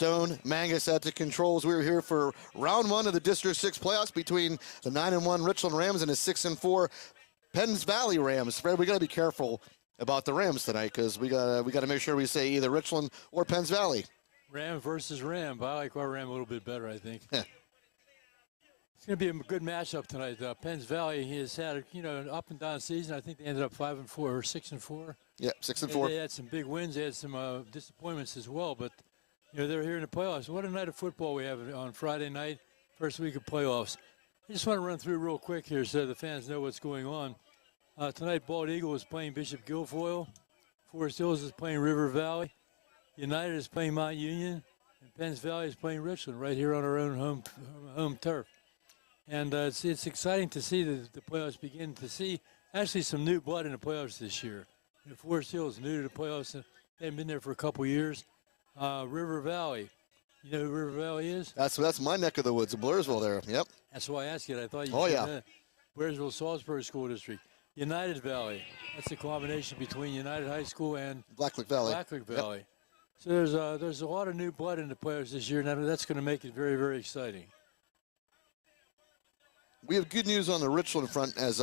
Stone, Mangus at the controls. We were here for round one of the District 6 playoffs between the 9-1 Richland Rams and the 6-4 Penns Valley Rams. Fred, we got to be careful about the Rams tonight because we got to make sure we say either Richland or Penns Valley. Ram versus Ram. I like our Ram a little bit better, I think. It's going to be a good matchup tonight. Penns Valley has had an up and down season. I think they ended up 5-4 or 6-4. Yeah, 6-4. They had some big wins. They had some disappointments as well. But they're here in the playoffs. What a night of football we have on Friday night, first week of playoffs. I just want to run through real quick here so the fans know what's going on. Tonight, Bald Eagle is playing Bishop Guilfoyle. Forest Hills is playing River Valley. United is playing Mount Union. And Penns Valley is playing Richland right here on our own home turf. And it's exciting to see the playoffs begin, to see actually some new blood in the playoffs this year. Forest Hills is new to the playoffs. They haven't been there for a couple years. River Valley. You know who River Valley is? That's my neck of the woods, in Blairsville there. Yep. That's why I asked you that. I thought you said that. Blairsville, Salisbury School District. United Valley. That's a combination between United High School and Blacklick Valley. Valley. Yep. So there's a lot of new blood in the playoffs this year, and that's going to make it very, very exciting. We have good news on the Richland front as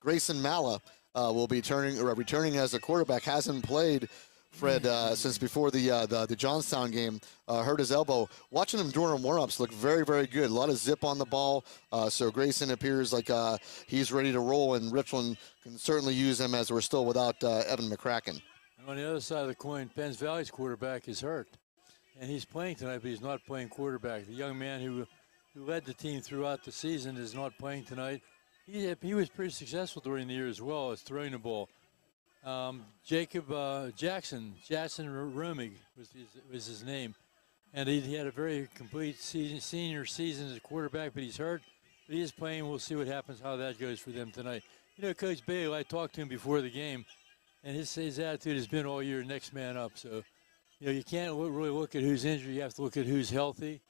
Grayson Malla will be returning as a quarterback. Hasn't played, Fred, since before the Johnstown game. Hurt his elbow. Watching him during warm-ups look very, very good. A lot of zip on the ball. So Grayson appears like he's ready to roll, and Richland can certainly use him as we're still without Evan McCracken. And on the other side of the coin, Penns Valley's quarterback is hurt. And he's playing tonight, but he's not playing quarterback. The young man who led the team throughout the season is not playing tonight. He was pretty successful during the year as well as throwing the ball. Jackson Romig was his name. And he had a very complete senior season as a quarterback, but he's hurt. But he is playing. We'll see what happens, how that goes for them tonight. Coach Bailey, I talked to him before the game, and his attitude has been all year, next man up. So, you can't really look at who's injured. You have to look at who's healthy,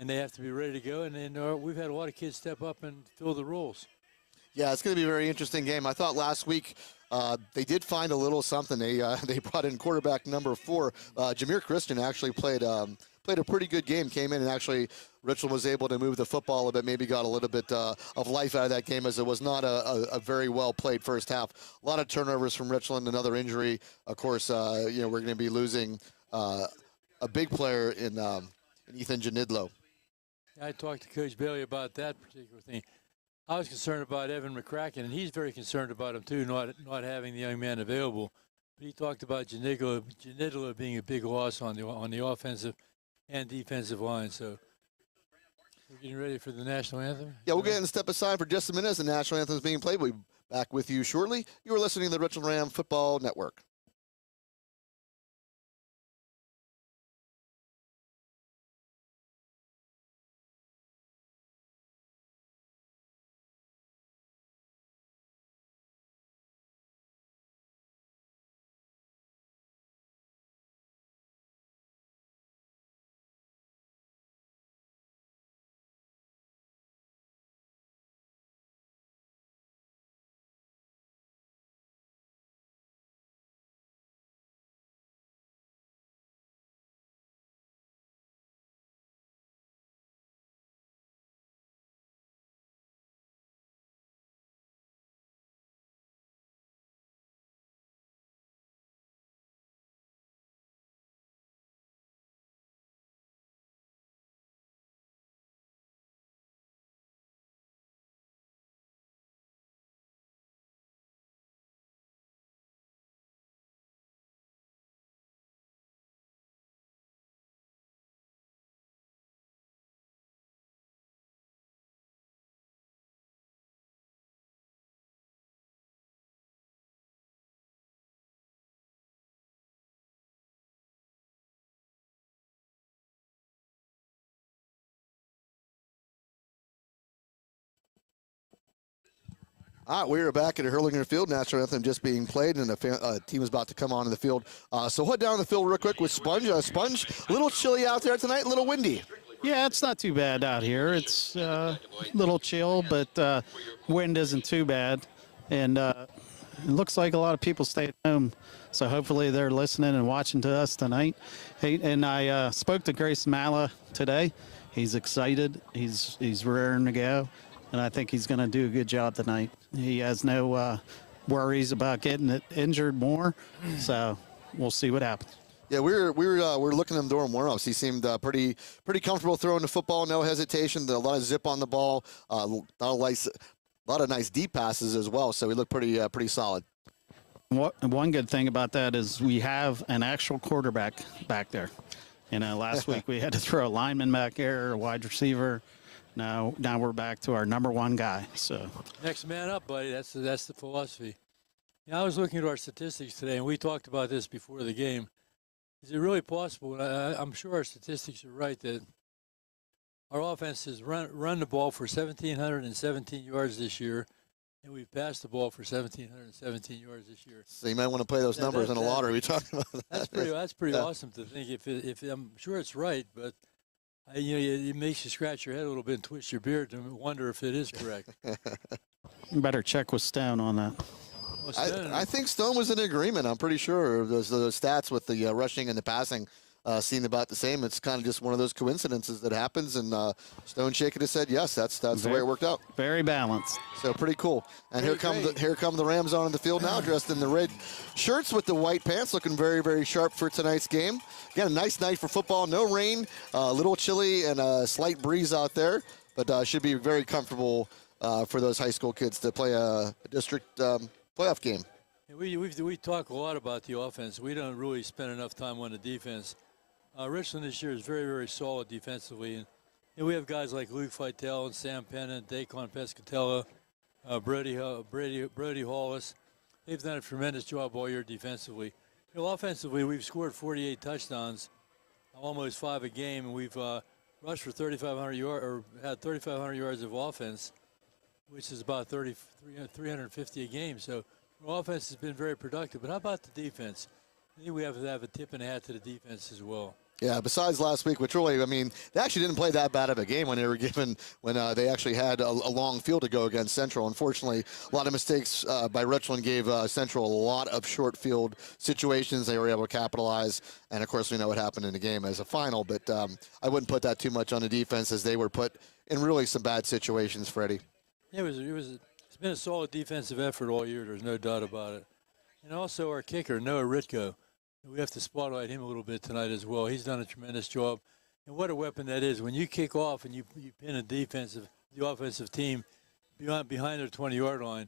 and they have to be ready to go. And then we've had a lot of kids step up and fill the roles. Yeah, it's going to be a very interesting game. I thought last week they did find a little something. They brought in quarterback number 4. Jameer Christian actually played a pretty good game, came in, and actually Richland was able to move the football a bit, maybe got a little bit of life out of that game, as it was not a very well-played first half. A lot of turnovers from Richland, another injury. Of course, we're going to be losing a big player in Ethan Janidlo. I talked to Coach Bailey about that particular thing. I was concerned about Evan McCracken, and he's very concerned about him too, not having the young man available. But he talked about Janidlo being a big loss on the offensive and defensive line. So we're getting ready for the national anthem. Yeah, we'll go ahead and step aside for just a minute as the national anthem is being played. We'll be back with you shortly. You are listening to the Richland Ram Football Network. All right, we are back at a Hurlinger Field. National anthem just being played, and a team is about to come onto the field. So head down the field real quick with Sponge. Sponge, a little chilly out there tonight, a little windy. Yeah, it's not too bad out here. It's a little chill, but wind isn't too bad. And it looks like a lot of people stay at home, so hopefully they're listening and watching to us tonight. Hey, and I spoke to Grace Malla today. He's excited. He's raring to go, and I think he's going to do a good job tonight. He has no worries about getting it injured more, so we'll see what happens. Yeah, we're looking at him during warm-ups. He seemed pretty comfortable throwing the football, no hesitation, a lot of zip on the ball, a lot of nice deep passes as well. So he looked pretty solid. One good thing about that is we have an actual quarterback back there. Last week we had to throw a lineman back there, a wide receiver. Now we're back to our number one guy. So next man up, buddy. That's the philosophy. I was looking at our statistics today, and we talked about this before the game. Is it really possible, and I'm sure our statistics are right, that our offense has run the ball for 1,717 yards this year, and we've passed the ball for 1,717 yards this year? So you might want to play those numbers in a lottery. We talked about that. That's pretty awesome to think. If I'm sure it's right, but it makes you scratch your head a little bit and twist your beard to wonder if it is correct. You better check with Stone on that. I think Stone was in agreement. I'm pretty sure those stats with the rushing and the passing seemed about the same. It's kind of just one of those coincidences that happens, and Stone shaking his head, yes, that's the way it worked out. Very balanced. So pretty cool. And here come the Rams on the field now, dressed in the red shirts with the white pants, looking very, very sharp for tonight's game. Again, a nice night for football. No rain, a little chilly, and a slight breeze out there, but should be very comfortable for those high school kids to play a district playoff game. We talk a lot about the offense. We don't really spend enough time on the defense. Richland this year is very, very solid defensively. And we have guys like Luke Feitel and Sam Pennant, Daquan Pescatella, Brody Hollis. They've done a tremendous job all year defensively. Offensively, we've scored 48 touchdowns, almost 5 a game, and we've rushed for 3,500 yards, or had 3,500 yards of offense, which is about 350 a game. So our offense has been very productive. But how about the defense? I think we have to have a tip and a hat to the defense as well. Yeah, besides last week, which really, they actually didn't play that bad of a game when they actually had a long field to go against Central. Unfortunately, a lot of mistakes by Richland gave Central a lot of short field situations they were able to capitalize. And, of course, we know what happened in the game as a final. But I wouldn't put that too much on the defense, as they were put in really some bad situations, Freddie. Yeah, it's been a solid defensive effort all year. There's no doubt about it. And also our kicker, Noah Ritko. We have to spotlight him a little bit tonight as well. He's done a tremendous job. And what a weapon that is. When you kick off and you pin the offensive team behind their 20-yard line,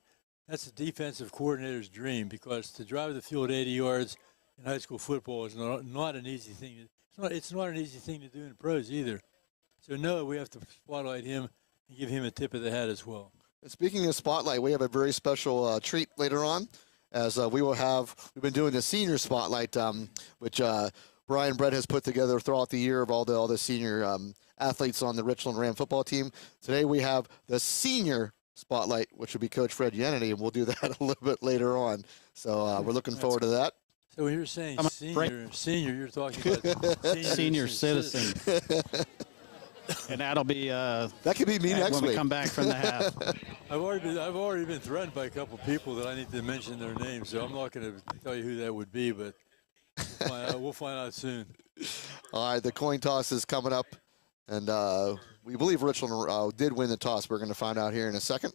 that's a defensive coordinator's dream, because to drive the field 80 yards in high school football is not an easy thing. It's not an easy thing to do in pros either. So, Noah, we have to spotlight him and give him a tip of the hat as well. Speaking of spotlight, we have a very special treat later on, as we've been doing the senior spotlight, which Brian Brett has put together throughout the year of all the senior athletes on the Richland Ram football team. Today we have the senior spotlight, which will be Coach Fred Yennedy, and we'll do that a little bit later on. So we're looking forward to that. So when you're saying senior, you're talking about senior citizen. And that'll be that could be me next when week. we come back from the half. I've already been threatened by a couple of people that I need to mention their names, so I'm not going to tell you who that would be, but we'll find out soon. All right, the coin toss is coming up, and we believe Richland did win the toss. We're going to find out here in a second.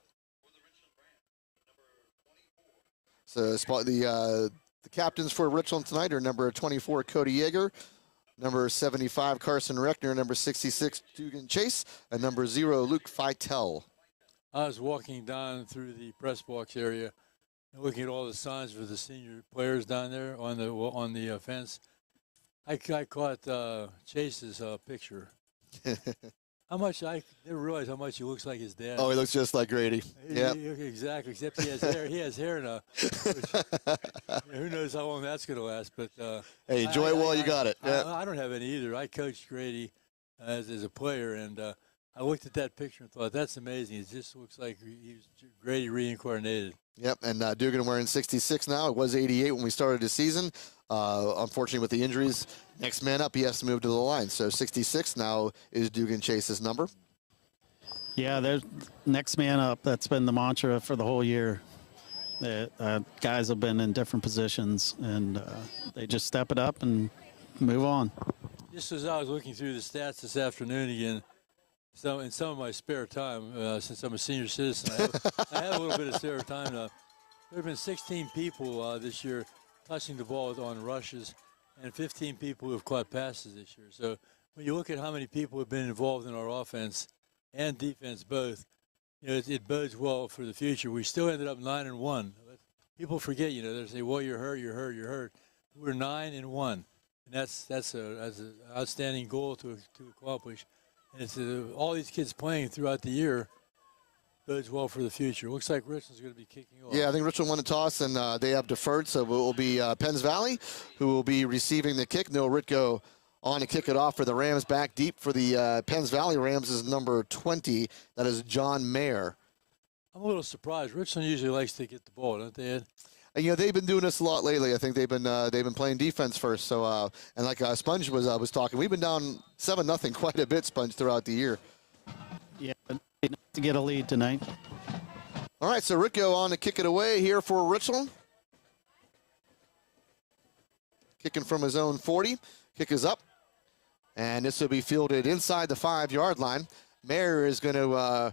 So the captains for Richland tonight are number 24, Cody Yeager, number 75, Carson Reckner, number 66, Dugan Chase, and number 0, Luke Feitel. I was walking down through the press box area and looking at all the signs for the senior players down there on the fence. I caught Chase's picture. I never realized how much he looks like his dad. Oh, he looks just like Grady. Yeah, exactly. Except he has hair. He has hair now. Which, who knows how long that's going to last? But hey, enjoy it while you got it. Yeah. I don't have any either. I coached Grady as a player, and I looked at that picture and thought, that's amazing. It just looks like he's Grady reincarnated. Yep, and Dugan wearing 66 now. It was 88 when we started the season. Unfortunately, with the injuries, next man up, he has to move to the line. So 66 now is Dugan Chase's number. Yeah, there's next man up. That's been the mantra for the whole year. Guys have been in different positions, and they just step it up and move on. Just as I was looking through the stats this afternoon again, so in some of my spare time, since I'm a senior citizen, I have a little bit of spare time now. There have been 16 people this year touching the ball on rushes, and 15 people who have caught passes this year. So when you look at how many people have been involved in our offense and defense both, it bodes well for the future. We still ended up 9-1. People forget, they say, well, you're hurt. We're 9-1. And that's an outstanding goal to accomplish. And it's all these kids playing throughout the year bodes well for the future. Looks like Richland's going to be kicking off. Yeah, I think Richland won the toss, and they have deferred, so it will be Penns Valley who will be receiving the kick. Noah Ritko on to kick it off for the Rams. Back deep for the Penns Valley Rams is number 20. That is John Mayer. I'm a little surprised. Richland usually likes to get the ball, don't they, Ed? And, they've been doing this a lot lately. I think they've been playing defense first. So, and like Sponge was talking, we've been down 7-0 quite a bit, Sponge, throughout the year. Yeah, to get a lead tonight. All right, so Ritko on to kick it away here for Richland. Kicking from his own 40. Kick is up. And this will be fielded inside the 5-yard line. Mayer is going to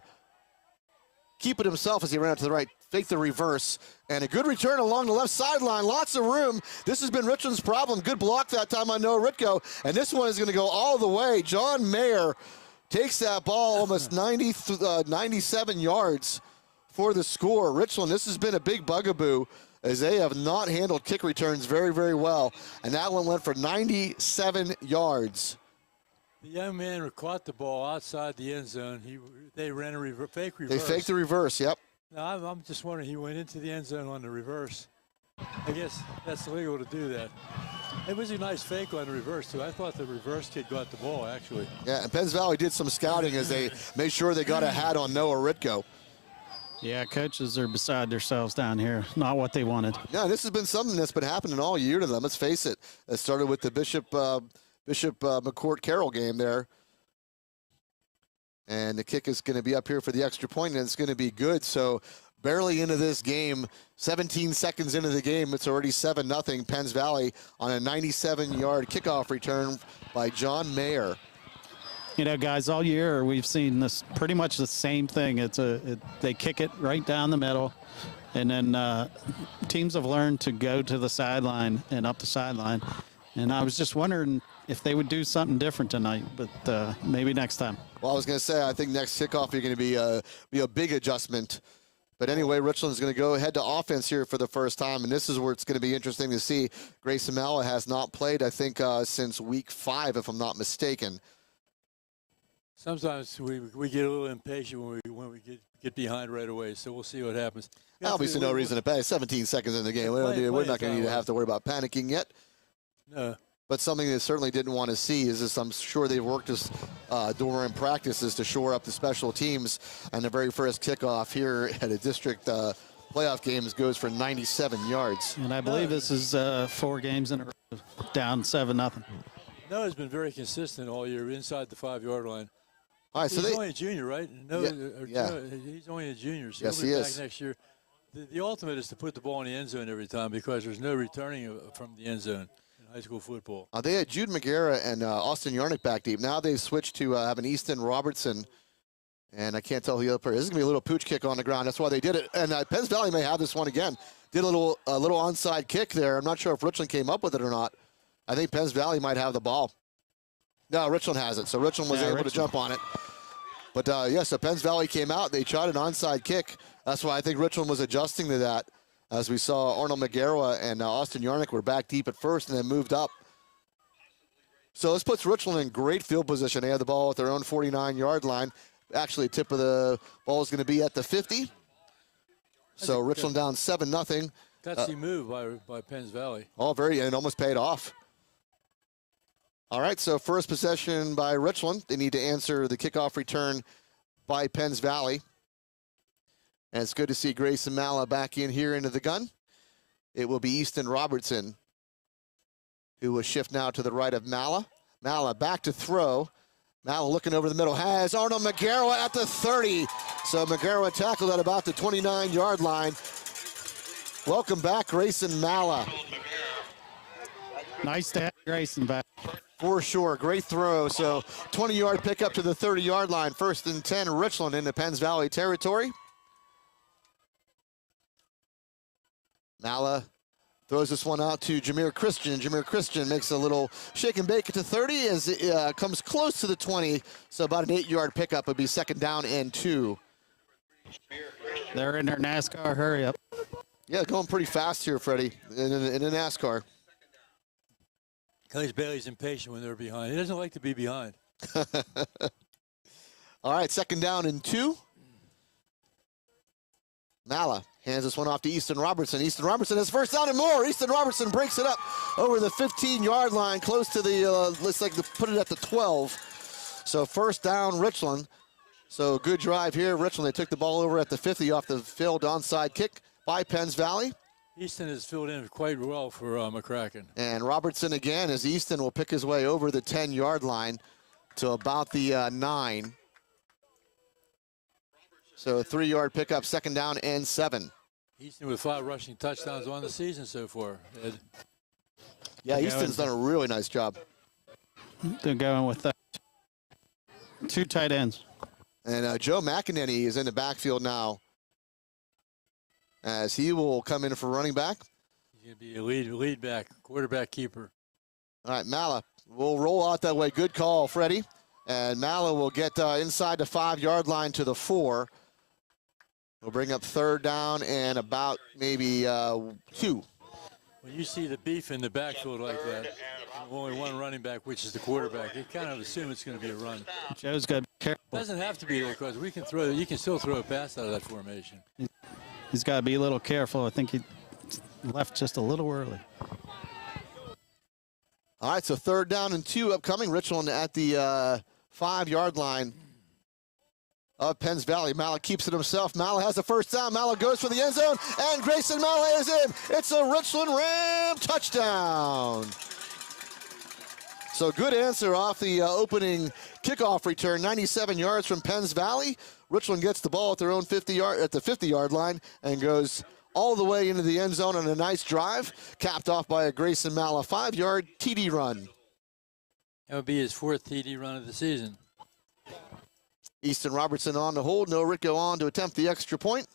keep it himself as he ran out to the right. Fake the reverse. And a good return along the left sideline. Lots of room. This has been Richland's problem. Good block that time on Noah Ritko. And this one is going to go all the way. John Mayer takes that ball almost 97 yards for the score. Richland, this has been a big bugaboo as they have not handled kick returns very, very well. And that one went for 97 yards. The young man caught the ball outside the end zone. They ran a fake reverse. They faked the reverse, yep. Now, I'm just wondering, he went into the end zone on the reverse. I guess that's illegal to do that. It was a nice fake on the reverse, too. I thought the reverse kid got the ball, actually. Yeah, and Penns Valley did some scouting as they made sure they got a hat on Noah Ritko. Yeah, coaches are beside themselves down here. Not what they wanted. Yeah, this has been something that's been happening all year to them. Let's face it. It started with the Bishop McCourt Carroll game there. And the kick is going to be up here for the extra point, and it's going to be good. So barely into this game, 17 seconds into the game, it's already 7-0 Penns Valley on a 97-yard kickoff return by John Mayer. Guys, all year we've seen this pretty much the same thing. They kick it right down the middle, and then teams have learned to go to the sideline and up the sideline. And I was just wondering if they would do something different tonight, but maybe next time. Well, I was going to say, I think next kickoff you're going to be a big adjustment. But anyway, Richland's going to go ahead to offense here for the first time, and this is where it's going to be interesting to see. Grayson Malla has not played, I think, since week 5, if I'm not mistaken. Sometimes we get a little impatient when we get behind right away, so we'll see what happens. Obviously, no reason to panic. 17 seckers in the game. We're not going to have to worry about panicking yet. No. But something they certainly didn't want to see is this. I'm sure they've worked this during practices to shore up the special teams. And the very first kickoff here at a district playoff games goes for 97 yards. And I believe this is 4 games in a row, down 7-0. Noah's been very consistent all year inside the 5-yard line. All right, he's only a junior, right? No, yeah. He's only a junior, so yes, he'll be he back is. next year. The ultimate is to put the ball in the end zone every time because there's no returning from the end zone in high school football. They had Jude McGarrett and Austin Yarnick back deep. Now they've switched to having Easton Robertson, and I can't tell who the other player. This is going to be a little pooch kick on the ground. That's why they did it. And Penns Valley may have this one again. Did a little onside kick there. I'm not sure if Richland came up with it or not. I think Penns Valley might have the ball. No, Richland has it. So Richland was able to jump on it. But, so Penns Valley came out. They tried an onside kick. That's why I think Richland was adjusting to that. As we saw, Arnold McGarrett and Austin Yarnick were back deep at first and then moved up. So this puts Richland in great field position. They have the ball at their own 49-yard line. Actually, tip of the ball is going to be at the 50. So Richland down 7-0. Gutsy move by Penns Valley. And it almost paid off. All right, so first possession by Richland. They need to answer the kickoff return by Penns Valley. And it's good to see Grayson Malla back in here into the gun. It will be Easton Robertson who will shift now to the right of Malla. Malla back to throw. Malla looking over the middle, has Arnold McGarrett at the 30. So McGarrett tackled at about the 29-yard line. Welcome back, Grayson Malla. Nice to have Grayson back. For sure, great throw. So 20-yard pickup to the 30-yard line. 1st and 10, Richland into Penns Valley territory. Malla throws this one out to Jameer Christian. Jameer Christian makes a little shake and bake to 30 as it comes close to the 20. So about an 8-yard pickup would be 2nd down and 2. They're in their NASCAR hurry up. Yeah, going pretty fast here, Freddie, in a NASCAR. Coach Bailey's impatient when they're behind. He doesn't like to be behind. All right, 2nd down and 2. Malla hands this one off to Easton Robertson. Easton Robertson has 1st down and more. Easton Robertson breaks it up over the 15-yard line, close to the, looks like to put it at the 12. So 1st down, Richland. So good drive here. Richland, they took the ball over at the 50 off the failed onside kick by Penns Valley. Easton has filled in quite well for McCracken. And Robertson again, as Easton will pick his way over the 10-yard line to about the 9. So a 3-yard pickup, 2nd down and 7. Easton with 5 rushing touchdowns on the season so far, Ed. Yeah, Easton's done a really nice job. They're going with 2 tight ends. And Joe McEnany is in the backfield now, as he will come in for running back. He's going to be a lead back, quarterback keeper. All right, Malla will roll out that way. Good call, Freddie. And Malla will get inside the 5-yard line to the 4. We'll bring up 3rd down and about maybe 2. When you see the beef in the backfield like that, only one running back, which is the quarterback, you kind of assume it's going to be a run. Joe's got to be careful. It doesn't have to be, because we can throw. You can still throw a pass out of that formation. He's got to be a little careful. I think he left just a little early. All right, so 3rd down and 2 upcoming. Richland at the 5-yard line of Penns Valley. Malla keeps it himself. Malla has the 1st down. Malla goes for the end zone, and Grayson Malla is in. It's a Richland Ram touchdown. So good answer off the opening kickoff return. 97 yards from Penns Valley. Richland gets the ball at their own 50-yard line and goes all the way into the end zone on a nice drive, capped off by a Grayson Malla 5-yard TD run. That would be his 4th TD run of the season. Easton Robertson on to hold. No Rico on to attempt the extra point.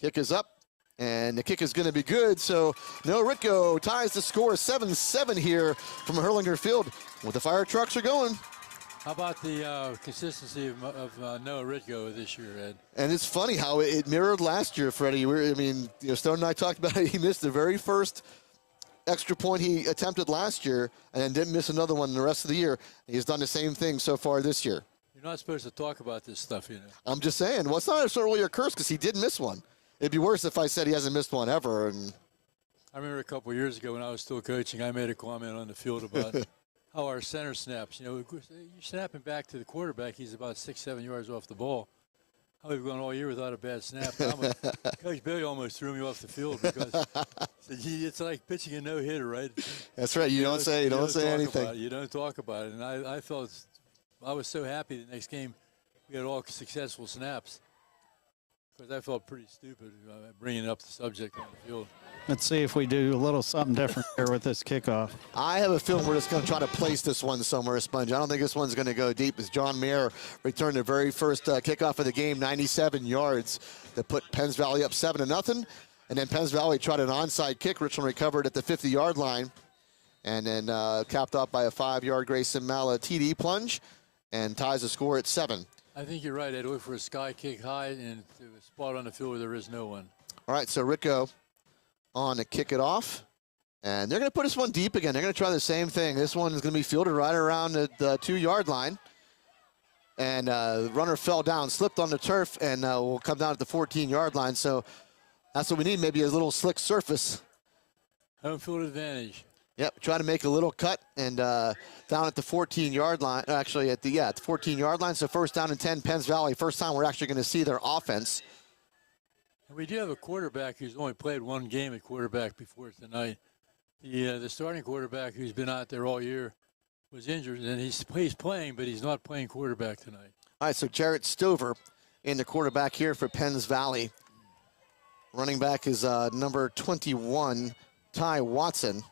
Kick is up, and the kick is going to be good. So No Rico ties the score 7-7 here from Hurlinger Field. With the fire trucks are going. How about the consistency of Noah Ritko this year, Ed? And it's funny how it mirrored last year, Freddie. Stone and I talked about it. He missed the very first extra point he attempted last year and then didn't miss another one the rest of the year. He's done the same thing so far this year. You're not supposed to talk about this stuff, you know. I'm just saying. Well, it's not really a curse because he did miss one. It'd be worse if I said he hasn't missed one ever. And I remember a couple of years ago when I was still coaching, I made a comment on the field about how our center snaps. You know, you're snapping back to the quarterback. He's about 6-7 yards off the ball. How we've gone all year without a bad snap. Coach Bailey almost threw me off the field because it's like pitching a no-hitter, right? That's right. You don't say anything. You don't talk about it. And I felt I was so happy the next game we had all successful snaps because I felt pretty stupid bringing up the subject on the field. Let's see if we do a little something different here with this kickoff. I have a feeling we're just going to try to place this one somewhere, Sponge. I don't think this one's going to go deep as John Mayer returned the very first kickoff of the game, 97 yards, that put Penns Valley up 7-0. And then Penns Valley tried an onside kick. Richland recovered at the 50-yard line. And then capped off by a 5-yard Grayson Malla TD plunge and ties the score at 7. I think you're right, Ed. Look for a sky kick high and a spot on the field where there is no one. All right, so Rico on to kick it off. And they're going to put this one deep again. They're going to try the same thing. This one is going to be fielded right around the 2-yard line. And the runner fell down, slipped on the turf, and will come down at the 14-yard line. So that's what we need, maybe a little slick surface. Home field advantage. Yep, try to make a little cut and down at the 14-yard line. Actually, at the 14-yard line. So 1st down and 10, Penns Valley. First time we're actually going to see their offense. We do have a quarterback who's only played one game at quarterback before tonight. The starting quarterback who's been out there all year was injured, and he's playing, but he's not playing quarterback tonight. All right, so Jarrett Stover in the quarterback here for Penns Valley. Running back is number 21, Ty Watson.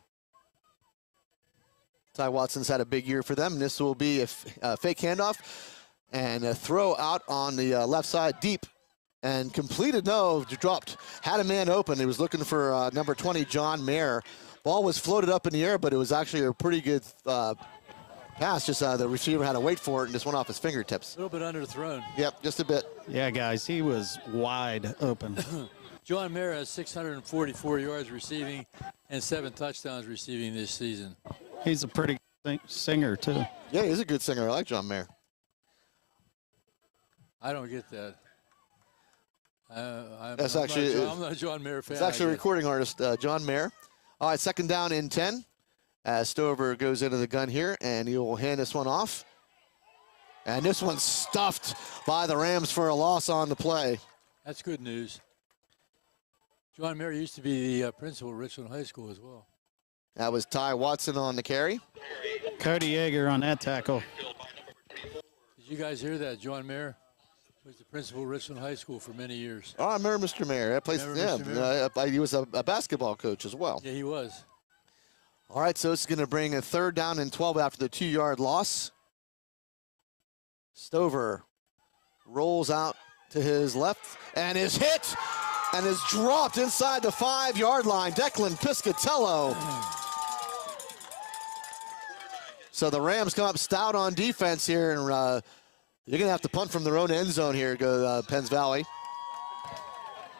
Ty Watson's had a big year for them. This will be a fake handoff and a throw out on the left side deep and completed. No, dropped. Had a man open. He was looking for number 20, John Mayer. Ball was floated up in the air, but it was actually a pretty good pass. Just the receiver had to wait for it and just went off his fingertips. A little bit underthrown. Yep, just a bit. Yeah, guys, he was wide open. John Mayer has 644 yards receiving and 7 touchdowns receiving this season. He's a pretty good singer, too. Yeah, he's a good singer. I like John Mayer. I don't get that. I'm not a John Mayer fan. It's actually a recording artist, John Mayer. All right, second down and 10. As Stover goes into the gun here, and he will hand this one off. And this one's stuffed by the Rams for a loss on the play. That's good news. John Mayer used to be the principal at Richland High School as well. That was Ty Watson on the carry. Cody Yeager on that tackle. Did you guys hear that? John Mayer was the principal at Richland High School for many years. Oh, I remember Mr. Mayer. He was a basketball coach as well. Yeah, he was. All right, so it's going to bring a third down and 12 after the 2-yard loss. Stover rolls out to his left and is hit and is dropped inside the 5-yard line. Declan Piscatello. So the Rams come up stout on defense here, and you're going to have to punt from their own end zone here, go Penns Valley.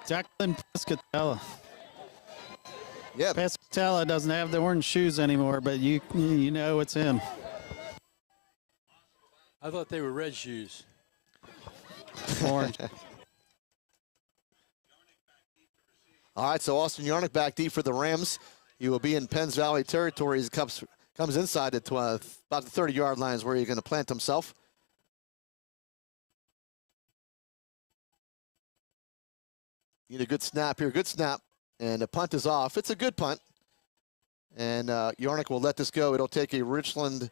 Declan Piscatello. Yeah, Piscatello doesn't have the orange shoes anymore, but you know it's him. I thought they were red shoes. Orange. All right, so Austin Yarnick back deep for the Rams. He will be in Penns Valley territory as he comes inside at about the 30-yard line is where he's going to plant himself. Need a good snap here, good snap. And the punt is off. It's a good punt. And Yarnick will let this go. It'll take a Richland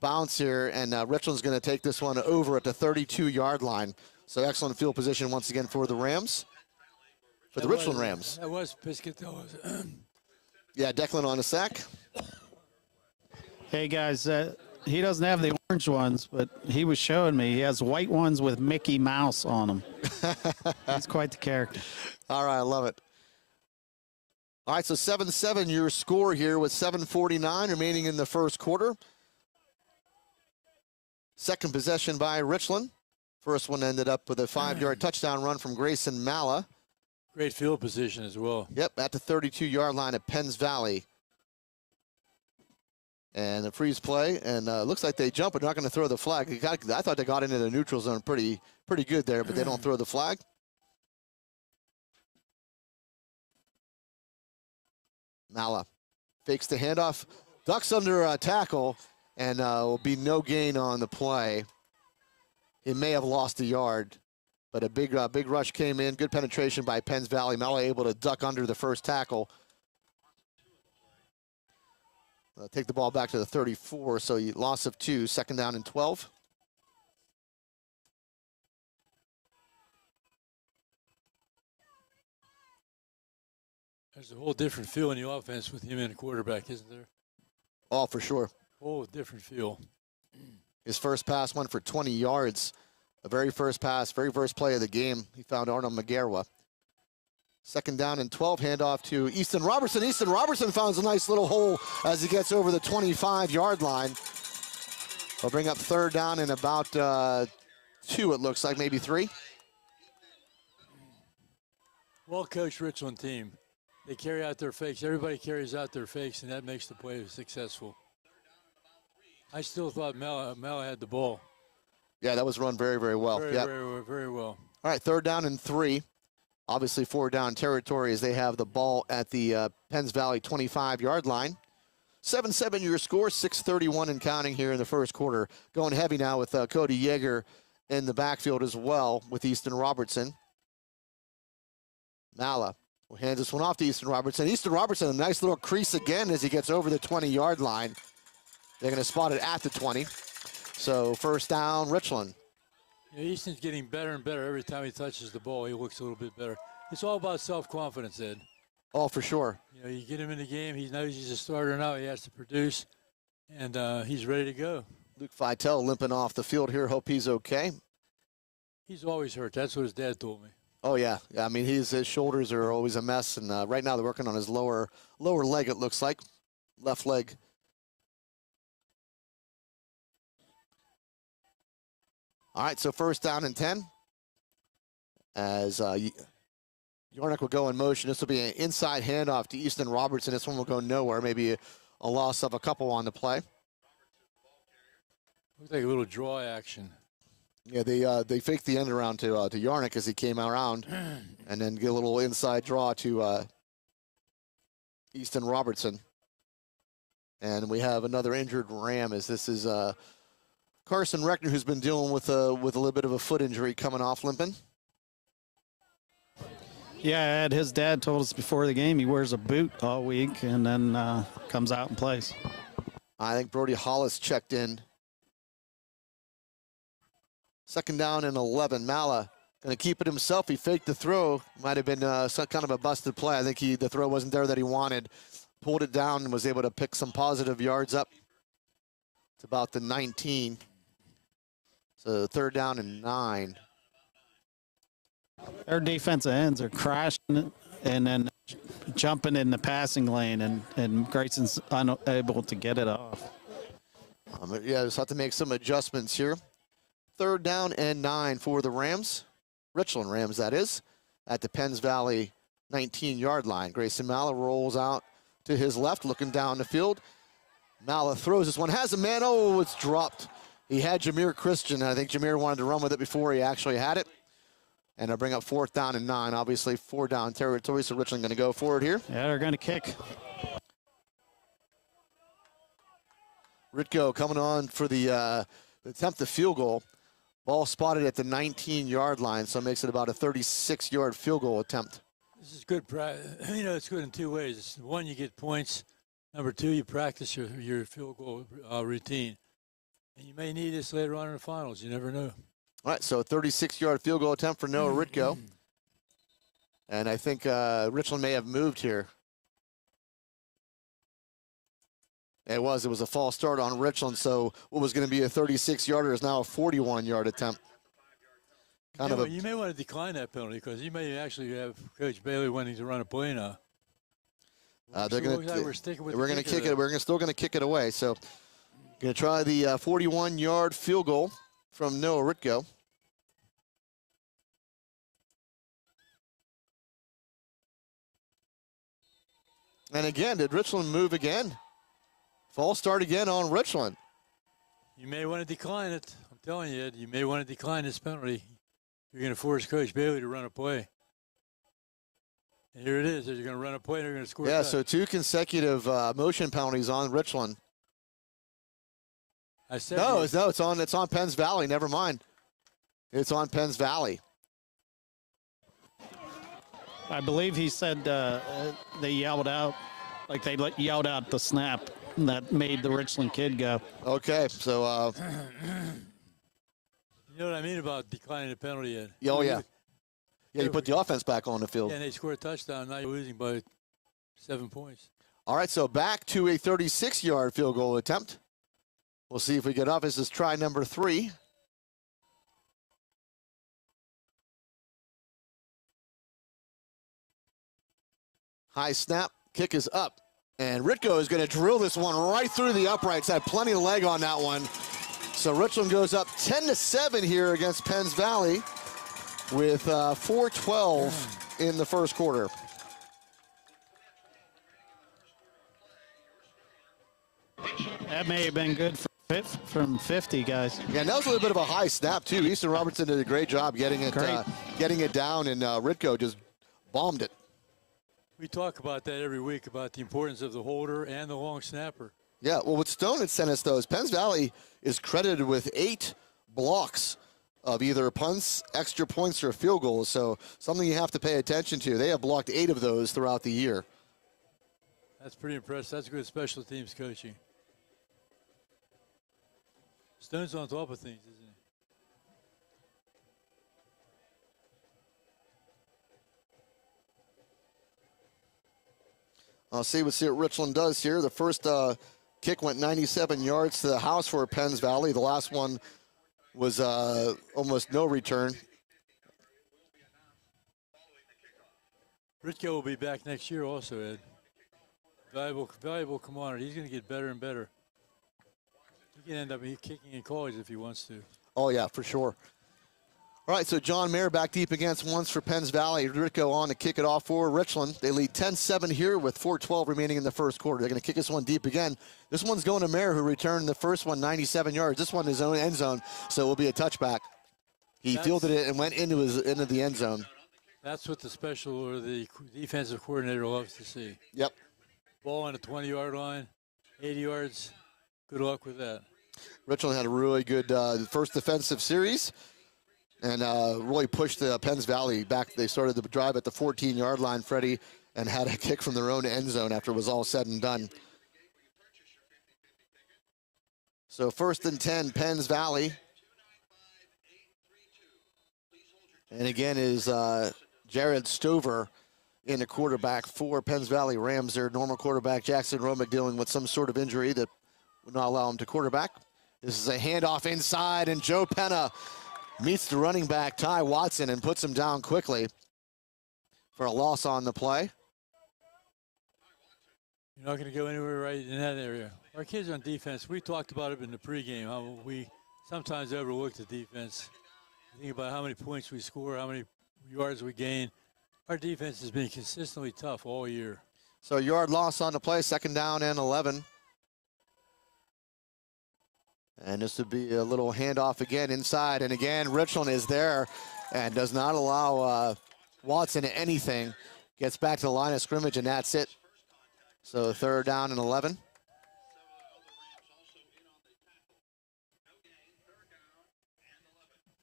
bounce here, and Richland's going to take this one over at the 32-yard line. So excellent field position once again for the Rams, for the Richland Rams. That was Piscatello's. Yeah, Declan on a sack. Hey, guys, he doesn't have the orange ones, but he was showing me he has white ones with Mickey Mouse on them. He's quite the character. All right, I love it. All right, so 7-7 your score here with 7:49 remaining in the first quarter. Second possession by Richland. First one ended up with a 5-yard touchdown run from Grayson Malla. Great field position as well. Yep, at the 32-yard line at Penns Valley. And a freeze play, and looks like they jump, but not going to throw the flag. I thought they got into the neutral zone pretty good there, but they don't throw the flag. Malla fakes the handoff, ducks under a tackle, and will be no gain on the play. He may have lost a yard, but a big rush came in. Good penetration by Penns Valley. Malla able to duck under the first tackle. Take the ball back to the 34, so loss of 2, second down and 12. There's a whole different feel in the offense with him in the quarterback, isn't there? Oh, for sure. Whole different feel. His first pass went for 20 yards. The very first pass, very first play of the game, he found Arnold McGarwa. Second down and 12, handoff to Easton Robertson. Easton Robertson finds a nice little hole as he gets over the 25-yard line. They'll bring up third down in about 2, it looks like, maybe 3. Well-coached Richland team. They carry out their fakes. Everybody carries out their fakes, and that makes the play successful. I still thought Malla had the ball. Yeah, that was run very, very well. Very well. All right, third down and 3. Obviously 4 down territory as they have the ball at the Penns Valley 25-yard line. 7-7 your score, 6:31 and counting here in the first quarter. Going heavy now with Cody Yeager in the backfield as well with Easton Robertson. Malla will hand this one off to Easton Robertson. Easton Robertson, a nice little crease again as he gets over the 20-yard line. They're going to spot it at the 20. So first down, Richland. Yeah, Easton's getting better and better every time he touches the ball. He looks a little bit better. It's all about self-confidence, Ed. Oh, for sure. You know, you get him in the game, he knows he's a starter now, he has to produce, and he's ready to go. Luke Vitale limping off the field here. Hope he's okay. He's always hurt. That's what his dad told me. Oh, yeah. I mean, his shoulders are always a mess, and right now they're working on his lower leg, it looks like. Left leg. All right, so first down and 10. As Yornick will go in motion. This will be an inside handoff to Easton Robertson. This one will go nowhere. Maybe a loss of a couple on the play. Looks like a little draw action. Yeah, they faked the end around to Yarnick as he came around, and then get a little inside draw to Easton Robertson. And we have another injured Ram, as this is Carson Reckner, who's been dealing with a little bit of a foot injury, coming off limping. Yeah, Ed, his dad told us before the game he wears a boot all week and then comes out and plays. I think Brody Hollis checked in. Second down and 11. Mala going to keep it himself. He faked the throw. Might have been some kind of a busted play. I think the throw wasn't there that he wanted. Pulled it down and was able to pick some positive yards up. It's about the 19. So third down and 9. Their defensive ends are crashing and then jumping in the passing lane, and Grayson's unable to get it off. Yeah, just have to make some adjustments here. Third down and 9 for the Rams. Richland Rams, that is, at the Penns Valley 19-yard line. Grayson Mala rolls out to his left, looking down the field. Mala throws this one, has a man. Oh, it's dropped. He had Jameer Christian, and I think Jameer wanted to run with it before he actually had it. And they'll bring up fourth down and 9. Obviously, 4-down territory, so Richland going to go for it here. Yeah, they're going to kick. Ritko coming on for the attempt the field goal. Ball spotted at the 19-yard line, so it makes it about a 36-yard field goal attempt. This is good. You know, it's good in two ways. One, you get points. Number two, you practice your field goal routine. And you may need this later on in the finals. You never know. All right, so 36-yard field goal attempt for Noah Ritko. And I think Richland may have moved here. It was a false start on Richland, so what was going to be a 36-yarder is now a 41-yard attempt. You may want to decline that penalty because you may actually have Coach Bailey wanting to run a play now. They're going to we're going to kick it. We're still going to kick it away. So going to try the 41-yard field goal from Noah Ritko. And again, did Richland move again? False start again on Richland. You may want to decline it. I'm telling you, Ed, you may want to decline this penalty. You're going to force Coach Bailey to run a play. And here it is. They're going to run a play and they're going to score. Yeah, so 2 consecutive motion penalties on Richland. I said it's on Penns Valley. Never mind. It's on Penns Valley. I believe he said they yelled out, like they yelled out the snap that made the Richland kid go. Okay, so you know what I mean about declining the penalty, Ed? Oh, yeah. Yeah, you put the offense back on the field. Yeah, and they score a touchdown. Now you're losing by 7 points. All right, so back to a 36-yard field goal attempt. We'll see if we get off. This is try number 3. High snap, kick is up. And Ritko is going to drill this one right through the uprights. Had plenty of leg on that one. So Richland goes up 10-7 here against Penns Valley with 4:12 in the first quarter. That may have been good from 50, guys. Yeah, and that was a little bit of a high snap, too. Easton Robertson did a great job getting it down, and Ritko just bombed it. We talk about that every week, about the importance of the holder and the long snapper. Yeah, well, what Stone had sent us, though, is Penns Valley is credited with 8 blocks of either punts, extra points, or field goals, so something you have to pay attention to. They have blocked 8 of those throughout the year. That's pretty impressive. That's good special teams coaching. Stone's on top of things, isn't he? I'll see what Richland does here. The first kick went 97 yards to the house for Penns Valley. The last one was almost no return. Ritko will be back next year also, Ed. Valuable commodity. He's going to get better and better. He can end up kicking in college if he wants to. Oh, yeah, for sure. All right, so John Mayer back deep against once for Penns Valley. Ritko on to kick it off for Richland. They lead 10-7 here with 4:12 remaining in the first quarter. They're going to kick this one deep again. This one's going to Mayer, who returned the first one 97 yards. This one is his own end zone, so it will be a touchback. He fielded it and went into the end zone. That's what the special or the defensive coordinator loves to see. Yep. Ball on the 20-yard line, 80 yards. Good luck with that. Richland had a really good first defensive series and really pushed the Penns Valley back. They started the drive at the 14-yard line, Freddie, and had a kick from their own end zone after it was all said and done. So 1st and 10, Penns Valley. And again is Jared Stover in the quarterback for Penns Valley Rams. Their normal quarterback, Jackson Romick, dealing with some sort of injury that would not allow him to quarterback. This is a handoff inside, and Joe Penna meets the running back, Ty Watson, and puts him down quickly for a loss on the play. You're not going to go anywhere right in that area. Our kids on defense, we talked about it in the pregame, how we sometimes overlook the defense. Think about how many points we score, how many yards we gain. Our defense has been consistently tough all year. So yard loss on the play, 2nd down and 11. And this would be a little handoff again inside. And again, Richland is there and does not allow Watson anything. Gets back to the line of scrimmage, and that's it. So 3rd down and 11.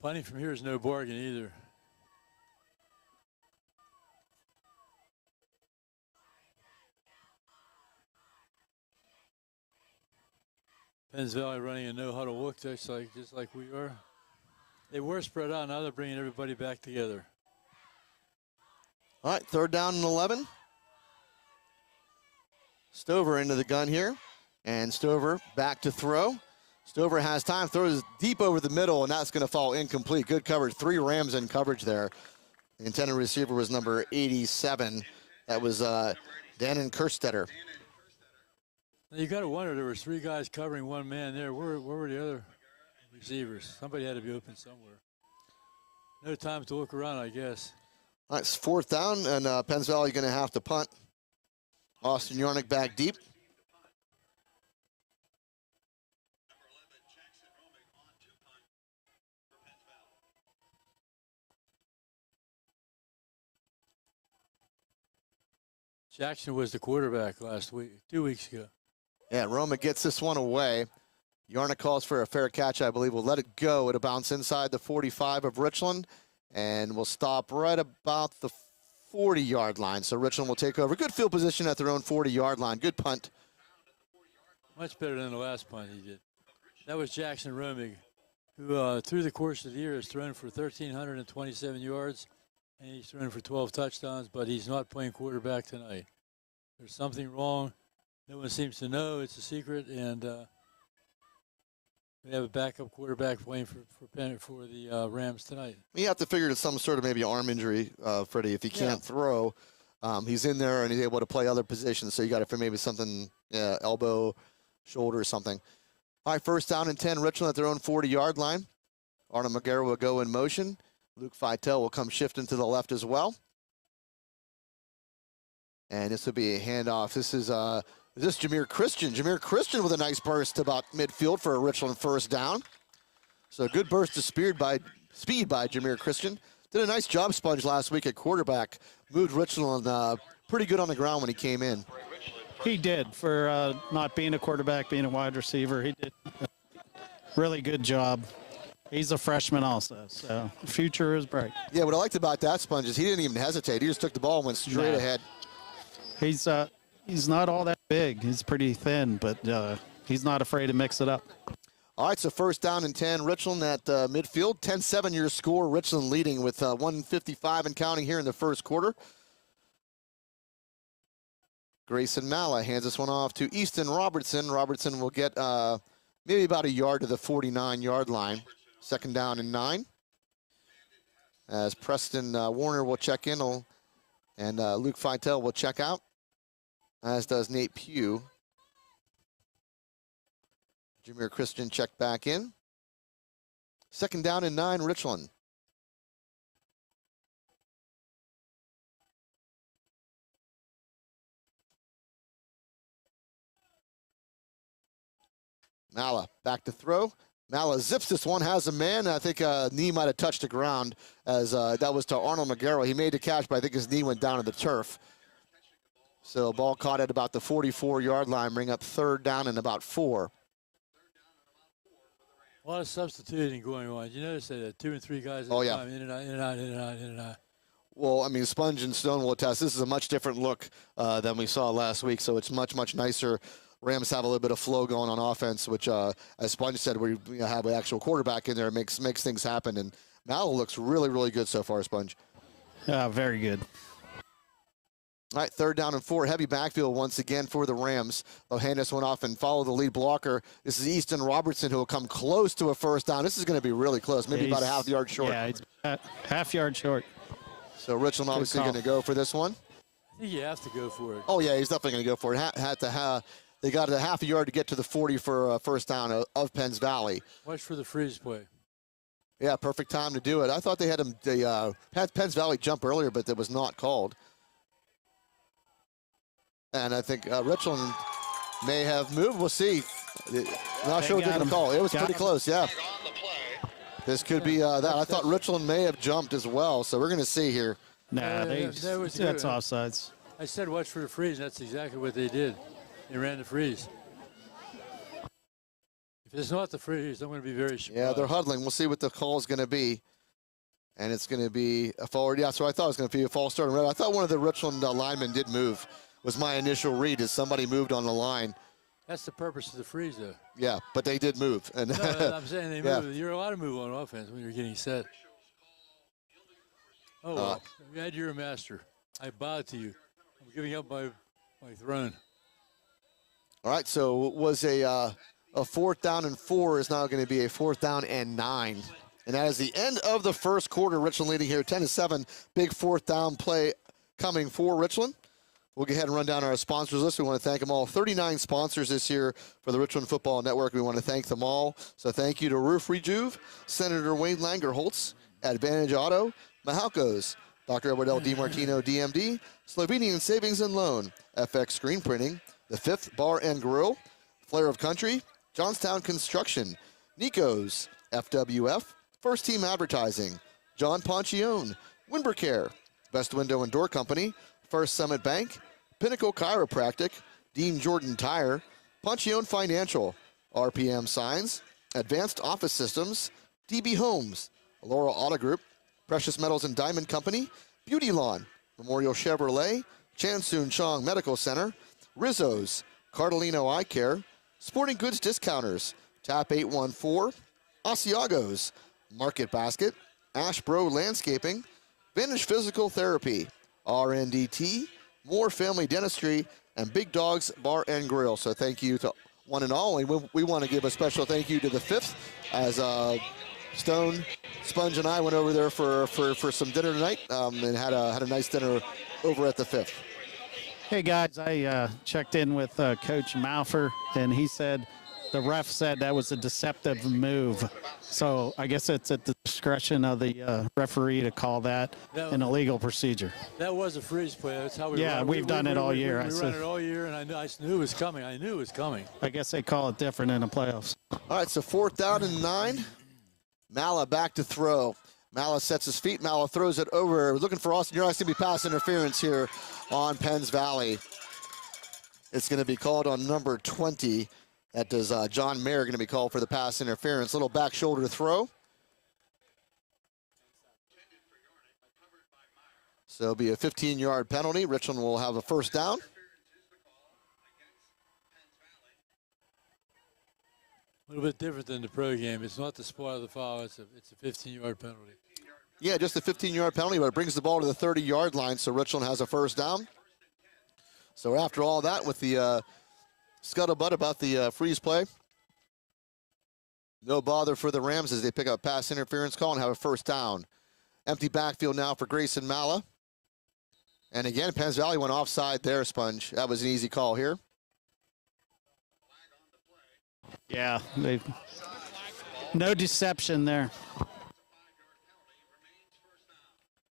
Punting from here is no bargain either. Penns Valley running a no-huddle look, just like we are. They were spread out. Now they're bringing everybody back together. All right, 3rd down and 11. Stover into the gun here, and Stover back to throw. Stover has time, throws deep over the middle, and that's going to fall incomplete. Good coverage. 3 Rams in coverage there. The intended receiver was number 87. That was Dannon Kerstetter. You got to wonder, there were 3 guys covering 1 man there. Where were the other receivers? Somebody had to be open somewhere. No time to look around, I guess. All right, it's 4th down, and Penns Valley going to have to punt. Austin Yarnick back deep. Jackson was the quarterback last week, 2 weeks ago. Yeah, Roma gets this one away. Yarnick calls for a fair catch, I believe. We'll let it go. It'll bounce inside the 45 of Richland, and we'll stop right about the 40-yard line. So Richland will take over. Good field position at their own 40-yard line. Good punt. Much better than the last punt he did. That was Jackson Romig, who through the course of the year has thrown for 1,327 yards, and he's thrown for 12 touchdowns, but he's not playing quarterback tonight. There's something wrong. No one seems to know. It's a secret, and we have a backup quarterback playing for the Rams tonight. You have to figure it's some sort of maybe arm injury, Freddie. If he can't throw, he's in there and he's able to play other positions. So you got to figure maybe something, elbow, shoulder, or something. All right, 1st down and 10. Richland at their own 40-yard line. Arnold McGarrett will go in motion. Luke Feitel will come shifting to the left as well. And this will be a handoff. This is Jameer Christian. Jameer Christian with a nice burst to about midfield for a Richland 1st down. So a good burst of speed by Jameer Christian. Did a nice job, Sponge, last week at quarterback. Moved Richland pretty good on the ground when he came in. He did, for not being a quarterback, being a wide receiver. He did a really good job. He's a freshman also, so the future is bright. Yeah, what I liked about that, Sponge, is he didn't even hesitate. He just took the ball and went straight ahead. He's not all that big. He's pretty thin, but he's not afraid to mix it up. All right, so 1st down and 10. Richland at midfield. 10-7 your score. Richland leading with 1:55 and counting here in the first quarter. Grayson Malla hands this one off to Easton Robertson. Robertson will get maybe about a yard to the 49-yard line. 2nd down and 9. As Preston Warner will check in, and Luke Feitel will check out, as does Nate Pugh. Jameer Christian checked back in. 2nd down and 9, Richland. Malla back to throw. Malla zips this one, has a man. I think knee might have touched the ground, as that was to Arnold McGarrow. He made the catch, but I think his knee went down to the turf. So ball caught at about the 44-yard line, bring up 3rd down and about 4. A lot of substituting going on. You notice that 2 and 3 guys at a time, in and out, in and out, in and out, in and out. Well, I mean, Sponge and Stone will attest. This is a much different look than we saw last week, so it's much, much nicer. Rams have a little bit of flow going on offense, which, as Sponge said, we have an actual quarterback in there. It makes things happen, and Malla looks really, really good so far, Sponge. Very good. All right, 3rd down and 4. Heavy backfield once again for the Rams. They'll hand this one off and follow the lead blocker. This is Easton Robertson, who will come close to a 1st down. This is going to be really close, maybe about a half yard short. Yeah, he's half yard short. So Richland obviously going to go for this one. I think you have to go for it. Oh, yeah, he's definitely going to go for it. They got a half a yard to get to the 40 for a 1st down of Penns Valley. Watch for the freeze play. Yeah, perfect time to do it. I thought they had Penns Valley jump earlier, but that was not called. And I think Richland may have moved. We'll see. Not sure what they're going to call. It was pretty close, yeah. This could be that. I thought Richland may have jumped as well, so we're going to see here. Nah, that's offsides. I said watch for the freeze, and that's exactly what they did. They ran the freeze. If it's not the freeze, I'm going to be very surprised. Yeah, they're huddling. We'll see what the call is going to be. And it's going to be a forward. Yeah, so I thought it was going to be a false start. I thought one of the Richland linemen did move. Was my initial read, as somebody moved on the line. That's the purpose of the freeze, though. Yeah, but they did move. And no, I'm saying they move. You're allowed to move on offense when you're getting set. Oh, well, I'm glad you're a master. I bow to you. I'm giving up my throne. All right, so it was a 4th down and 4 is now going to be a 4th down and 9. And that is the end of the 1st quarter. Richland leading here 10-7. Big 4th down play coming for Richland. We'll go ahead and run down our sponsors list. We want to thank them all. 39 sponsors this year for the Richland Football Network. We want to thank them all. So thank you to Roof Rejuve, Senator Wayne Langerholtz, Advantage Auto, Mahalco's, Dr. Edward L. DiMartino, DMD, Slovenian Savings and Loan, FX Screen Printing, The Fifth Bar and Grill, Flair of Country, Johnstown Construction, Nico's, FWF, First Team Advertising, John Ponchione, Winbercare, Best Window and Door Company, First Summit Bank, Pinnacle Chiropractic, Dean Jordan Tire, Ponchione Financial, RPM Signs, Advanced Office Systems, DB Homes, Laurel Auto Group, Precious Metals and Diamond Company, Beauty Lawn, Memorial Chevrolet, Chansoon Chong Medical Center, Rizzo's, Cardolino Eye Care, Sporting Goods Discounters, Tap 814, Asiago's, Market Basket, Ashbro Landscaping, Vantage Physical Therapy, RNDT, Moore Family Dentistry, and Big Dogs Bar and Grill. So thank you to one and all. And we want to give a special thank you to the Fifth, as Stone, Sponge, and I went over there for some dinner tonight and had a nice dinner over at the Fifth. Hey guys, I checked in with Coach Malfer, and he said the ref said that was a deceptive move. So I guess it's at the discretion of the referee to call that an illegal procedure. That was a freeze play. That's how we run. Yeah, we've done it all year. We run it all year, and I knew it was coming. I knew it was coming. I guess they call it different in the playoffs. All right, so 4th down and 9. Malla back to throw. Malla sets his feet. Malla throws it over. Looking for Austin. You're asking to be pass interference here on Penns Valley. It's going to be called on number 20. That does John Mayer going to be called for the pass interference. Little back shoulder throw. So it'll be a 15-yard penalty. Richland will have a 1st down. A little bit different than the pro game. It's not the spot of the foul. It's a 15-yard penalty. Yeah, just a 15-yard penalty, but it brings the ball to the 30-yard line, so Richland has a 1st down. So after all that, with the scuttlebutt about the freeze play, no bother for the Rams as they pick up pass interference call and have a first down. Empty backfield now for Grayson Mala. And again, Penns Valley went offside there, Sponge. That was an easy call here. Yeah, no deception there.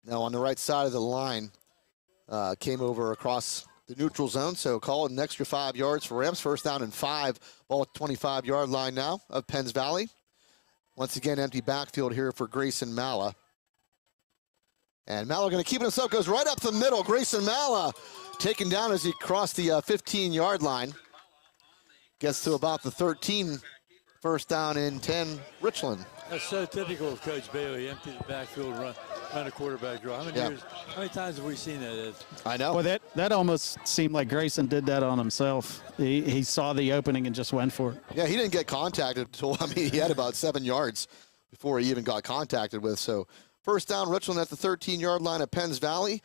Now on the right side of the line, came over across the neutral zone, so call it an extra 5 yards for Rams. First down and 5, ball at 25-yard line now of Penns Valley. Once again, empty backfield here for Grayson Mala. And Mala going to keep it himself, goes right up the middle. Grayson Mala taken down as he crossed the 15-yard line. Gets to about the 13, first down and 10, Richland. That's so typical of Coach Bailey. Empty the backfield, run a quarterback draw. How many times have we seen that, Ed? I know. Well, that almost seemed like Grayson did that on himself. He saw the opening and just went for it. Yeah, he didn't get contacted until, he had about 7 yards before he even got contacted with. So first down, Richland at the 13-yard line of Penns Valley.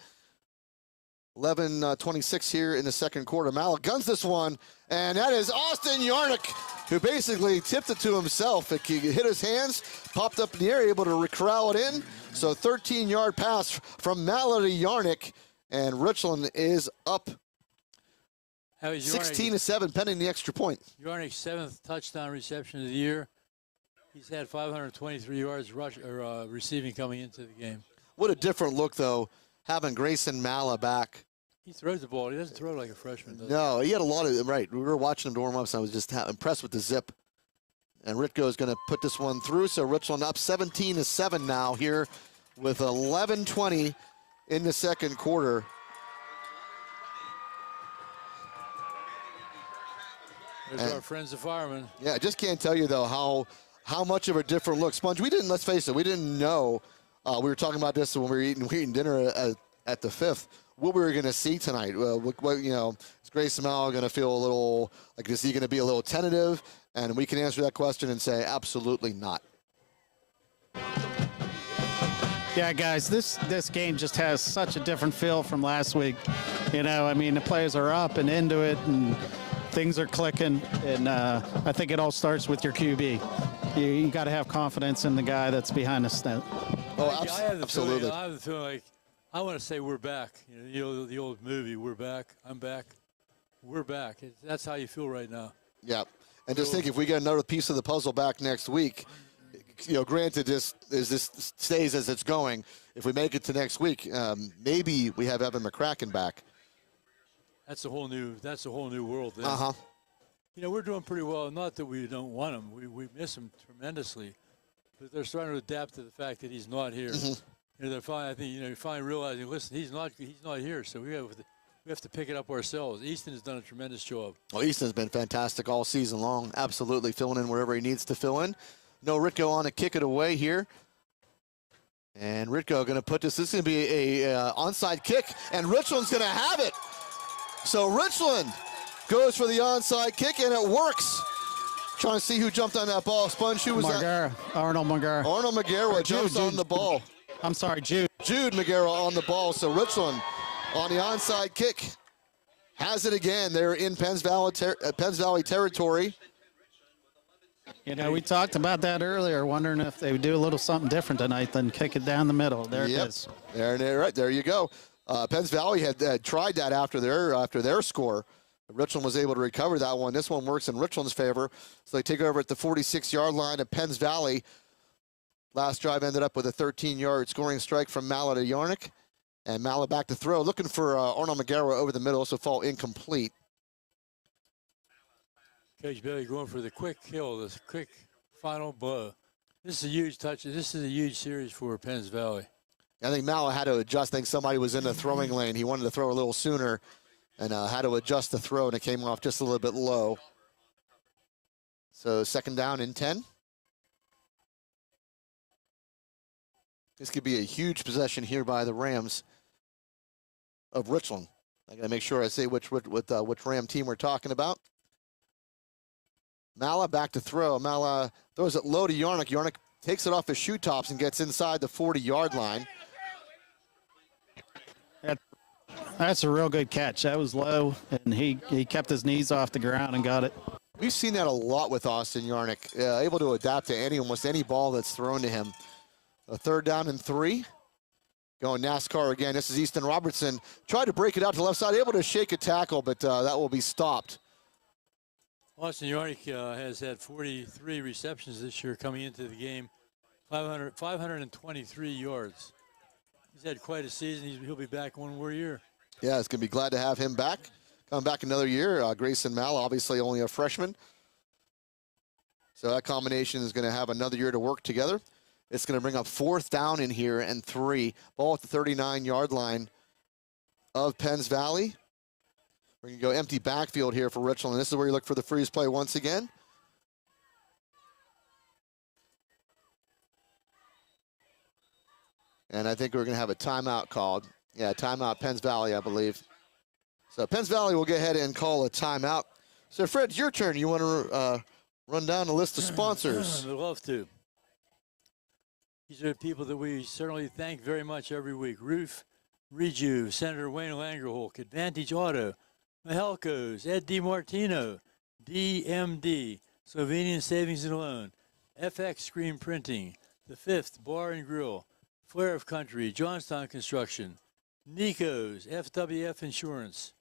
11:26 here in the second quarter. Mala guns this one, and that is Austin Yarnick, who basically tipped it to himself. It hit his hands, popped up in the air, able to corral it in. So 13-yard pass from Mala to Yarnick, and Richland is up 16-7, pending the extra point. Yarnick's 7th touchdown reception of the year. He's had 523 yards receiving coming into the game. What a different look, though, having Grayson Mala back. He throws the ball. He doesn't throw like a freshman, does No, he had a lot of, right. We were watching him to warm up, so I was just impressed with the zip. And Ritko is going to put this one through, so Richland up 17-7 now here with 11:20 in the second quarter. There's our friends the firemen. Yeah, I just can't tell you, though, how much of a different look. Sponge, let's face it, we didn't know. We were talking about this when we were eating dinner at the 5th. What we were going to see tonight. Is Grayson Mala going to feel a little, like, is he going to be a little tentative? And we can answer that question and say absolutely not. Yeah, guys, this game just has such a different feel from last week. The players are up and into it, and things are clicking. And I think it all starts with your QB. You got to have confidence in the guy that's behind the stent. Oh, absolutely. I have the feeling like I want to say we're back. The old movie, We're Back. I'm back. We're back. That's how you feel right now. Yeah. And just think, if we get another piece of the puzzle back next week, granted, this stays as it's going. If we make it to next week, maybe we have Evan McCracken back. That's a whole new world. Then. Uh-huh. We're doing pretty well. Not that we don't want him. We miss him tremendously. But they're starting to adapt to the fact that he's not here. Mm-hmm. They're finally realizing, listen, he's not here. So we have to pick it up ourselves. Easton has done a tremendous job. Well, Easton's been fantastic all season long. Absolutely filling in wherever he needs to fill in. No Ritko on to kick it away here. And Ritko going to put this. This is going to be a onside kick, and Richland's going to have it. So Richland goes for the onside kick, and it works. Trying to see who jumped on that ball. Sponge, who was that? Arnold Magara. Arnold Magara jumps on the ball. I'm sorry, Jude. Jude Magara on the ball. So Richland on the onside kick has it again. They're in Penns Valley territory. We talked about that earlier, wondering if they would do a little something different tonight than kick it down the middle. There it is. There you go. Penns Valley had tried that after their score. Richland was able to recover that one. This one works in Richland's favor. So they take over at the 46-yard line of Penns Valley. Last drive ended up with a 13-yard scoring strike from Mala to Yarnick. And Mala back to throw, looking for Arnold Magara over the middle, so fall incomplete. Coach Bailey going for the quick kill, this quick final blow. This is a huge touch. This is a huge series for Penns Valley. I think Mala had to adjust. I think somebody was in the throwing lane. He wanted to throw a little sooner and had to adjust the throw, and it came off just a little bit low. So second down and 10. This could be a huge possession here by the Rams of Richland. I got to make sure I say which Ram team we're talking about. Mala back to throw. Mala throws it low to Yarnick. Yarnick takes it off his shoe tops and gets inside the 40-yard line. That's a real good catch. That was low, and he kept his knees off the ground and got it. We've seen that a lot with Austin Yarnick, able to adapt to almost any ball that's thrown to him. A 3rd down and 3. Going NASCAR again. This is Easton Robertson. Tried to break it out to the left side, able to shake a tackle, but that will be stopped. Austin Yarnick has had 43 receptions this year coming into the game, 523 yards. He's had quite a season. He'll be back one more year. Yeah, it's going to be glad to have him back. Come back another year. Grayson Mal, obviously only a freshman. So that combination is going to have another year to work together. It's going to bring up 4th down in here and 3. Ball at the 39-yard line of Penns Valley. We're going to go empty backfield here for Richland. And this is where you look for the freeze play once again. And I think we're going to have a timeout called. Yeah, timeout Penns Valley, I believe. So Penns Valley will go ahead and call a timeout. So Fred, it's your turn. You want to run down the list of sponsors? I'd love to. These are people that we certainly thank very much every week. Roof, Reju, Senator Wayne Langerholk, Advantage Auto, Mahelco's, Ed DiMartino, DMD, Slovenian Savings and Loan, FX Screen Printing, The Fifth Bar and Grill, Flair of Country, Johnstown Construction, Nico's, FWF Insurance,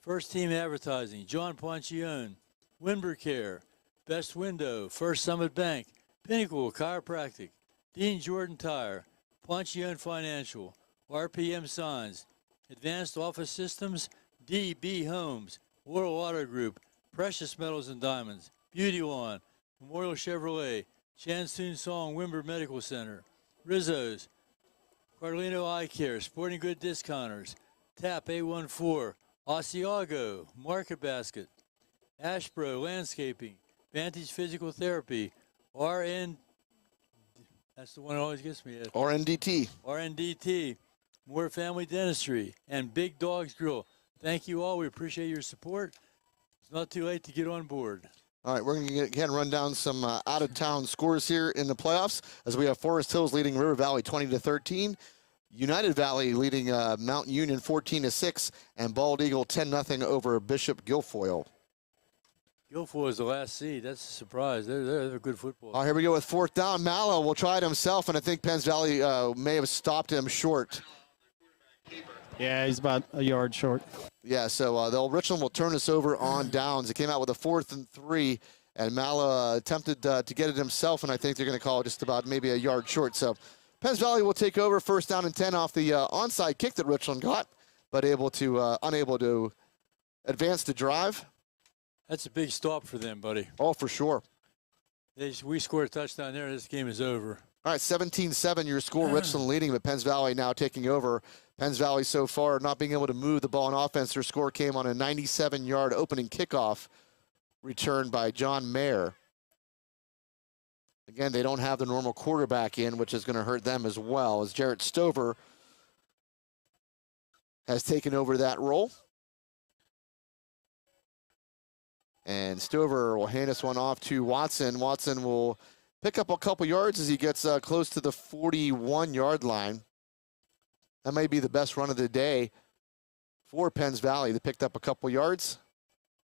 First Team Advertising, John Poncione, Winber Care, Best Window, First Summit Bank, Pinnacle Chiropractic, Dean Jordan Tire, Poncione Financial, RPM Signs, Advanced Office Systems, DB Homes, World Auto Group, Precious Metals and Diamonds, Beauty Lawn, Memorial Chevrolet, Shansoon Song Wimber Medical Center, Rizzo's, Carlino Eye Care, Sporting Good Discounters, TAP A14, Asiago, Market Basket, Ashbro Landscaping, Vantage Physical Therapy, RN, that's the one that always gets me. RNDT. RNDT, Moore Family Dentistry, and Big Dogs Grill. Thank you all. We appreciate your support. It's not too late to get on board. All right, we're going to again run down some out-of-town scores here in the playoffs as we have Forest Hills leading River Valley 20-13, United Valley leading Mountain Union 14-6, and Bald Eagle 10-0 over Bishop Guilfoyle. Guilfoyle is the last seed. That's a surprise. They're a good football. All right, here we go with 4th down. Mallow will try it himself, and I think Penns Valley may have stopped him short. Yeah, he's about a yard short. Yeah, so Richland will turn this over on downs. It came out with a 4th and 3, and Mallow attempted to get it himself, and I think they're going to call it just about maybe a yard short. So Penns Valley will take over 1st down and 10 off the onside kick that Richland got, but unable to advance the drive. That's a big stop for them, buddy. Oh, for sure. We scored a touchdown there. This game is over. All right, 17-7 your score. Richland leading, but Penns Valley now taking over. Penns Valley so far not being able to move the ball on offense. Their score came on a 97-yard opening kickoff returned by John Mayer. Again, they don't have the normal quarterback in, which is going to hurt them as well, as Jarrett Stover has taken over that role. And Stover will hand this one off to Watson. Watson will pick up a couple yards as he gets close to the 41-yard line. That may be the best run of the day for Penns Valley. They picked up a couple yards.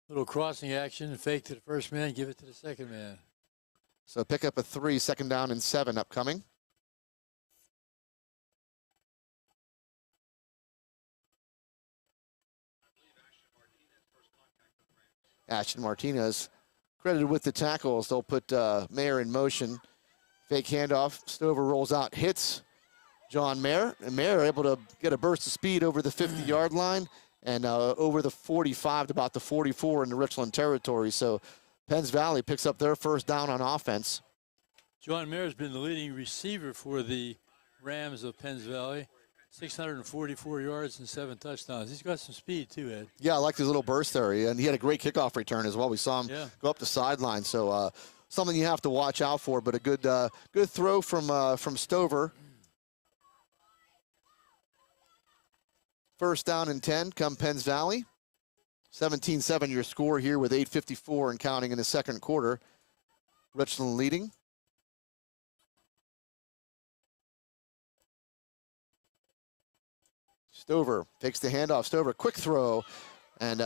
Little crossing action, fake to the first man, give it to the second man. So pick up a 3, 2nd down and 7 upcoming. Ashton Martinez credited with the tackles. They'll put Mayer in motion. Fake handoff. Stover rolls out, hits John Mayer. And Mayer able to get a burst of speed over the 50-yard line and over the 45 to about the 44 in the Richland territory. So Penns Valley picks up their 1st down on offense. John Mayer has been the leading receiver for the Rams of Penns Valley. 644 yards and 7 touchdowns. He's got some speed too, Ed. Yeah, I like his little burst there. And he had a great kickoff return as well. We saw him go up the sideline. So something you have to watch out for, but a good throw from Stover. 1st down and 10 come Penns Valley. 17-7 your score here with 8:54 and counting in the 2nd quarter. Richland leading. Stover takes the handoff. Stover, quick throw, and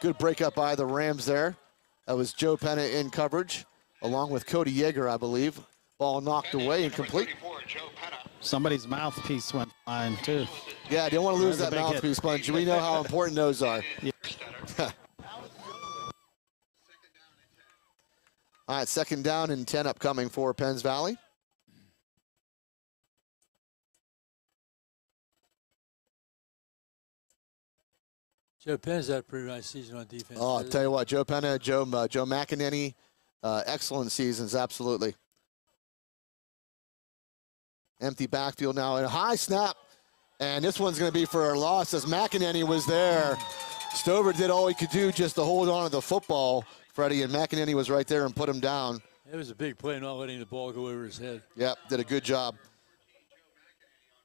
good breakup by the Rams there. That was Joe Penna in coverage, along with Cody Yeager, I believe. Ball knocked away, incomplete. Somebody's mouthpiece went flying, too. Yeah, I didn't want to lose That was that a big mouthpiece punch. We know how important those are. Yeah. All right, 2nd down and 10 upcoming for Penns Valley. Joe Penn's had a pretty nice season on defense. Oh, I'll tell you what, Joe Penna, Joe McEnany, excellent seasons, absolutely. Empty backfield now, and a high snap. And this one's going to be for our loss as McEnany was there. Stover did all he could do just to hold on to the football, Freddie, and McEnany was right there and put him down. It was a big play, not letting the ball go over his head. Yep, did a good job.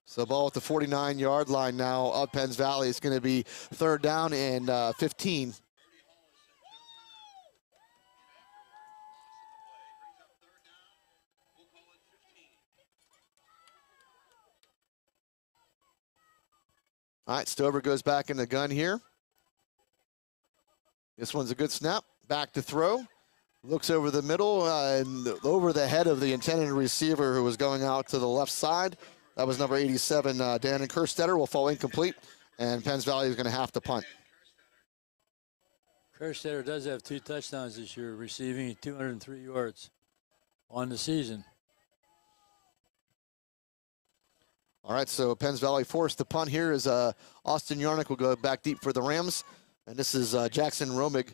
So ball at the 49-yard line now of Penns Valley. It's going to be 3rd down and 15. All right, Stover goes back in the gun here. This one's a good snap. Back to throw. Looks over the middle and over the head of the intended receiver who was going out to the left side. That was number 87, Dan Kerstetter, will fall incomplete, and Penns Valley is going to have to punt. Kerstetter does have 2 touchdowns this year, receiving 203 yards on the season. All right, so Penns Valley forced to punt here as Austin Yarnick will go back deep for the Rams. And this is Jackson Romig,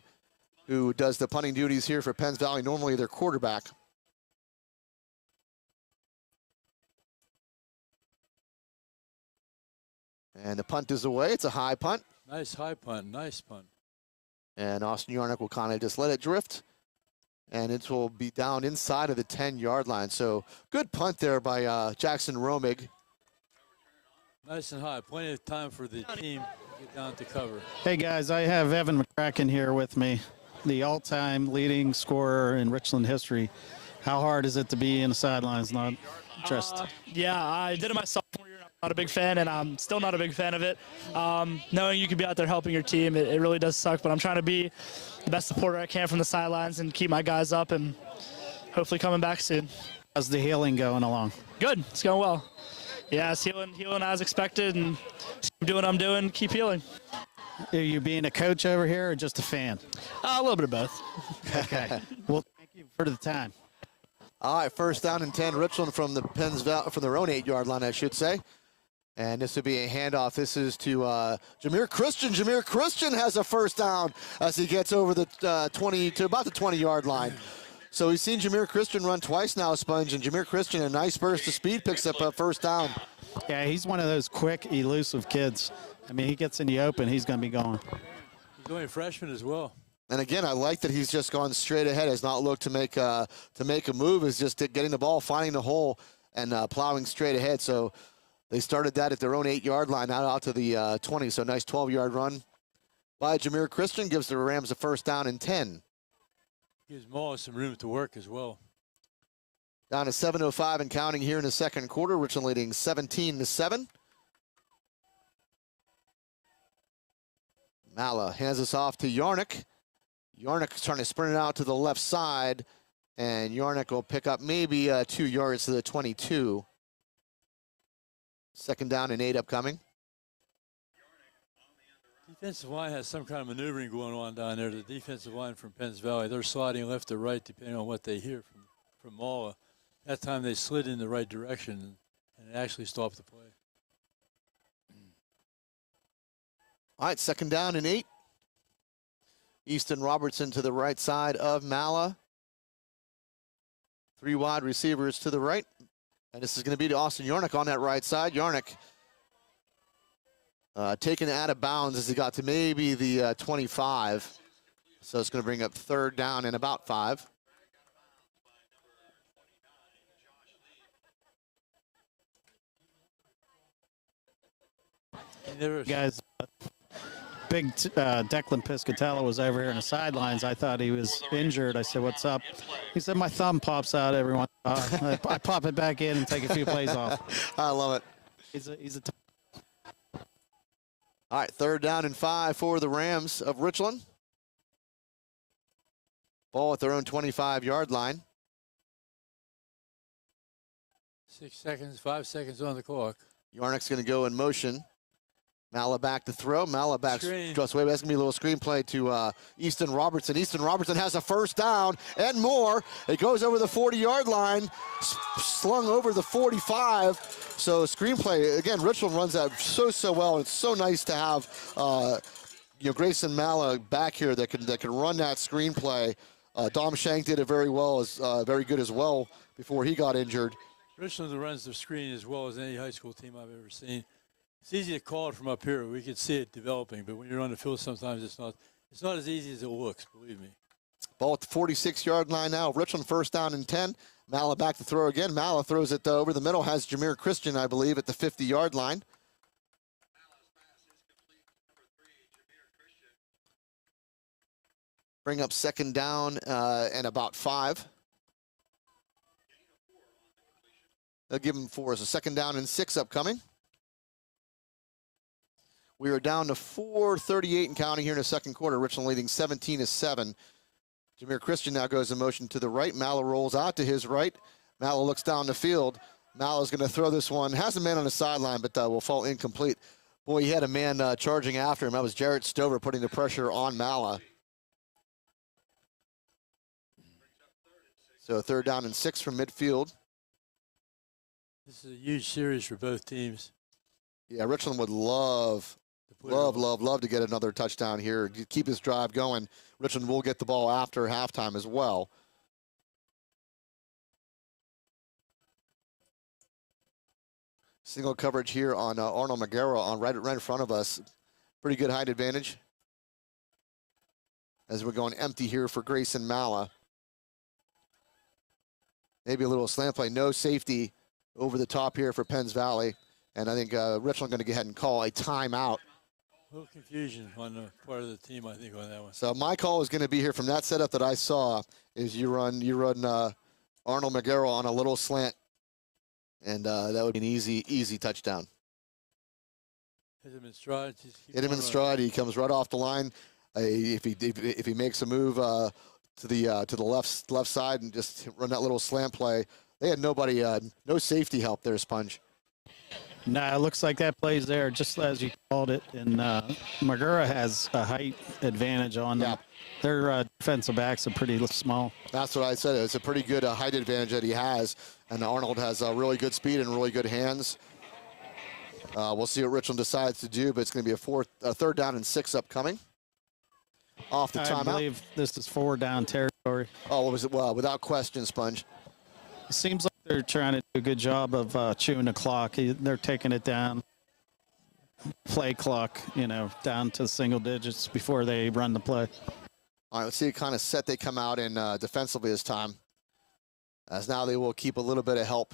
who does the punting duties here for Penns Valley, normally their quarterback. And the punt is away. It's a high punt. Nice high punt, nice punt. And Austin Yarnick will kind of just let it drift. And it will be down inside of the 10-yard line. So good punt there by Jackson Romig. Nice and high. Plenty of time for the team to get down to cover. Hey, guys, I have Evan McCracken here with me, the all-time leading scorer in Richland history. How hard is it to be in the sidelines, not just? Yeah, I did it my sophomore year. I'm not a big fan, and I'm still not a big fan of it. Knowing you could be out there helping your team, it really does suck, but I'm trying to be the best supporter I can from the sidelines and keep my guys up and hopefully coming back soon. How's the healing going along? Good. It's going well. Yeah, it's healing as expected, and keep doing what I'm doing, keep healing. Are you being a coach over here or just a fan? A little bit of both. Okay. Well, thank you for the time. All right, 1st down and 10, Richland from the Penns Valley, from their own 8-yard line, I should say. And this would be a handoff. This is to Jameer Christian. Jameer Christian has a 1st down as he gets over the 20 to about the 20-yard line. So we've seen Jameer Christian run twice now, Sponge, and Jameer Christian, a nice burst of speed, picks up a 1st down. Yeah, he's one of those quick, elusive kids. I mean, he gets in the open, he's going to be gone. He's only a freshman as well. And again, I like that he's just gone straight ahead, has not looked to make a move, is just getting the ball, finding the hole, and plowing straight ahead. So they started that at their own 8-yard line, out to the 20. So nice 12-yard run by Jameer Christian, gives the Rams a 1st down and 10. Gives Maul some room to work as well. Down to 7:05 and counting here in the 2nd quarter. Richland leading 17-7. Mala hands us off to Yarnick. Yarnick's trying to sprint it out to the left side, and Yarnick will pick up maybe 2 yards to the 22. 2nd down and 8 upcoming. Defensive line has some kind of maneuvering going on down there. The defensive line from Penns Valley, they're sliding left to right depending on what they hear from Mala. That time they slid in the right direction, and it actually stopped the play. All right, 2nd down and 8. Easton Robertson to the right side of Mala. 3 wide receivers to the right. And this is going to be to Austin Yarnick on that right side. Yarnick taken out of bounds as he got to maybe the 25. So it's going to bring up 3rd down and about 5. Guys, big Declan Piscatella was over here on the sidelines. I thought he was injured. I said, "What's up?" He said, "My thumb pops out every once in a while. I pop it back in and take a few plays off." I love it. He's a All right, 3rd down and 5 for the Rams of Richland. Ball at their own 25-yard line. 6 seconds, 5 seconds on the clock. Yarnick's going to go in motion. Mala back to throw. Mala back just away. That's going to be a little screenplay to Easton Robertson. Easton Robertson has a 1st down and more. It goes over the 40-yard line, slung over the 45. So screenplay, again, Richland runs that so well. It's so nice to have Grayson Mala back here that can run that screenplay. Dom Shank did it very well, very good as well before he got injured. Richland runs the screen as well as any high school team I've ever seen. It's easy to call it from up here. We can see it developing, but when you're on the field, sometimes it's not as easy as it looks, believe me. Ball at the 46-yard line now. Richland 1st down and 10. Mala back to throw again. Mala throws it over the middle. Has Jameer Christian, I believe, at the 50-yard line. Bring up 2nd down and about 5. They'll give him 4 as a 2nd down and 6 upcoming. We are down to 4:38 and counting here in the 2nd quarter. Richland leading 17-7. Jameer Christian now goes in motion to the right. Mala rolls out to his right. Mala looks down the field. Mala's going to throw this one. Has a man on the sideline, but will fall incomplete. Boy, he had a man charging after him. That was Jarrett Stover putting the pressure on Mala. So 3rd down and 6 from midfield. This is a huge series for both teams. Yeah, Richland would love to get another touchdown here, keep his drive going. Richland will get the ball after halftime as well. Single coverage here on Arnold Magara on right in front of us. Pretty good height advantage as we're going empty here for Grayson Mala. Maybe a little slant play, no safety over the top here for Penns Valley. And I think Richland going to go ahead and call a timeout. A little confusion on the part of the team, I think, on that one. So my call is going to be here from that setup that I saw is you run Arnold Magara on a little slant, and that would be an easy touchdown. Hit him in stride. Hit him in stride. He comes right off the line. If he makes a move to the left side and just run that little slant play, they had nobody, no safety help there, Sponge. No, it looks like that play's there, just as you called it. And Magura has a height advantage on them. Their defensive backs are pretty small. That's what I said. It's a pretty good height advantage that he has. And Arnold has really good speed and really good hands. We'll see what Richland decides to do, but it's going to be a 3rd down and 6 upcoming. Off the timeout. I believe this is 4 down territory. Oh, was it? Well, without question, Sponge. It seems like they're trying to do a good job of chewing the clock. They're taking it down, play clock, down to single digits before they run the play. All right, let's see what kind of set they come out in defensively this time. As now they will keep a little bit of help.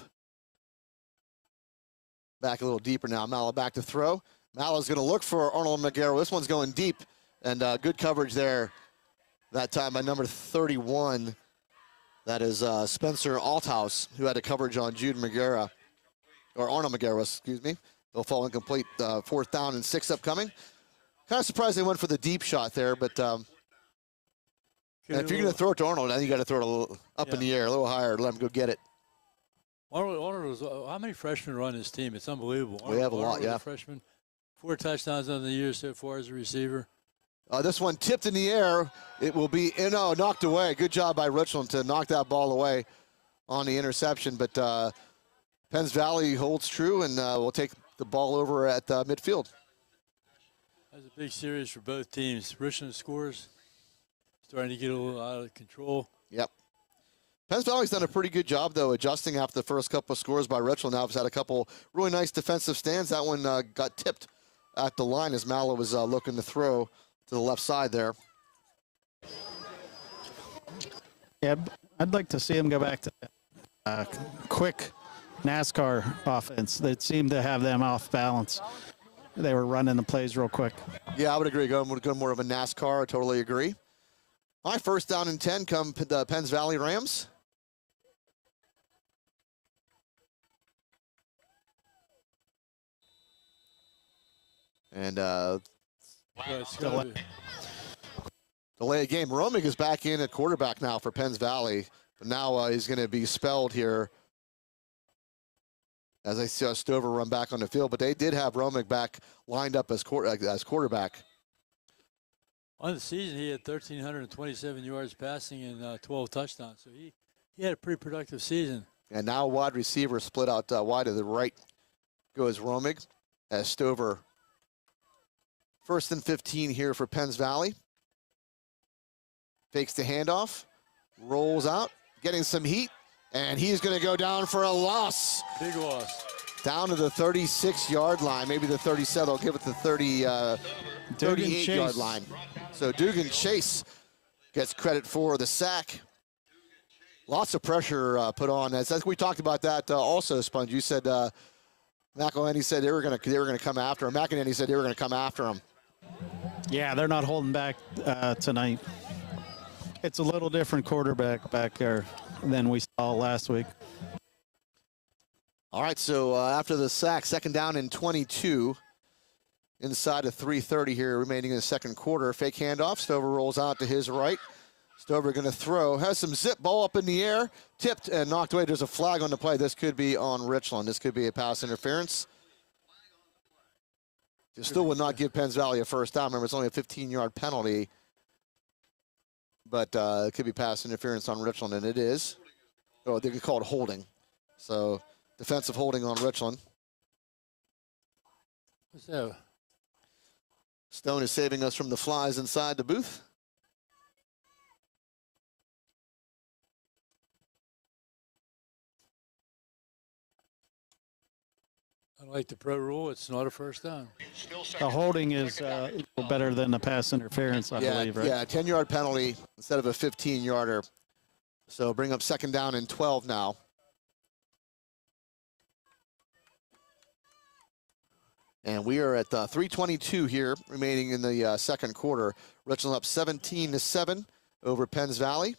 Back a little deeper now. Mala back to throw. Mala's going to look for Arnold Magara. This one's going deep, and good coverage there. That time by number 31. That is Spencer Althouse, who had a coverage on Jude Magara, or Arnold Magara, excuse me. They'll fall incomplete. 4th down and 6 upcoming. Kind of surprised they went for the deep shot there, but and if you're going to throw it to Arnold, then you got to throw it a little up in the air, a little higher, let him go get it. Arnold was, how many freshmen run this team? It's unbelievable. We have a lot, yeah. Freshman, 4 touchdowns on the year so far as a receiver. This one tipped in the air. It will be knocked away. Good job by Richland to knock that ball away on the interception. But Penns Valley holds true and will take the ball over at midfield. That's a big series for both teams. Richland scores, starting to get a little out of control. Yep. Penns Valley's done a pretty good job, though, adjusting after the first couple of scores by Richland. Now it's had a couple really nice defensive stands. That one got tipped at the line as Mala was looking to throw to the left side there. Yeah, I'd like to see him go back to quick NASCAR offense. They seemed to have them off balance. They were running the plays real quick. Yeah, I would agree. Go more of a NASCAR. I totally agree. All right, 1st down and 10 come the Penns Valley Rams. And It's gotta be- delay a game. Romig is back in at quarterback now for Penns Valley. But now he's going to be spelled here as I see Stover run back on the field. But they did have Romig back lined up as quarterback. On the season, he had 1,327 yards passing and 12 touchdowns. So he had a pretty productive season. And now wide receiver split out wide to the right goes Romig as Stover. 1st and 15 here for Penns Valley. Fakes the handoff, rolls out, getting some heat, and he's going to go down for a loss. Big loss. Down to the 36-yard line, maybe the 37. They'll give it the 38-yard line. So Dugan Chase gets credit for the sack. Lots of pressure put on. As we talked about that also, Sponge. You said McElhenney said they were going to come after him. McElhenney said they were going to come after him. Yeah, they're not holding back tonight. It's a little different quarterback back there than we saw last week. All right, so after the sack, 2nd down and 22. Inside of 3:30 here remaining in the second quarter. Fake handoff. Stover rolls out to his right. Stover going to throw. Has some zip ball up in the air. Tipped and knocked away. There's a flag on the play. This could be on Richland. This could be a pass interference. It still would not give Penns Valley a first down. Remember, it's only a 15-yard penalty. But it could be pass interference on Richland, and it is. Oh, they could call it holding. So defensive holding on Richland. What's that? Stone is saving us from the flies inside the booth. Unlike the pro rule, it's not a first down. The holding is better than the pass interference, I believe, right? Yeah, 10-yard penalty instead of a 15-yarder. So bring up 2nd down and 12 now. And we are at 3:22 here, remaining in the second quarter. Richland up 17-7 over Penns Valley.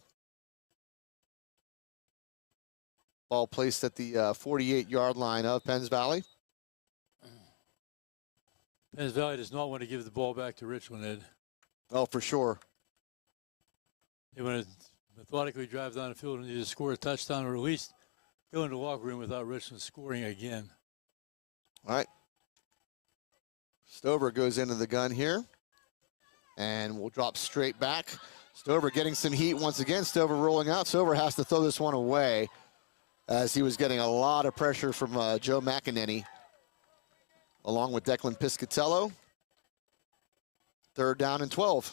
Ball placed at the 48-yard line of Penns Valley. Penns Valley does not want to give the ball back to Richland, Ed. Oh, for sure. They want to methodically drive down the field and either score a touchdown or at least go into the locker room without Richland scoring again. All right. Stover goes into the gun here. And we'll drop straight back. Stover getting some heat once again. Stover rolling out. Stover has to throw this one away as he was getting a lot of pressure from Joe McElhenney, along with Declan Piscatello. 3rd down and 12.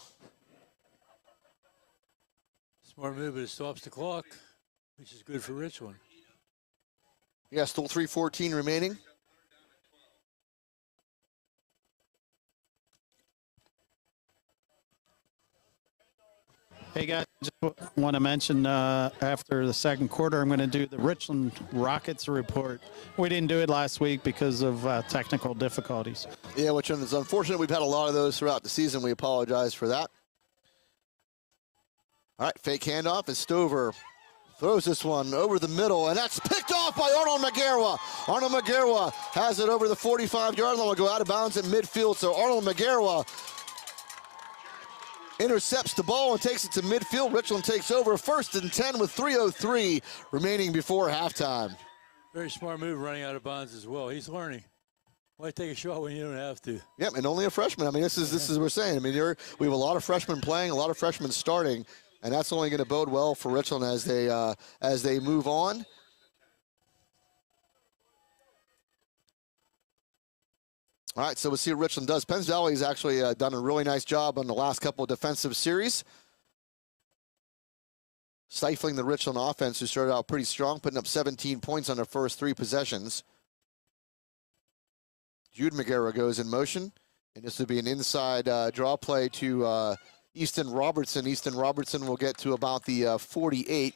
Smart move, but it stops the clock, which is good for Richland. Yeah, still 3:14 remaining. Hey, guys, just want to mention after the second quarter, I'm going to do the Richland Rockets report. We didn't do it last week because of technical difficulties. Yeah, which is unfortunate. We've had a lot of those throughout the season. We apologize for that. All right, fake handoff as Stover throws this one over the middle, and that's picked off by Arnold McGarwa. Arnold McGarwa has it over the 45-yard line. Will go out of bounds at midfield, so Arnold McGarwa intercepts the ball and takes it to midfield. Richland takes over 1st and 10 with 3:03 remaining before halftime. Very smart move running out of bounds as well. He's learning. Why take a shot when you don't have to? Yep, and only a freshman. I mean, this is what we're saying. I mean, we have a lot of freshmen playing, a lot of freshmen starting, and that's only going to bode well for Richland as they move on. All right, so we'll see what Richland does. Penns Valley has actually done a really nice job on the last couple of defensive series, stifling the Richland offense, who started out pretty strong, putting up 17 points on their first 3 possessions. Jude McGarra goes in motion, and this would be an inside draw play to Easton Robertson. Easton Robertson will get to about the 48,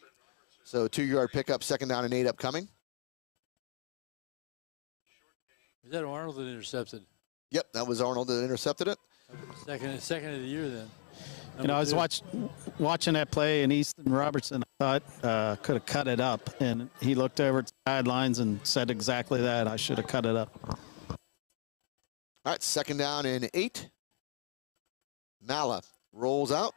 so 2-yard pickup, 2nd down and 8 upcoming. Is that Arnold that intercepted? Yep, that was Arnold that intercepted it. Second of the year then. You know, I was watching that play, and Easton Robertson, I thought, could have cut it up. And he looked over at the sidelines and said exactly that. I should have cut it up. All right, 2nd down and 8. Mala rolls out.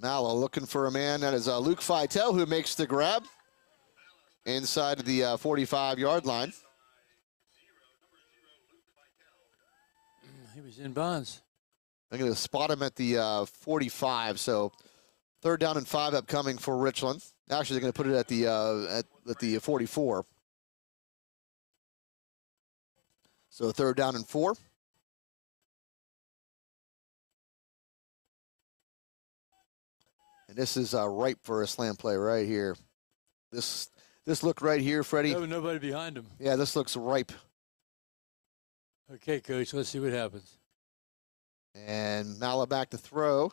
Mala looking for a man. That is Luke Feitel, who makes the grab inside of the 45-yard line. He was in bounds. They're going to spot him at the 45. So 3rd down and 5 upcoming for Richland. Actually, they're going to put it at the 44. So 3rd down and 4. And this is ripe for a slam play right here. This look right here, Freddie. Nobody behind him. Yeah, this looks ripe. Okay, Coach, let's see what happens. And Mala back to throw.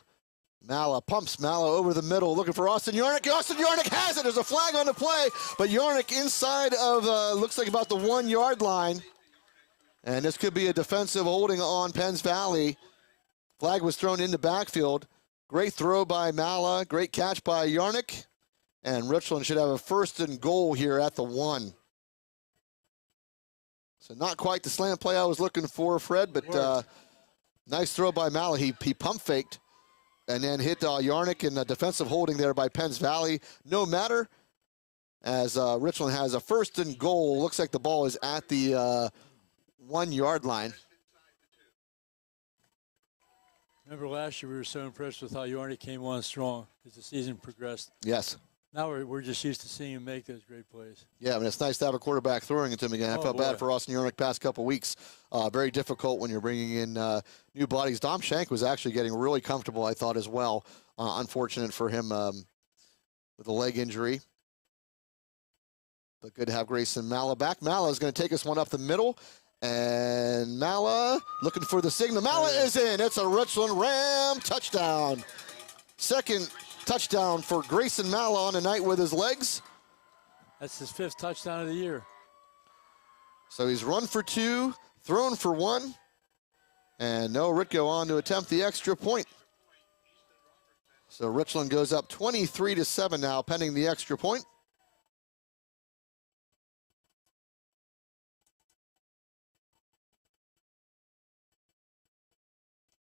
Mala pumps Mala over the middle, looking for Austin Yarnick. Austin Yarnick has it. There's a flag on the play, but Yarnick inside of, looks like about the 1-yard line. And this could be a defensive holding on Penns Valley. Flag was thrown into backfield. Great throw by Mala. Great catch by Yarnick. And Richland should have a 1st and goal here at the 1. So not quite the slant play I was looking for, Fred, but nice throw by Mala. He pump faked and then hit Yarnick in the defensive holding there by Penns Valley. No matter, as Richland has a 1st and goal. Looks like the ball is at the 1-yard line. Remember last year we were so impressed with how Yarnick came on strong as the season progressed. Yes. Now we're just used to seeing him make those great plays. Yeah, I mean, it's nice to have a quarterback throwing it to him again. I felt bad for Austin Yarnick past couple weeks. Very difficult when you're bringing in new bodies. Dom Shank was actually getting really comfortable, I thought, as well. Unfortunate for him with a leg injury. But good to have Grayson Mala back. Mala is going to take us one up the middle. And Mala looking for the signal. Mala is in. It's a Richland Ram touchdown. 2nd touchdown for Grayson Mala on the night with his legs. That's his 5th touchdown of the year. So he's run for 2, thrown for 1. And no Ritko on to attempt the extra point. So Richland goes up 23-7 now, pending the extra point.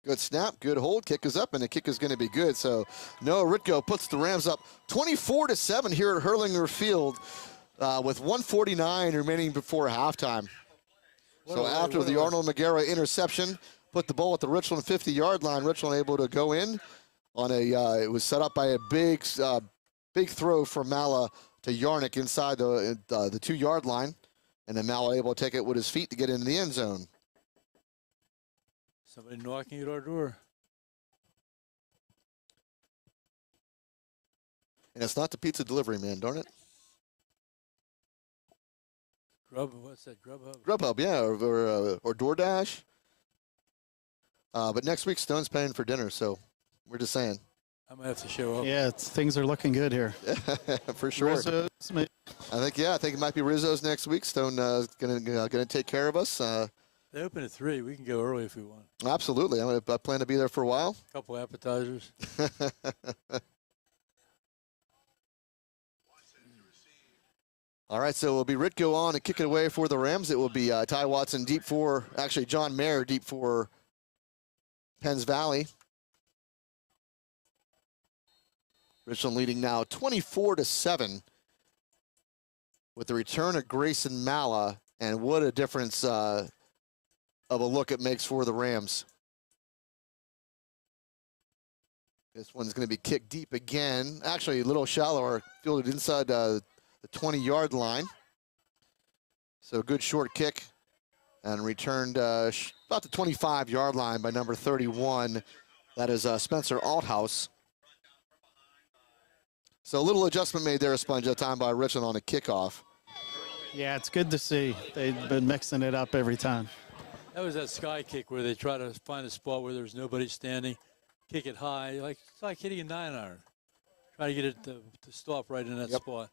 Good snap, good hold, kick is up, and the kick is going to be good. So Noah Ritko puts the Rams up 24-7 here at Hurlinger Field with 1:49 remaining before halftime. So after the Arnold Magera interception, put the ball at the Richland 50-yard line. Richland able to go in on a, it was set up by a big throw from Mala to Yarnick inside the 2-yard line. And then Mala able to take it with his feet to get into the end zone. Somebody knocking at our door. And it's not the pizza delivery man, darn it. What's that, Grubhub? Grubhub, yeah, or DoorDash. But next week, Stone's paying for dinner, so we're just saying. I might have to show up. Yeah, things are looking good here. For sure. Rizzo's, I think it might be Rizzo's next week. Stone is gonna take care of us. They open at 3. We can go early if we want. Absolutely. I plan to be there for a while. A couple appetizers. All right, so it will be Ritko on to kick it away for the Rams. It will be Ty Watson deep for, actually John Mayer deep for Penns Valley. Richland leading now 24-7 with the return of Grayson Mala, and what a difference of a look it makes for the Rams. This one's going to be kicked deep again. Actually, a little shallower, fielded inside the 20-yard line. So good short kick and returned about the 25-yard line by number 31. That is Spencer Althouse. So a little adjustment made there, Sponge, that time by Richland on a kickoff. Yeah, it's good to see. They've been mixing it up every time. That was that sky kick where they try to find a spot where there's nobody standing, kick it high, it's like hitting a 9-iron. Try to get it to stop right in that spot.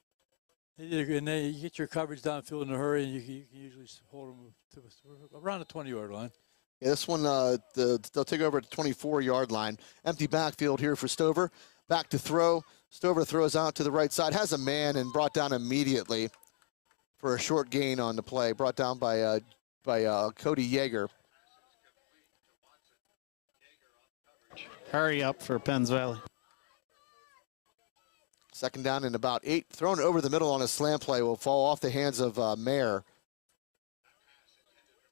You get your coverage downfield in a hurry, and you can usually hold them to around the 20-yard line. Yeah, this one, they'll take over at the 24-yard line. Empty backfield here for Stover. Back to throw. Stover throws out to the right side, has a man, and brought down immediately for a short gain on the play. Brought down by Cody Yeager. hurry up for Penns Valley. Second down and about 8. Thrown over the middle on a slant play will fall off the hands of Mayer.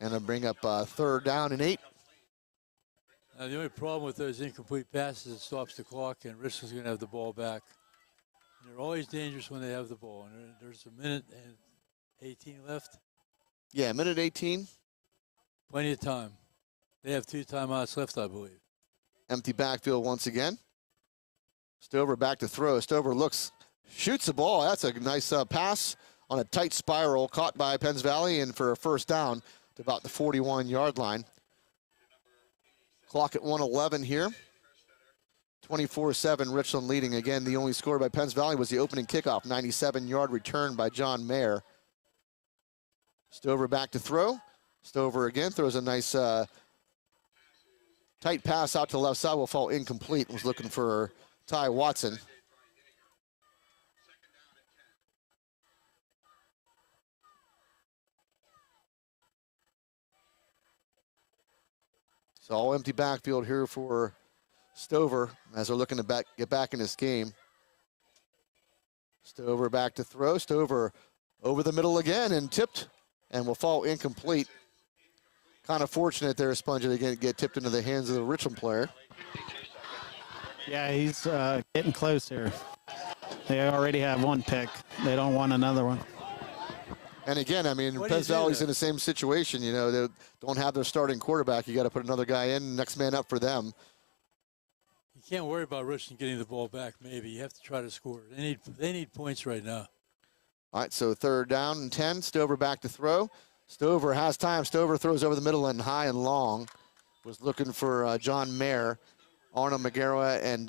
And it'll bring up third down and 8. The only problem with those incomplete passes, it stops the clock, and Richland's going to have the ball back. And they're always dangerous when they have the ball. And there's a minute and 18 left. Yeah, minute 18. Plenty of time. They have 2 timeouts left, I believe. Empty backfield once again. Stover back to throw. Stover looks, shoots the ball. That's a nice pass on a tight spiral caught by Penns Valley, and for a first down to about the 41-yard line. Clock at 1:11 here. 24-7, Richland leading. Again, the only score by Penns Valley was the opening kickoff. 97-yard return by John Mayer. Stover back to throw. Stover again throws a nice tight pass out to the left side. Will fall incomplete. Was looking for Ty Watson. So all empty backfield here for Stover as they're looking to get back in this game. Stover back to throw. Stover over the middle again and tipped and will fall incomplete. Kind of fortunate there, Sponge, to get tipped into the hands of the Richland player. Yeah, he's getting close here. They already have 1 pick. They don't want another one. And again, I mean, Penns Valley's in the same situation. You know, they don't have their starting quarterback. You got to put another guy in, next man up for them. You can't worry about Richland getting the ball back, maybe. You have to try to score. They need points right now. All right, so third down and 10. Stover back to throw. Stover has time. Stover throws over the middle and high and long. Was looking for John Mayer. Arnold McGarrett and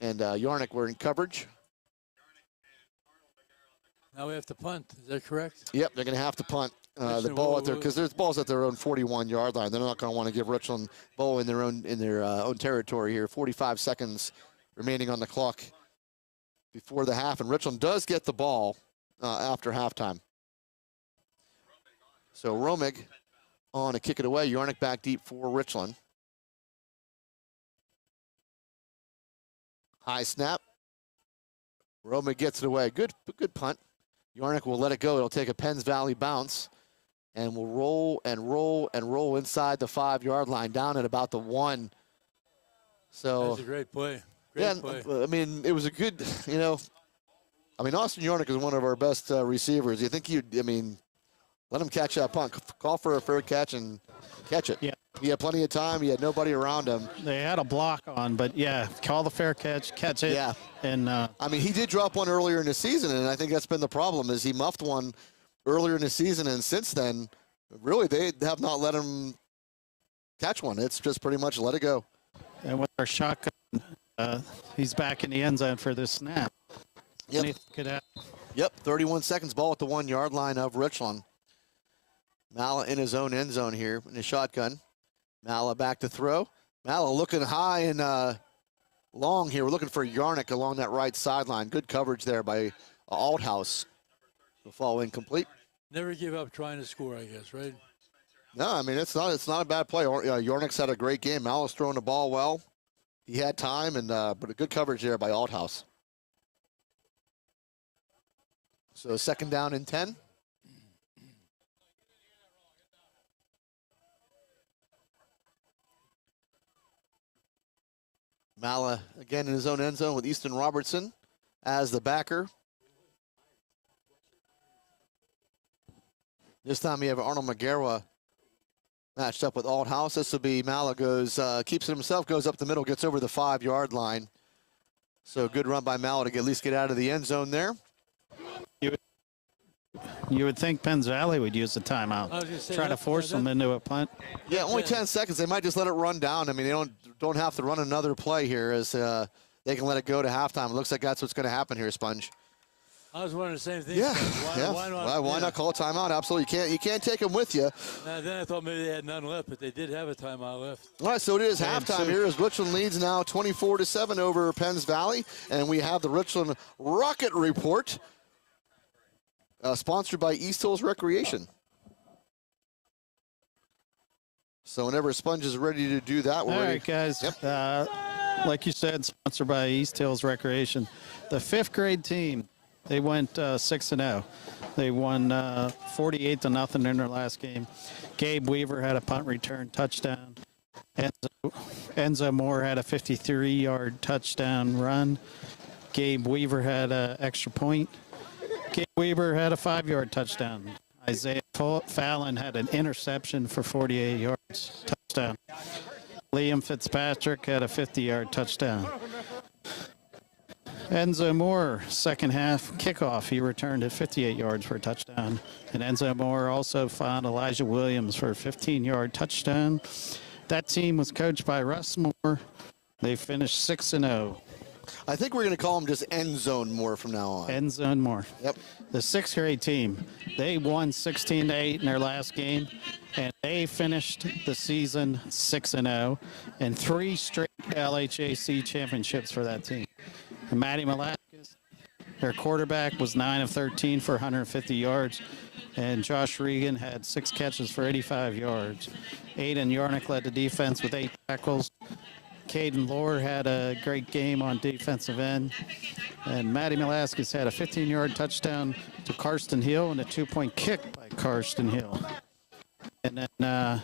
Yarnick were in coverage. Now we have to punt. Is that correct? Yep, they're going to have to punt the ball at their, because there's balls at their own 41-yard line. They're not going to want to give Richland ball in their own territory here. 45 seconds remaining on the clock before the half, and Richland does get the ball after halftime. So Romig on to kick it away. Yarnick back deep for Richland. High snap. Romig gets it away. Good punt. Yarnick will let it go. It'll take a Penns Valley bounce and will roll and roll and roll inside the 5-yard line down at about the 1. So that's a great play. Play. I mean, it was a good, you know, I mean, Austin Yarnick is one of our best receivers. You think let him catch that punt. Call for a fair catch and catch it. Yeah. He had plenty of time. He had nobody around him. They had a block on, but yeah, call the fair catch it. Yeah. And I mean, he did drop one earlier in the season, and I think that's been the problem, is he muffed one earlier in the season, and since then, really, they have not let him catch one. It's just pretty much let it go. And with our shotgun, he's back in the end zone for this snap. Yep. Yep, 31 seconds, ball at the 1-yard line of Richland. Mala in his own end zone here in the shotgun. Mala back to throw. Mala looking high and long here. We're looking for Yarnick along that right sideline. Good coverage there by Althouse. The fall incomplete. Never give up trying to score, I guess, right? No, I mean, it's not a bad play. Yarnick's had a great game. Mala's throwing the ball well. He had time, and but a good coverage there by Althouse. So second down and 10. Mala again in his own end zone with Easton Robertson as the backer. This time we have Arnold McGarrett matched up with Althouse. This will be Mala keeps it himself, goes up the middle, gets over the 5-yard line. So good run by Mala to at least get out of the end zone there. You would think Penns Valley would use the timeout. Try to force them into a punt. Yeah, only 10 seconds. They might just let it run down. I mean, they don't have to run another play here, as they can let it go to halftime. It looks like that's what's going to happen here, Sponge. I was wondering the same thing. Yeah, Why not call a timeout? Absolutely, you can't take them with you. Then I thought maybe they had none left, but they did have a timeout left. All right, so it is halftime here as Richland leads now 24-7 over Penns Valley, and we have the Richland Rocket Report, sponsored by East Hills Recreation. So whenever Sponge is ready to do that, we're All ready. right, guys. Yep. Like you said, sponsored by East Hills Recreation. The 5th grade team, they went 6-0. They won 48-0 in their last game. Gabe Weaver had a punt return touchdown. Enzo Moore had a 53-yard touchdown run. Gabe Weaver had an extra point. Gabe Weaver had a 5-yard touchdown. Isaiah Fallon had an interception for 48 yards, touchdown. Liam Fitzpatrick had a 50-yard touchdown. Enzo Moore, second half kickoff, he returned at 58 yards for a touchdown. And Enzo Moore also found Elijah Williams for a 15-yard touchdown. That team was coached by Russ Moore. They finished 6-0. I think we're going to call him just End Zone Moore from now on. End Zone Moore. Yep. The 6th grade team, they won 16-8 in their last game, and they finished the season 6-0, and 3 straight LHAC championships for that team. And Matty Malaskis, their quarterback, was 9 of 13 for 150 yards, and Josh Regan had 6 catches for 85 yards. Aiden Yarnick led the defense with 8 tackles. Caden Lohr had a great game on defensive end. And Matty Malaskis had a 15-yard touchdown to Karsten Hill and a 2-point kick by Karsten Hill. And then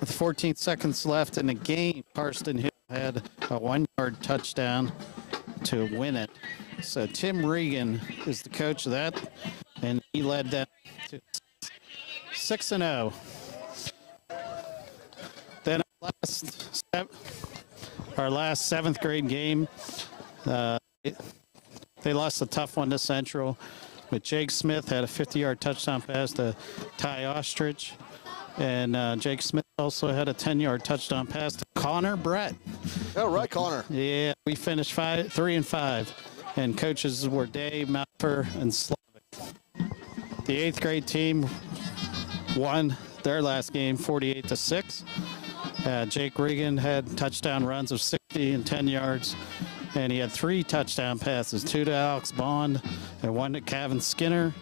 with 14 seconds left in the game, Karsten Hill had a 1-yard touchdown to win it. So Tim Regan is the coach of that, and he led them to 6-0. Then our last 7th grade game, they lost a tough one to Central, but Jake Smith had a 50-yard touchdown pass to Ty Ostrich, and Jake Smith also had a 10-yard touchdown pass to Connor Brett. All right, Connor. Yeah, we finished 3-5, and coaches were Dave Malfer and Slavic. The 8th grade team won their last game 48-6. Jake Regan had touchdown runs of 60 and 10 yards, and he had 3 touchdown passes, 2 to Alex Bond and 1 to Kevin Skinner.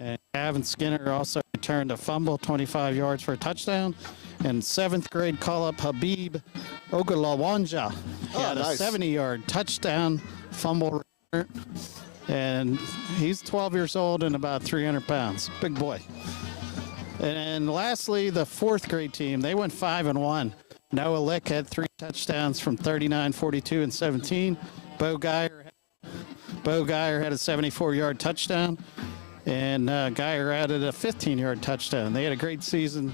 And Kevin Skinner also returned a fumble, 25 yards for a touchdown. And 7th grade call-up Habib Ogalawanja. He had nice. a 70-yard touchdown fumble return. And he's 12 years old and about 300 pounds. Big boy. And lastly, the 4th grade team, they went 5-1. Noah Lick had 3 touchdowns from 39, 42, and 17. Bo Geyer had a 74-yard touchdown, and Geyer added a 15-yard touchdown. They had a great season.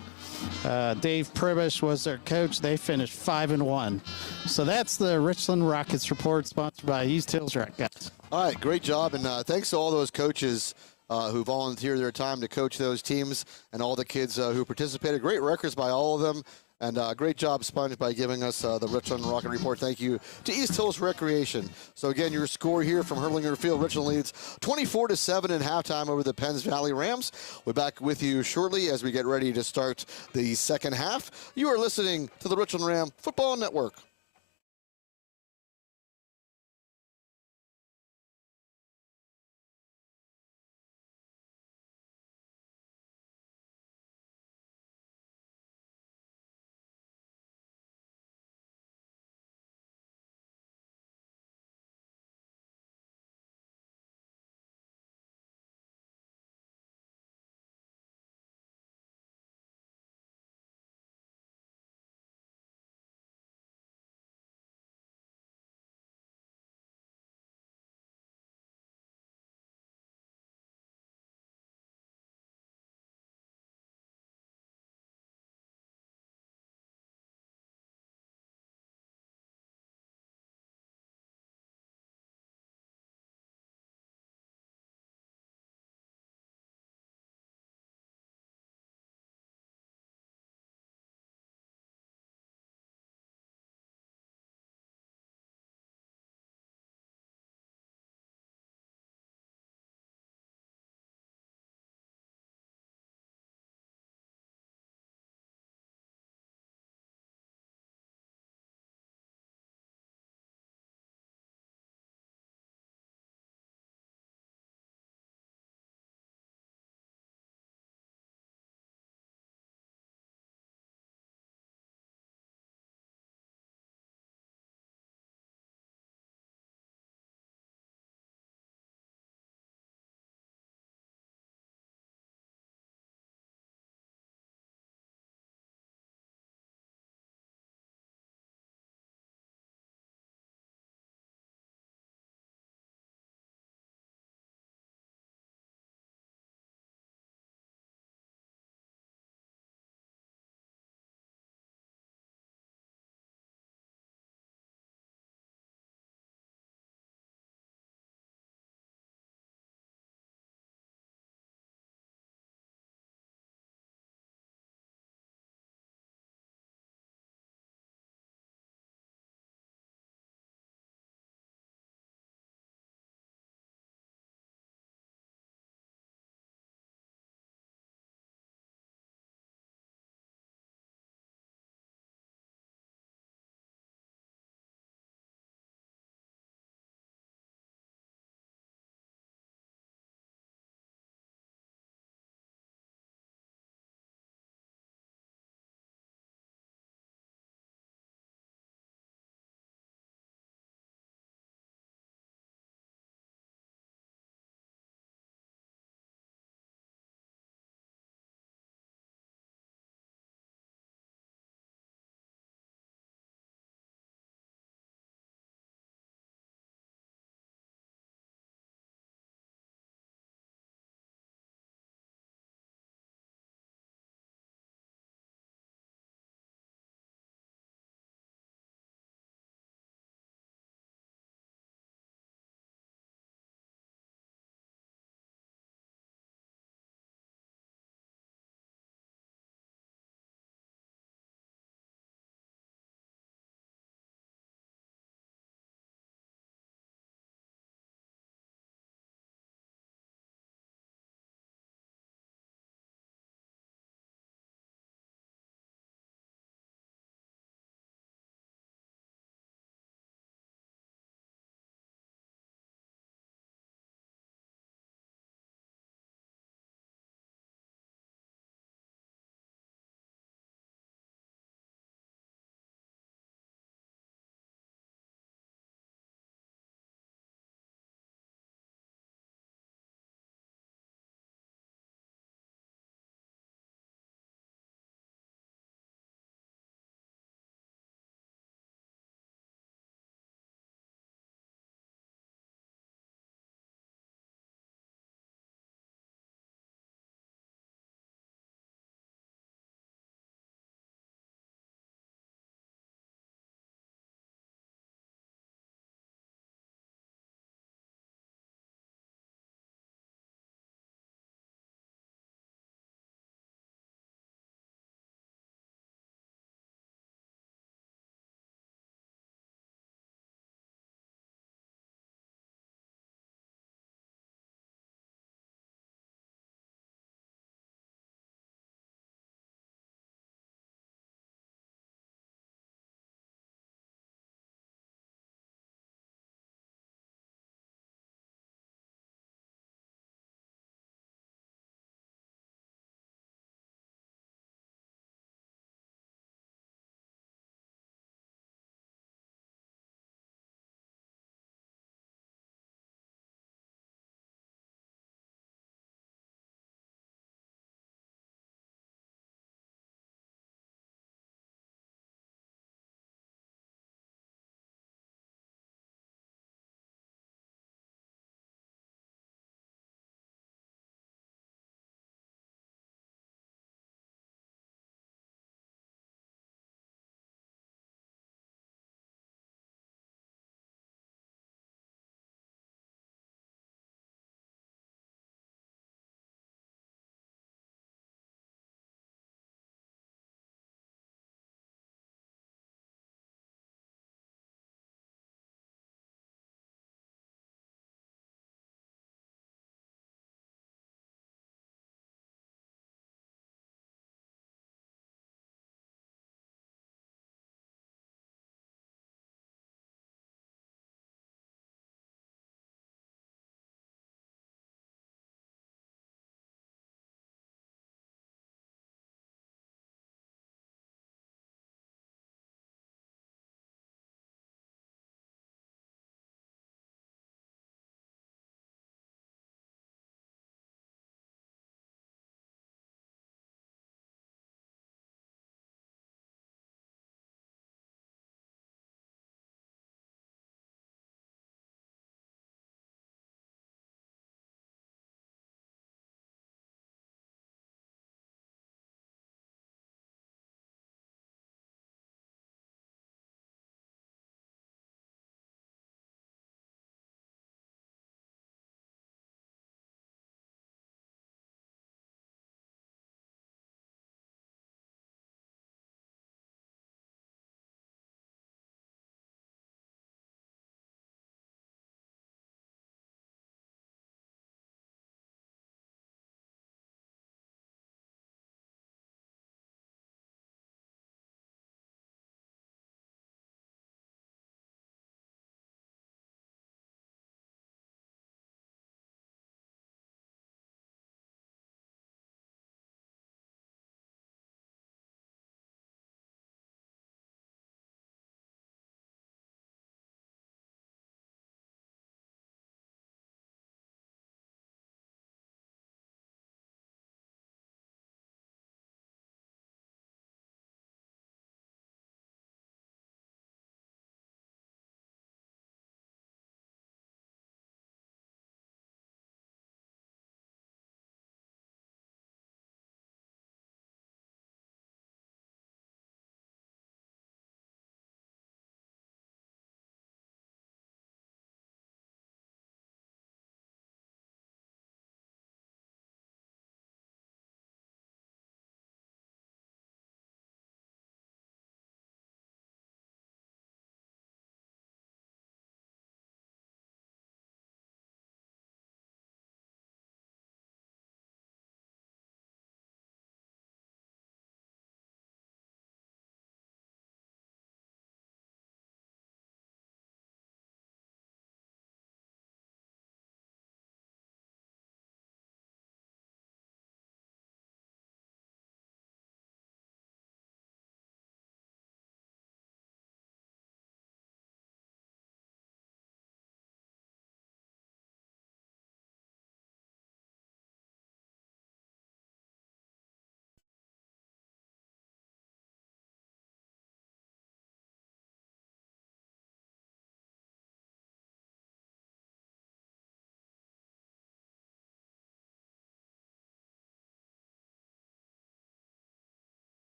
Dave Pribish was their coach. They finished 5-1. So that's the Richland Rockets report, sponsored by East Hills Rockets. All right, great job, and thanks to all those coaches who volunteered their time to coach those teams, and all the kids who participated. Great records by all of them, and great job, Sponge, by giving us the Richland Rocket Report. Thank you to East Hills Recreation. So again, your score here from Hurlinger Field, Richland leads 24-7 in halftime over the Penns Valley Rams. We're back with you shortly as we get ready to start the second half. You are listening to the Richland Ram Football Network.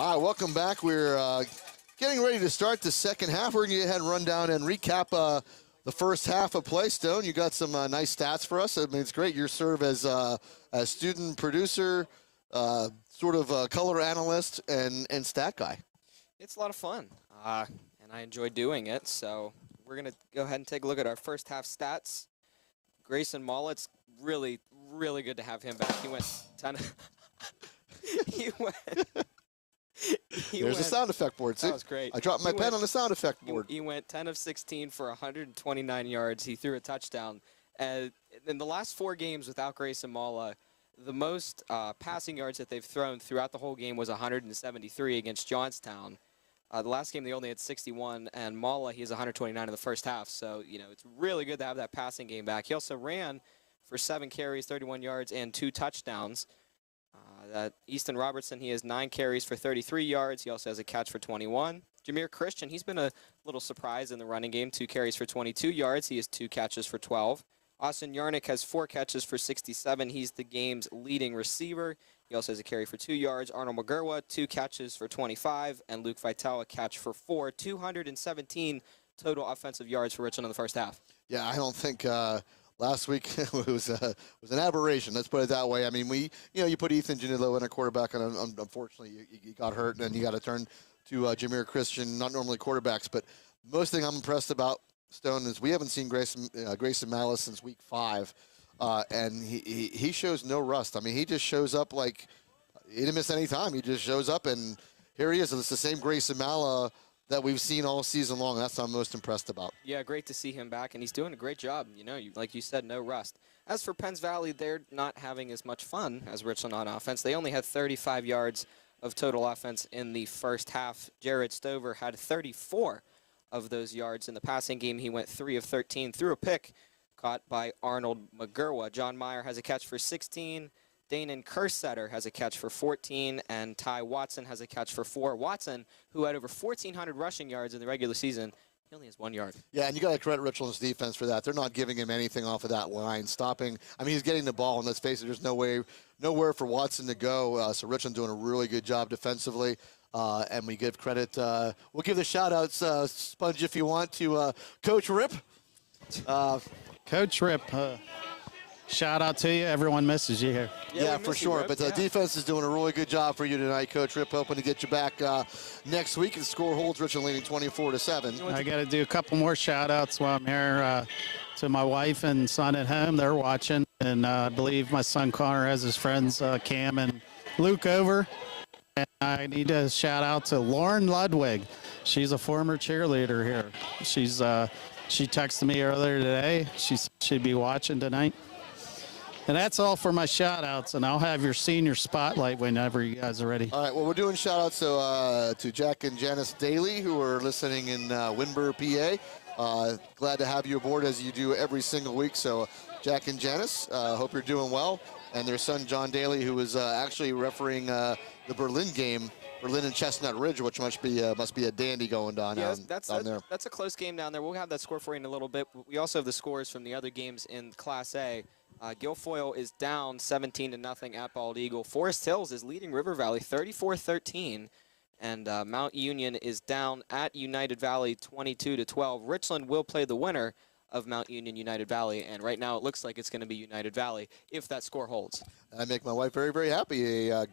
All right, welcome back. We're getting ready to start the second half. We're going to go ahead and run down and recap the first half of play. Stone, you got some nice stats for us. I mean, it's great. You serve as student producer, sort of color analyst, and stat guy. It's a lot of fun, and I enjoy doing it. So we're going to go ahead and take a look at our first half stats. Grayson Malla, it's really, really good to have him back. He went 10. There's a sound effect board. See? That was great. I dropped my pen on the sound effect board. He went 10 of 16 for 129 yards. He threw a touchdown. In the last 4 games without Grayson Malla, the most passing yards that they've thrown throughout the whole game was 173 against Johnstown. The last game they only had 61, and Malla, he has 129 in the first half. So, it's really good to have that passing game back. He also ran for 7 carries, 31 yards, and 2 touchdowns. Easton Robertson, he has 9 carries for 33 yards. He also has a catch for 21. Jameer Christian, he's been a little surprise in the running game. 2 carries for 22 yards. He has 2 catches for 12. Austin Yarnick has 4 catches for 67. He's the game's leading receiver. He also has a carry for 2 yards. Arnold McGurwa, 2 catches for 25. And Luke Vitale, a catch for 4. 217 total offensive yards for Richland in the first half. Yeah, I don't think last week was an aberration. Let's put it that way. I mean, you put Ethan Janillo in a quarterback, and unfortunately you got hurt, and then you got to turn to Jameer Christian. Not normally quarterbacks, but most thing I'm impressed about, Stone, is we haven't seen Grayson Malla since week 5, and he shows no rust. I mean, he just shows up like he didn't miss any time. He just shows up, and here he is. And it's the same Grayson Malla that we've seen all season long. That's what I'm most impressed about. Yeah, great to see him back, and he's doing a great job. Like you said, no rust. As for Penns Valley, they're not having as much fun as Richland on offense. They only had 35 yards of total offense in the first half. Jared Stover had 34 of those yards. In the passing game, he went 3 of 13, threw a pick caught by Arnold McGurwa. John Meyer has a catch for 16. Danon Kersetter has a catch for 14, and Ty Watson has a catch for 4. Watson, who had over 1,400 rushing yards in the regular season, he only has 1 yard. Yeah, and you got to credit Richland's defense for that. They're not giving him anything off of that line, stopping. I mean, he's getting the ball, and let's face it, there's nowhere for Watson to go. So Richland doing a really good job defensively, and we give credit. We'll give the shout-outs, Sponge, if you want, to Coach Rip. Coach Rip. Shout out to you. Everyone misses you here. Yeah, for sure. But the defense is doing a really good job for you tonight, Coach Rip. Hoping to get you back next week. The score holds Richland leading 24-7. I got to do a couple more shout outs while I'm here to my wife and son at home. They're watching. And I believe my son Connor has his friends Cam and Luke over. And I need to shout out to Lauren Ludwig. She's a former cheerleader here. She texted me earlier today. She'd be watching tonight. And that's all for my shout-outs, and I'll have your senior spotlight whenever you guys are ready. All right, well, we're doing shout-outs to Jack and Janice Daly, who are listening in Winburn, PA. Glad to have you aboard, as you do every single week. So, Jack and Janice, hope you're doing well. And their son, John Daly, who is actually refereeing the Berlin game, Berlin and Chestnut Ridge, which must be a dandy going down there. That's a close game down there. We'll have that score for you in a little bit. We also have the scores from the other games in Class A. Guilfoyle is down 17-0 at Bald Eagle. Forest Hills is leading River Valley 34-13. And Mount Union is down at United Valley 22-12. Richland will play the winner of Mount Union United Valley. And right now it looks like it's going to be United Valley if that score holds. I make my wife very, very happy. A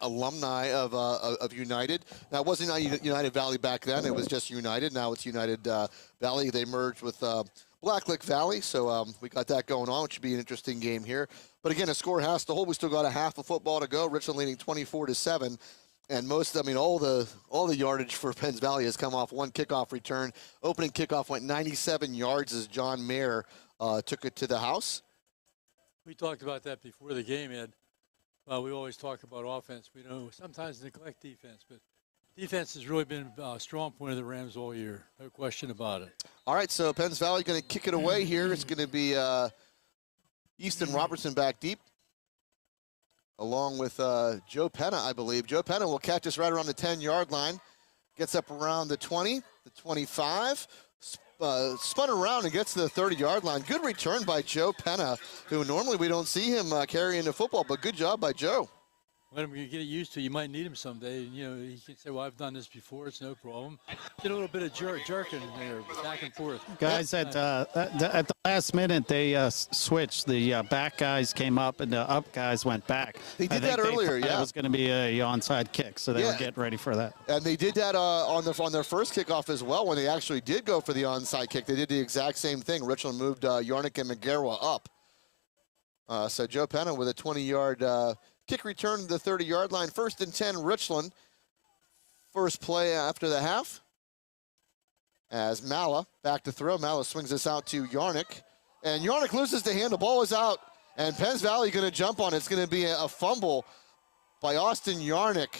alumni of United. Now, it wasn't United Valley back then. It was just United. Now it's United Valley. They merged with Blacklick Valley, so we got that going on, which should be an interesting game here. But again, a score has to hold. We still got a half of football to go. Richland leading 24-7, and all the yardage for Penns Valley has come off one kickoff return. Opening kickoff went 97 yards as John Mayer took it to the house. We talked about that before the game, Ed. We always talk about offense. We sometimes neglect defense, but defense has really been a strong point of the Rams all year. No question about it. All right, so Penns Valley going to kick it away here. It's going to be Easton Robertson back deep, along with Joe Penna, I believe. Joe Penna will catch us right around the 10-yard line. Gets up around the 20, the 25. Spun around and gets to the 30-yard line. Good return by Joe Penna, who normally we don't see him carrying the football, but good job by Joe. let him get used to it. You might need him someday. You know, he can say, well, I've done this before. It's no problem. Did a little bit of jerking there, back and forth. Guys, at the last minute, they switched. The back guys came up and the up guys went back. They did I think that earlier, thought yeah. It was going to be a onside kick, so they Yeah. were getting ready for that. And they did that on their first kickoff as well. When they actually did go for the onside kick, they did the exact same thing. Richland moved Yarnick and McGarwa up. So Joe Penna with a 20-yard kick return to the 30-yard line. 1st and 10, Richland. First play after the half. As Mala back to throw. Mala swings this out to Yarnick. And Yarnick loses the hand. The ball is out. And Penns Valley going to jump on it. It's going to be a fumble by Austin Yarnick,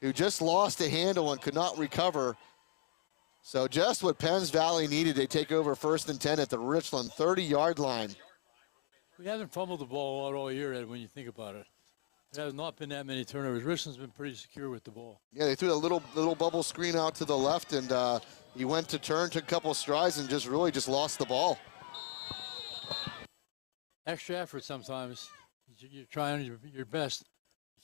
who just lost the handle and could not recover. So just what Penns Valley needed. They take over 1st and 10 at the Richland 30-yard line. We haven't fumbled the ball a lot all year, Ed, when you think about it. There has not been that many turnovers. Richland's been pretty secure with the ball. Yeah, they threw a little bubble screen out to the left, and he went to turn, took a couple of strides, and just lost the ball. Extra effort sometimes. You're trying your best.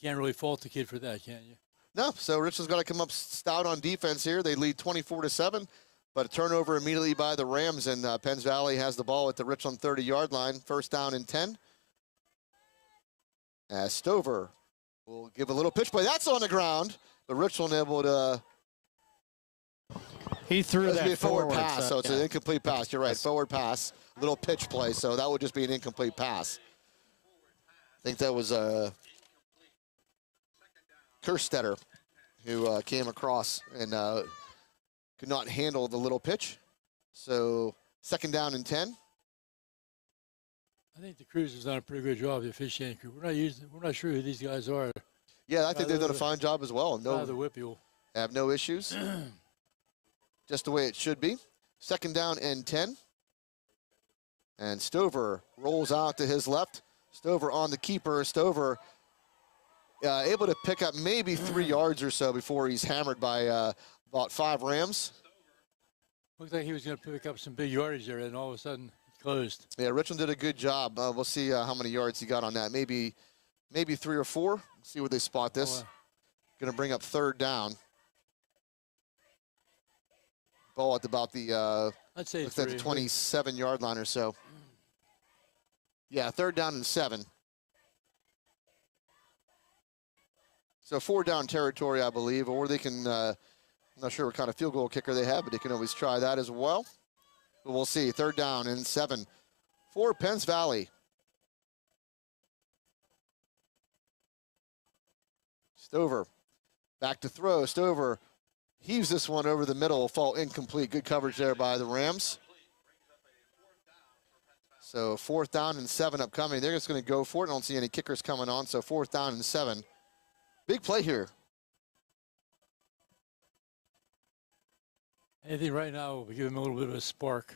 You can't really fault the kid for that, can you? No, so Richland's got to come up stout on defense here. They lead 24-7, but a turnover immediately by the Rams, and Penns Valley has the ball at the Richland 30-yard line. 1st down and 10. As Stover will give a little pitch play. That's on the ground, but Richland able to. He threw that be a forward pass, so it's yeah. an incomplete pass. You're right, forward pass, little pitch play, so that would just be an incomplete pass. I think that was Kerstetter who came across and could not handle the little pitch. So 2nd down and 10. I think the crews has done a pretty good job, the officiating crew. We're not sure who these guys are. Yeah, I think they've done a fine job as well. No, The whip you. have no issues. Just the way it should be. 2nd down and 10. And Stover rolls out to his left. Stover on the keeper. Stover able to pick up maybe 3 yards or so before he's hammered by about 5 Rams. Looked like he was going to pick up some big yardage there, and all of a sudden he closed. Yeah, Richland did a good job. We'll see how many yards he got on that. Maybe 3 or 4. See where they spot this. Going to bring up 3rd down. Ball at about the I'd say looks like the 3. 27-yard line or so. Yeah, 3rd down and 7. So 4 down territory, I believe, or they can. I'm not sure what kind of field goal kicker they have, but they can always try that as well. But we'll see. 3rd down and 7 for Penns Valley. Stover back to throw. Stover heaves this one over the middle, will fall incomplete. Good coverage there by the Rams. So 4th down and 7 upcoming. They're just going to go for it. I don't see any kickers coming on, so 4th down and 7. Big play here. Anything right now will give him a little bit of a spark.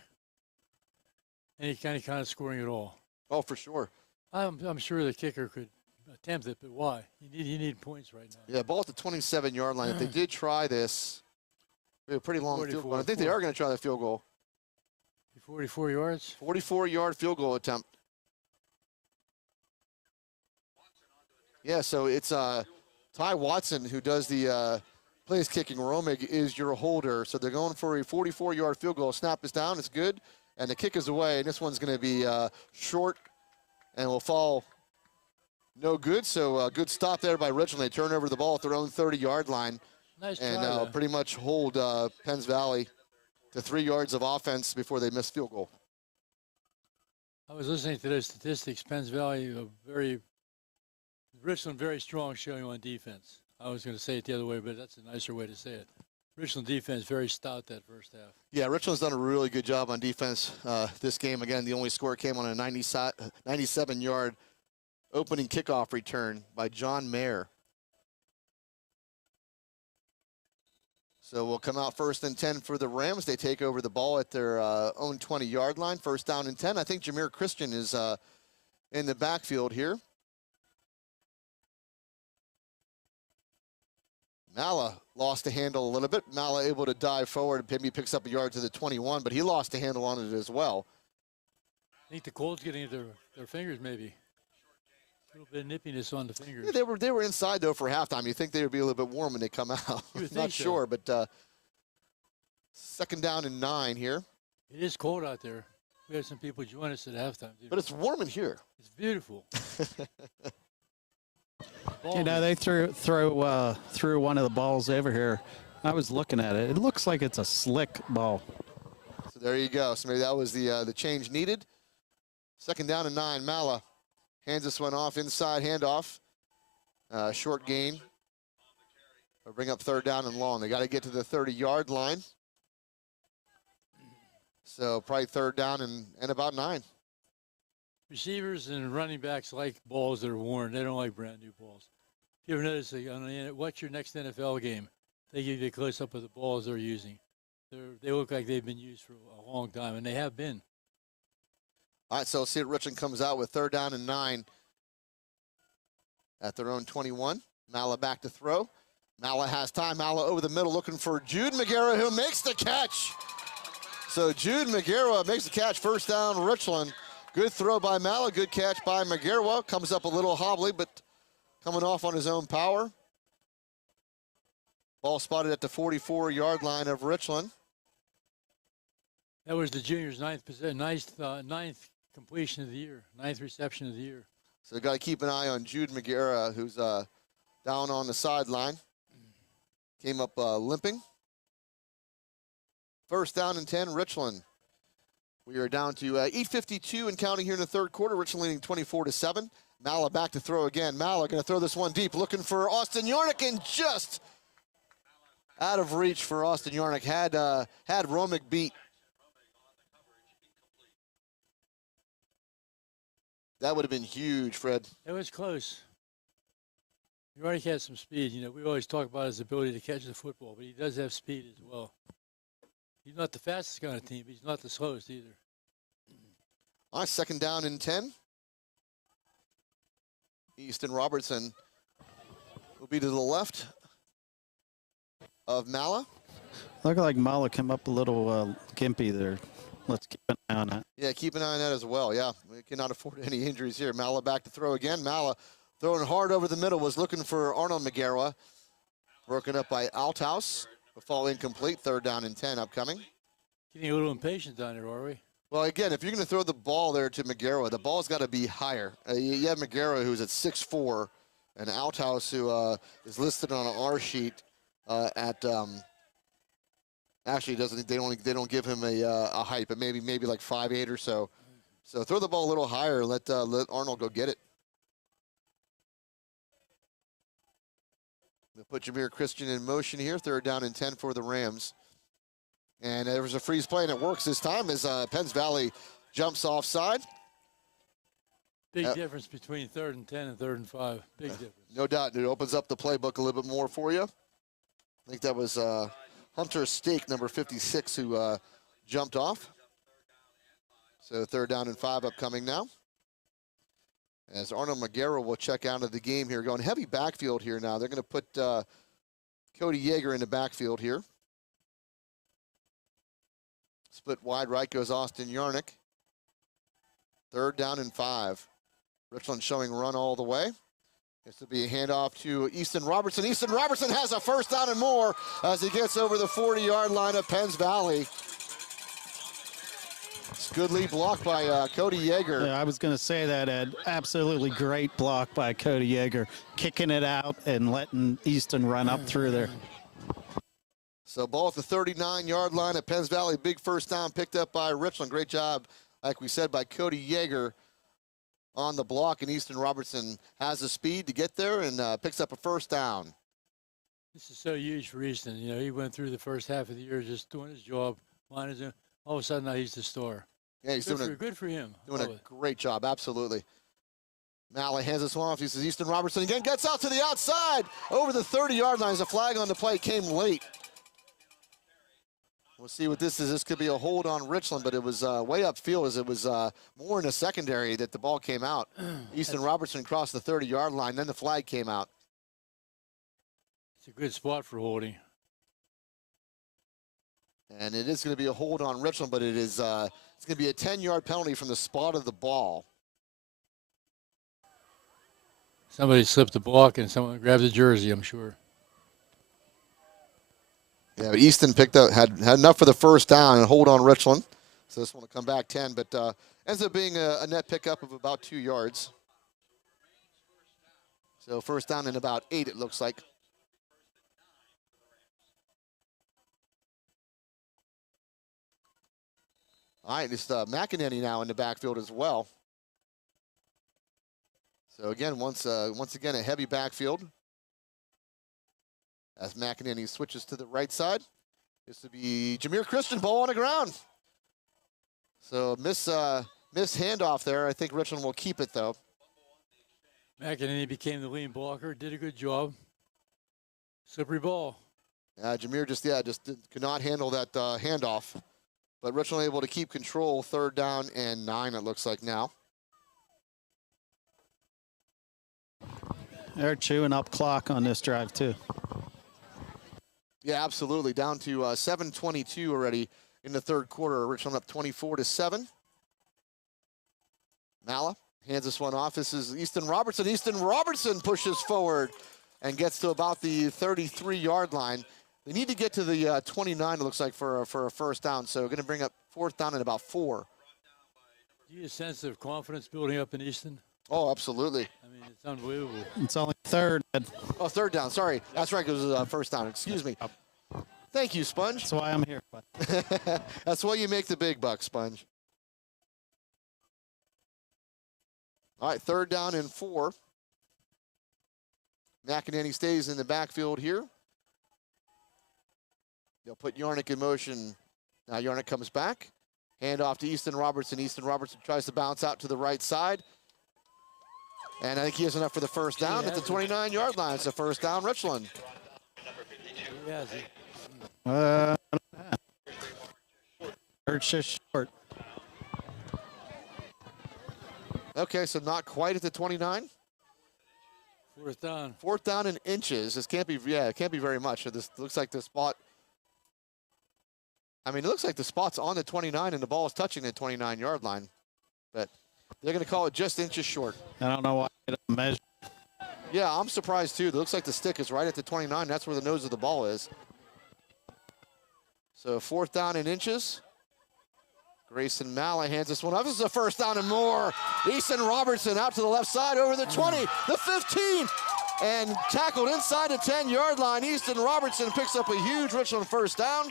Any kind of scoring at all. Oh, for sure. I'm sure the kicker could attempt it, but why? You need points right now. Yeah, ball at the 27-yard line. If they did try this, we have a pretty long field goal. I think they are going to try the field goal. 44 yards? 44-yard field goal attempt. Yeah, so it's Ty Watson who does the place kicking. Romig is your holder. So they're going for a 44-yard field goal. Snap is down. It's good. And the kick is away. And this one's going to be short and will fall no good. So good stop there by Richland. They turn over the ball at their own 30-yard line. Nice try, and pretty much hold Penns Valley to 3 yards of offense before they miss field goal. I was listening to those statistics. Penns Valley, Richland very strong showing on defense. I was going to say it the other way, but that's a nicer way to say it. Richland defense very stout that first half. Yeah, Richland's done a really good job on defense this game. Again, the only score came on a 97-yard opening kickoff return by John Mayer. So we'll come out 1st and 10 for the Rams. They take over the ball at their own 20-yard line. 1st down and 10. I think Jameer Christian is in the backfield here. Mala lost the handle a little bit. Mala able to dive forward. Maybe picks up a yard to the 21, but he lost the handle on it as well. I think the Colts getting their fingers maybe. little bit of nippiness on the fingers. Yeah, they were inside, though, for halftime. You think they would be a little bit warm when they come out. You would Not think so. sure, but second down and 9 here. It is cold out there. We had some people join us at halftime. But it's warm in here. It's beautiful. You know, they threw one of the balls over here. I was looking at it. It looks like it's a slick ball. So there you go. So maybe that was the change needed. Second down and 9. Mala hands this one off, inside handoff. Short gain. Or bring up third down and long. They got to get to the 30-yard line. So probably third down and about 9. Receivers and running backs like balls that are worn. They don't like brand new balls. If you ever notice, what's your next NFL game? They give you a close-up of the balls they're using. They look like they've been used for a long time, and they have been. All right, so we'll see what Richland comes out with third down and 9 at their own 21. Mala back to throw. Mala has time. Mala over the middle looking for Jude McGarrah, who makes the catch. So Jude McGarrah makes the catch. First down, Richland. Good throw by Mala. Good catch by McGarrah. Comes up a little hobbly, but coming off on his own power. Ball spotted at the 44-yard line of Richland. That was the junior's ninth completion of the year, 9th reception of the year. So they've got to keep an eye on Jude McGarrah, who's down on the sideline. Came up limping. First down and 10, Richland. We are down to 8:52 and counting here in the third quarter. Richland leading 24-7. Mala back to throw again. Mala going to throw this one deep, looking for Austin Yarnick, and just out of reach for Austin Yarnick. Had Romick beat. That would have been huge, Fred. It was close. Yarnick has some speed. You know, we always talk about his ability to catch the football, but he does have speed as well. He's not the fastest kind of team, but he's not the slowest either. All right, second down and 10. Easton Robertson will be to the left of Mala. Looked like Mala came up a little gimpy there. Let's keep an eye on that. Yeah, keep an eye on that as well. Yeah, we cannot afford any injuries here. Mala back to throw again. Mala throwing hard over the middle, was looking for Arnold McGarrah. Broken up by Althouse. A fall incomplete. Third down and 10 upcoming. Getting a little impatient down there, are we? Well, again, if you're going to throw the ball there to McGarrah, the ball's got to be higher. You have McGarrah, who's at 6'4", and Althouse, who is listed on our sheet at actually they don't give him a height, but maybe like 5'8" or so. So throw the ball a little higher and let Arnold go get it. They'll put Jameer Christian in motion here. Third down and 10 for the Rams. And there was a freeze play, and it works this time as Penns Valley jumps offside. Big difference between 3rd and 10 and 3rd and 5. Big difference. No doubt. It opens up the playbook a little bit more for you. I think that was Hunter Stake, number 56, who jumped off. So third down and 5 upcoming now. As Arnold McGarrah will check out of the game here. Going heavy backfield here now. They're going to put Cody Yeager in the backfield here. Split wide right goes Austin Yarnick. Third down and 5. Richland showing run all the way. This will be a handoff to Easton Robertson. Easton Robertson has a first down and more as he gets over the 40-yard line of Penns Valley. It's good lead block by Cody Yeager. Yeah, I was going to say that, Ed. Absolutely great block by Cody Yeager, kicking it out and letting Easton run up through there. So ball at the 39-yard line at Penns Valley. Big first down picked up by Richland. Great job, like we said, by Cody Yeager on the block. And Easton Robertson has the speed to get there and picks up a first down. This is so huge for Easton. You know, he went through the first half of the year just doing his job, minding him. All of a sudden, now he's the star. Yeah, he's good for him. Doing a great job, absolutely. Malley hands this one off. He says Easton Robertson again gets out to the outside over the 30-yard line. As a flag on the play came late. We'll see what this is. This could be a hold on Richland, but it was way upfield as it was more in the secondary that the ball came out. Easton Robertson crossed the 30-yard line, then the flag came out. It's a good spot for holding. And it is going to be a hold on Richland, but it is it's going to be a 10-yard penalty from the spot of the ball. Somebody slipped the block and someone grabbed the jersey, I'm sure. Yeah, but Easton picked up, had enough for the first down and hold on Richland. So this one will come back 10, but ends up being a net pickup of about 2 yards. So first down and about 8, it looks like. All right, it's McEnany now in the backfield as well. So again, once again, a heavy backfield. As McEnany switches to the right side. This would be Jameer Christian, ball on the ground. So miss handoff there. I think Richland will keep it, though. McEnany became the lead blocker, did a good job. Slippery ball. Jameer just could not handle that handoff. But Richland able to keep control. Third down and 9, it looks like now. They're chewing up clock on this drive, too. Yeah, absolutely. Down to 7:22 already in the third quarter. Richland up 24-7. Mala hands this one off. This is Easton Robertson. Easton Robertson pushes forward and gets to about the 33-yard line. They need to get to the 29, it looks like, for a first down. So going to bring up fourth down at about 4. Do you get a sense of confidence building up in Easton? Oh, absolutely. I mean, it's unbelievable. It's only third. Oh, third down. Sorry. That's right. It was first down. Excuse me. Thank you, Sponge. That's why I'm here. That's why you make the big bucks, Sponge. All right, third down and 4. McEnany stays in the backfield here. They'll put Yarnick in motion. Now Yarnick comes back. Hand off to Easton Robertson. Easton Robertson tries to bounce out to the right side. And I think he has enough for the first down at the 29-yard line. It's a first down, Richland. It's just short. Okay, so not quite at the 29. Fourth down. Fourth down in inches. This can't be, it can't be very much. This looks like the spot. I mean, it looks like the spot's on the 29 and the ball is touching the 29-yard line. But they're going to call it just inches short. I don't know why they don't measure. Yeah, I'm surprised too. It looks like the stick is right at the 29. That's where the nose of the ball is. So fourth down in inches. Grayson Malla hands this one off. This is a first down and more. Easton Robertson out to the left side over the 20, the 15, and tackled inside the 10-yard line. Easton Robertson picks up a huge Richland first down.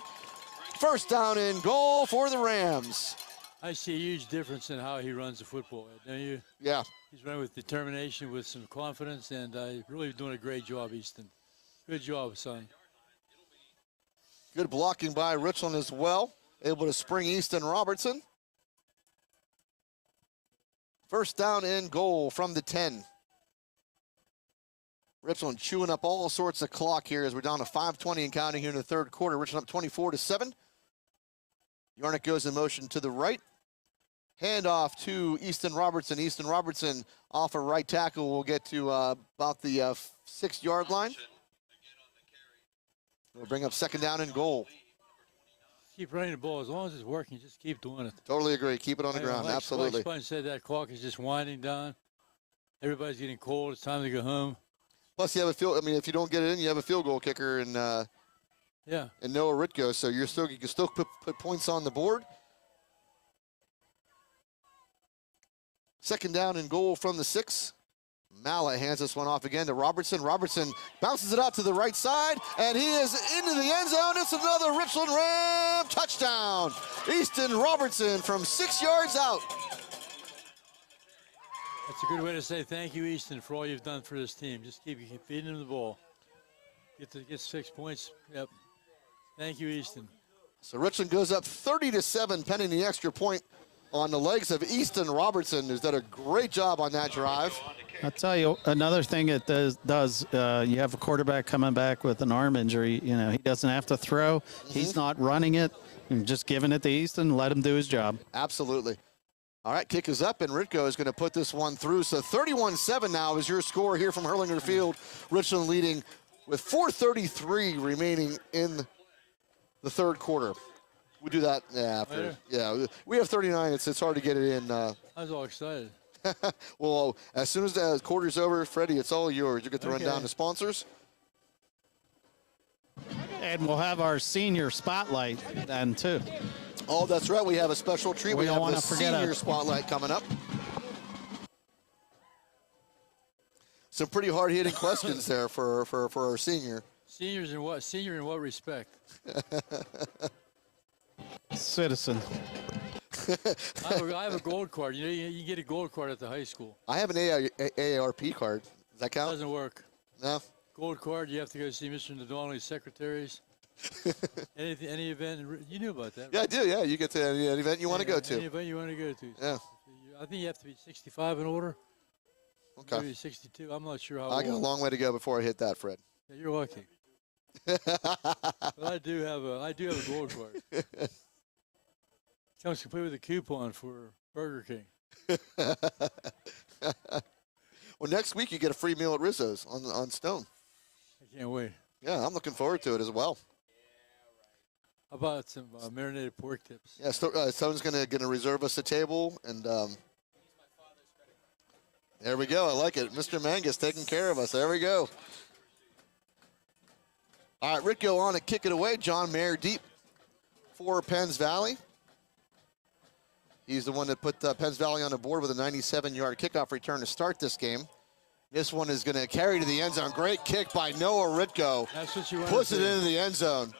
First down and goal for the Rams. I see a huge difference in how he runs the football, don't you? Yeah. He's running with determination, with some confidence, and really doing a great job, Easton. Good job, son. Good blocking by Richland as well. Able to spring Easton Robertson. First down and goal from the 10. Richland chewing up all sorts of clock here as we're down to 5:20 and counting here in the third quarter. Richland up 24-7. Yarnick goes in motion to the right. Handoff to Easton Robertson. Easton Robertson off a right tackle will get to about the 6-yard line. We'll bring up second down and goal. Keep running the ball. As long as it's working, just keep doing it. Totally agree. Keep it on the ground. Like Absolutely. Sponge said, that clock is just winding down. Everybody's getting cold. It's time to go home. Plus, you have a field. I mean, if you don't get it in, you have a field goal kicker and Noah Ritko. So you can still put points on the board. Second down and goal from the 6. Malla hands this one off again to Robertson. Robertson bounces it out to the right side, and he is into the end zone. It's another Richland Ram touchdown. Easton Robertson from 6 yards out. That's a good way to say thank you, Easton, for all you've done for this team. Just keep feeding him the ball. Get 6 points. Yep. Thank you, Easton. So Richland goes up 30-7, pending the extra point on the legs of Easton Robertson, who's done a great job on that drive. I'll tell you another thing it does you have a quarterback coming back with an arm injury. You know, he doesn't have to throw. He's not running it. And just giving it to Easton, let him do his job. Absolutely. All right, kick is up, and Ritko is going to put this one through. So 31-7 now is your score here from Hurlinger Field. Richland leading with 4:33 remaining in the third quarter. We do that after. Yeah, we have 39. It's hard to get it in. I was all excited. Well, as soon as the quarter's over, Freddie, it's all yours. You get to run down the sponsors. And we'll have our senior spotlight then, too. Oh, that's right. We have a special treat. We don't have wanna the forget senior spotlight coming up. Some pretty hard-hitting questions there for our senior. Seniors in what? Senior in what respect? Citizen. I have a gold card. You know, you get a gold card at the high school. I have an AARP card. Does that count? Doesn't work. No. Gold card. You have to go see Mr. Nadolny's secretaries. Any event. You knew about that. Yeah, I do. Yeah, you get to any event you want to go to. Any event you want to go to. Yeah. I think you have to be 65 and older. Okay. Maybe 62. I'm not sure how I got a old. long way to go before I hit that, Fred. Yeah, you're lucky. But I do have a gold card. Comes complete with a coupon for Burger King. Well, next week you get a free meal at Rizzo's on Stone. I can't wait. Yeah, I'm looking forward to it as well. How about some marinated pork tips? Yeah, Stone's gonna reserve us a table, and there we go. I like it. Mr. Mangus taking care of us. There we go. All right, Rico on to kick it away. John Mayer deep for Penns Valley. He's the one that put Penns Valley on the board with a 97-yard kickoff return to start this game. This one is going to carry to the end zone. Great kick by Noah Ritko. That's what you want Puts to it see. into the end zone.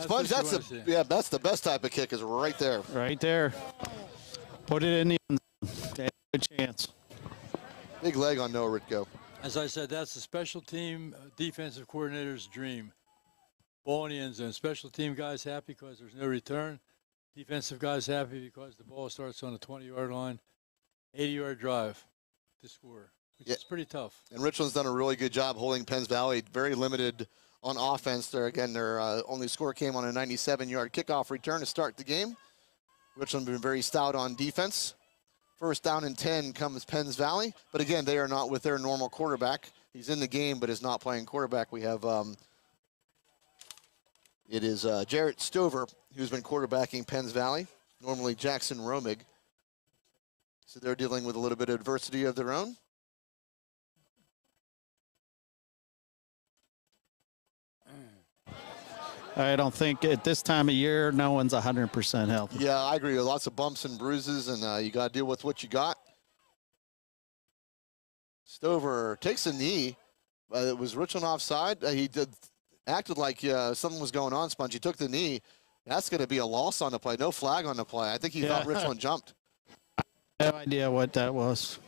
Sponge, that's the best type of kick is right there. Right there. Put it in the end zone. Good chance. Big leg on Noah Ritko. As I said, that's the special team defensive coordinator's dream. Ball in the end zone. Special team guys happy because there's no return. Defensive guys happy because the ball starts on the 20-yard line. 80-yard drive to score, which is pretty tough. And Richland's done a really good job holding Penns Valley very limited on offense. There again, their only score came on a 97-yard kickoff return to start the game. Richland been very stout on defense. First down and 10 comes Penns Valley, but again, they are not with their normal quarterback. He's in the game, but is not playing quarterback. We have it is Jarrett Stover who's been quarterbacking Penns Valley. Normally Jackson Romig. So they're dealing with a little bit of adversity of their own. I don't think at this time of year, no one's 100% healthy. Yeah, I agree. Lots of bumps and bruises, and you got to deal with what you got. Stover takes a knee. It was Richland offside. He acted like something was going on, Sponge. He took the knee. That's going to be a loss on the play. No flag on the play. I think he thought Richland jumped. I have no idea what that was.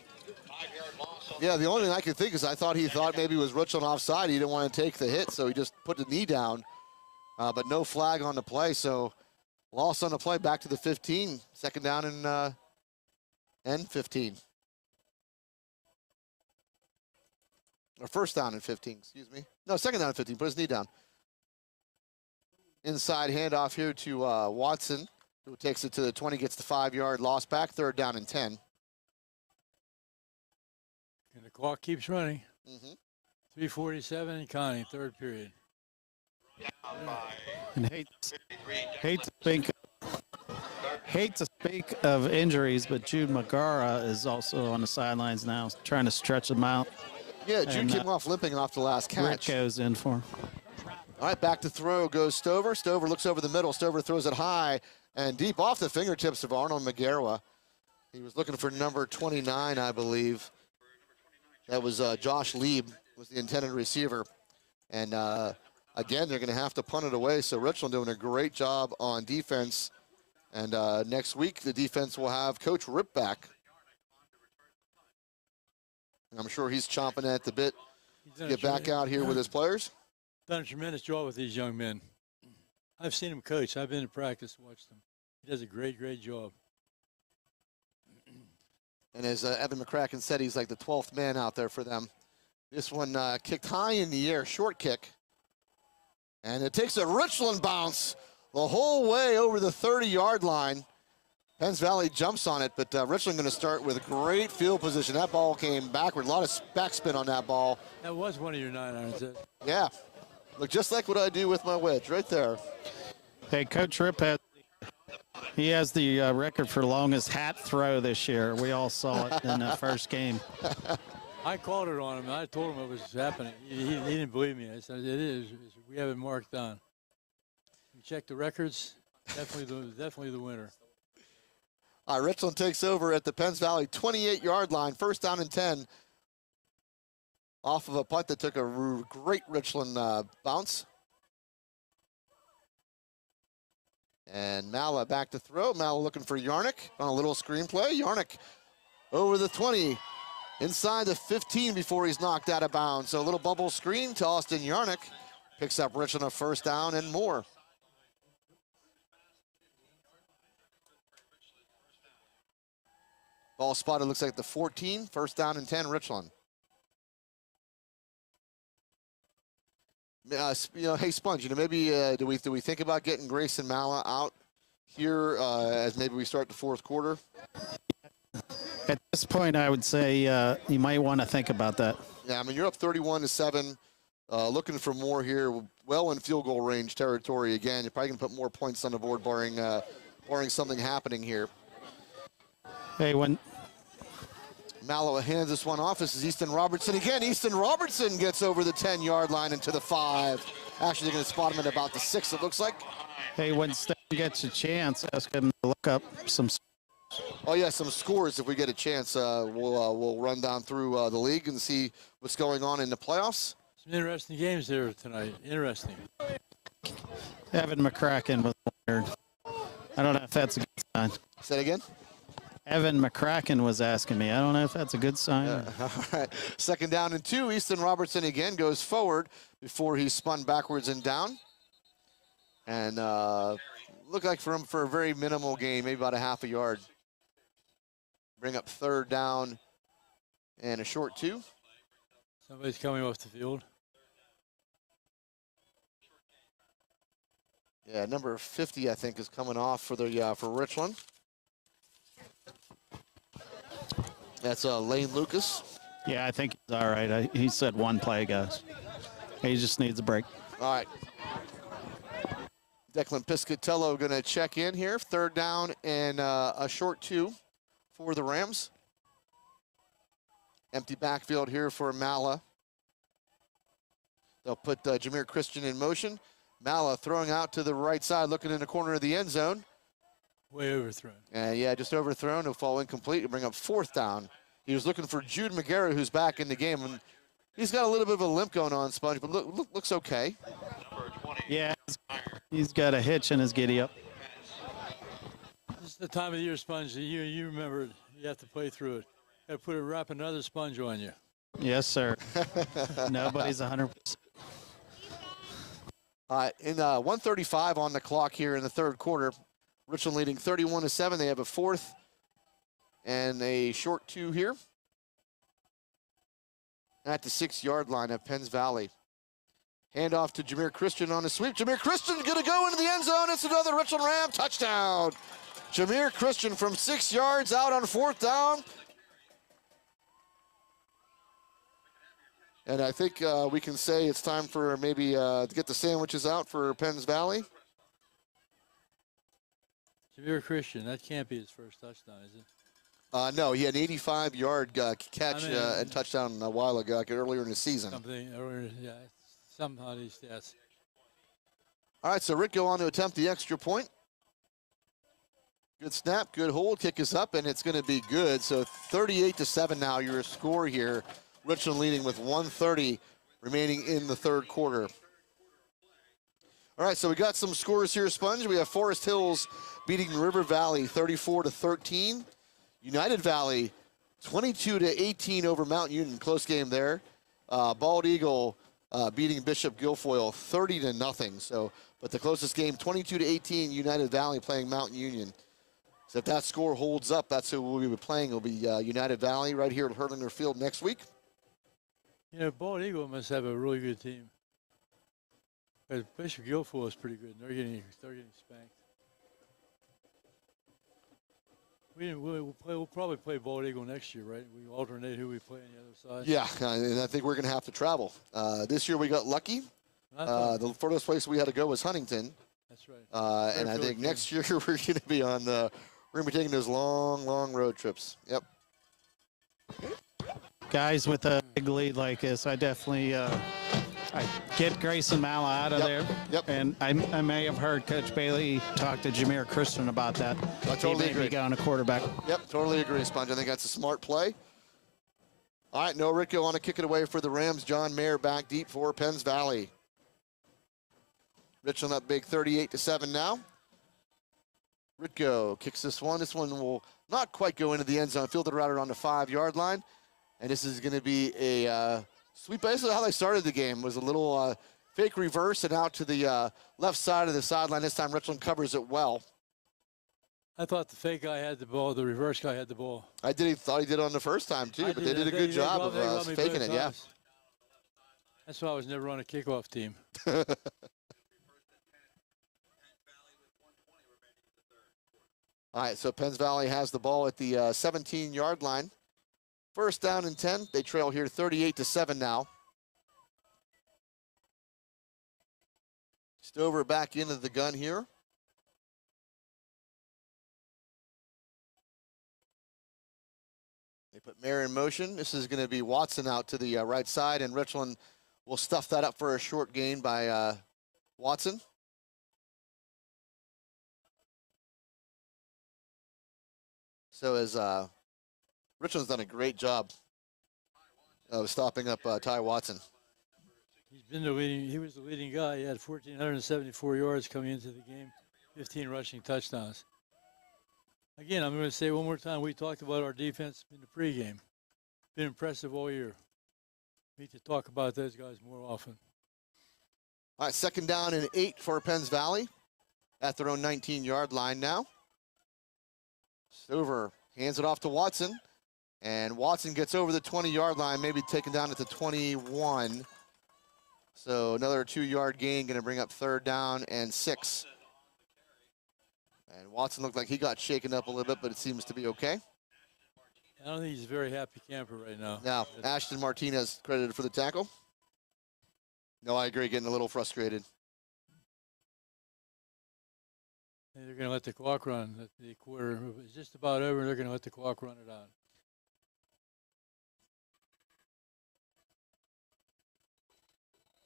Yeah, the only thing I could think is I thought he thought maybe it was Richland offside. He didn't want to take the hit, so he just put the knee down. But no flag on the play, so loss on the play back to the 15. Second down and 15. Or first down and 15, excuse me. No, second down and 15, put his knee down. Inside handoff here to Watson, who takes it to the 20, gets the 5-yard loss back, third down and 10. And the clock keeps running. Mm-hmm. 3:47 and counting, third period. And hate to speak of injuries, but Jude Magara is also on the sidelines now, trying to stretch them out. Yeah, Jude came off limping off the last catch. Rick goes in for him. All right, back to throw goes Stover. Stover looks over the middle. Stover throws it high and deep off the fingertips of Arnold Magara. He was looking for number 29, I believe. That was Josh Lieb was the intended receiver. And again, they're going to have to punt it away. So Richland doing a great job on defense. And next week, the defense will have Coach Rip back. And I'm sure he's chomping at the bit to get back out here with his players. Done a tremendous job with these young men. I've seen him coach. I've been in practice and watched him. He does a great, great job. And as Evan McCracken said, he's like the 12th man out there for them. This one kicked high in the air, short kick. And it takes a Richland bounce the whole way over the 30-yard line. Penns Valley jumps on it, but Richland going to start with great field position. That ball came backward. A lot of backspin on that ball. That was one of your 9-irons. Yeah. Look just like what I do with my wedge right there. Hey, Coach Rip has He has the record for longest hat throw this year. We all saw it in the first game. I called it on him. I told him it was happening. He didn't believe me. I said, it is. We have it marked down. We check the records. Definitely the winner. All right, Richland takes over at the Penns Valley 28-yard line. First down and 10. Off of a punt that took a great Richland bounce. And Mala back to throw. Mala looking for Yarnick on a little screenplay. Yarnick over the 20, inside the 15 before he's knocked out of bounds. So a little bubble screen to Austin Yarnick. Picks up Richland a first down and more. Ball spotted, looks like the 14. First down and 10, Richland. Hey Sponge, maybe do we think about getting Grayson Mala out here as maybe we start the fourth quarter? At this point, I would say you might want to think about that. Yeah, I mean you're up 31-7, looking for more here, well in field goal range territory again. You're probably gonna put more points on the board, barring something happening here. Hey, when Mallow hands this one off. This is Easton Robertson again. Easton Robertson gets over the 10-yard line into the 5. Actually, they're going to spot him at about the 6, it looks like. Hey, when Stan gets a chance, ask him to look up some. Oh, yeah, some scores if we get a chance. We'll run down through the league and see what's going on in the playoffs. Some interesting games there tonight. Interesting. Evan McCracken was weird. I don't know if that's a good sign. Say that again? Evan McCracken was asking me. I don't know if that's a good sign. All right. Second down and 2. Easton Robertson again goes forward before he's spun backwards and down. And look like for him for a very minimal gain, maybe about a half a yard. Bring up third down and a short 2. Somebody's coming off the field. Yeah, number 50, I think, is coming off for for Richland. That's Lane Lucas. Yeah, I think he's all right. He said one play, guys. He just needs a break. All right. Declan Piscatello going to check in here. Third down and a short 2 for the Rams. Empty backfield here for Mala. They'll put Jameer Christian in motion. Mala throwing out to the right side, looking in the corner of the end zone. Way overthrown. Yeah, just overthrown. He'll fall incomplete. He'll bring up fourth down. He was looking for Jude McGarrett, who's back in the game. And he's got a little bit of a limp going on, Sponge, but looks okay. Yeah, he's got a hitch in his giddy-up. This is the time of the year, Sponge. You remember it. You have to play through it. Got to wrap another sponge on you. Yes, sir. Nobody's 100%. In 1:35 on the clock here in the third quarter. Richland leading 31-7. They have a fourth and a short 2 here at the 6-yard line of Penns Valley. Handoff to Jameer Christian on the sweep. Jameer Christian going to go into the end zone. It's another Richland Ram touchdown. Jameer Christian from 6 yards out on fourth down. And I think we can say it's time for maybe to get the sandwiches out for Penns Valley. Jameer Christian, that can't be his first touchdown, is it? No, he had an 85-yard catch and touchdown a while ago, like earlier in the season. Something earlier, yeah. Somehow these stats. All right, so Rick go on to attempt the extra point. Good snap, good hold, kick is up, and it's going to be good. So 38-7 now, your score here. Richland leading with 1:30 remaining in the third quarter. All right, so we got some scores here, Sponge. We have Forest Hills beating River Valley 34-13. United Valley 22-18 over Mount Union. Close game there. Bald Eagle beating Bishop Guilfoyle 30-0. So, but the closest game 22-18. United Valley playing Mount Union. So if that score holds up, that's who we'll be playing. It'll be United Valley right here at Hurlinger Field next week. You know, Bald Eagle must have a really good team. But Bishop Guilfoyle is pretty good. They're getting spanked. We'll probably play Bald Eagle next year, right? We alternate who we play on the other side. Yeah, and I think we're going to have to travel. This year we got lucky. The furthest place we had to go was Huntington. That's right. And I think next year we're going to be on the. We're going to be taking those long, long road trips. Yep. Guys with a big lead like this, I definitely I get Grayson Malla out of there. Yep. And I may have heard Coach Bailey talk to Jameer Christian about that. I totally he may agree. be going to quarterback. Yep, totally agree, Sponge. I think that's a smart play. All right, no Rico on to kick it away for the Rams. John Mayer back deep for Penns Valley. Richland up big 38-7 now. Ritko kicks this one. This one will not quite go into the end zone. Fielded right around the 5-yard line. And this is going to be a sweep. Basically how they started the game was a little fake reverse and out to the left side of the sideline. This time Richland covers it well. I thought the fake guy had the ball, the reverse guy had the ball. Thought he did on the first time too, but they did a good job of faking it, yeah. That's why I was never on a kickoff team. All right, so Penns Valley has the ball at the 17-yard line. First down and 10. They trail here 38-7 now. Stover back into the gun here. They put Mayer in motion. This is going to be Watson out to the right side, and Richland will stuff that up for a short gain by Watson. So as Richland's done a great job of stopping up Ty Watson. He was the leading guy. He had 1,474 yards coming into the game, 15 rushing touchdowns. Again, I'm going to say one more time, we talked about our defense in the pregame. Been impressive all year. We need to talk about those guys more often. All right, second down and 8 for Penns Valley at their own 19-yard line now. Stover hands it off to Watson, and Watson gets over the 20-yard line, maybe taken down at the 21. So another 2-yard gain, going to bring up third down and 6. And Watson looked like he got shaken up a little bit, but it seems to be okay. I don't think he's a very happy camper right now. Now, Ashton Martinez credited for the tackle. No, I agree, getting a little frustrated. They're going to let the clock run. The quarter is just about over, and they're going to let the clock run it on.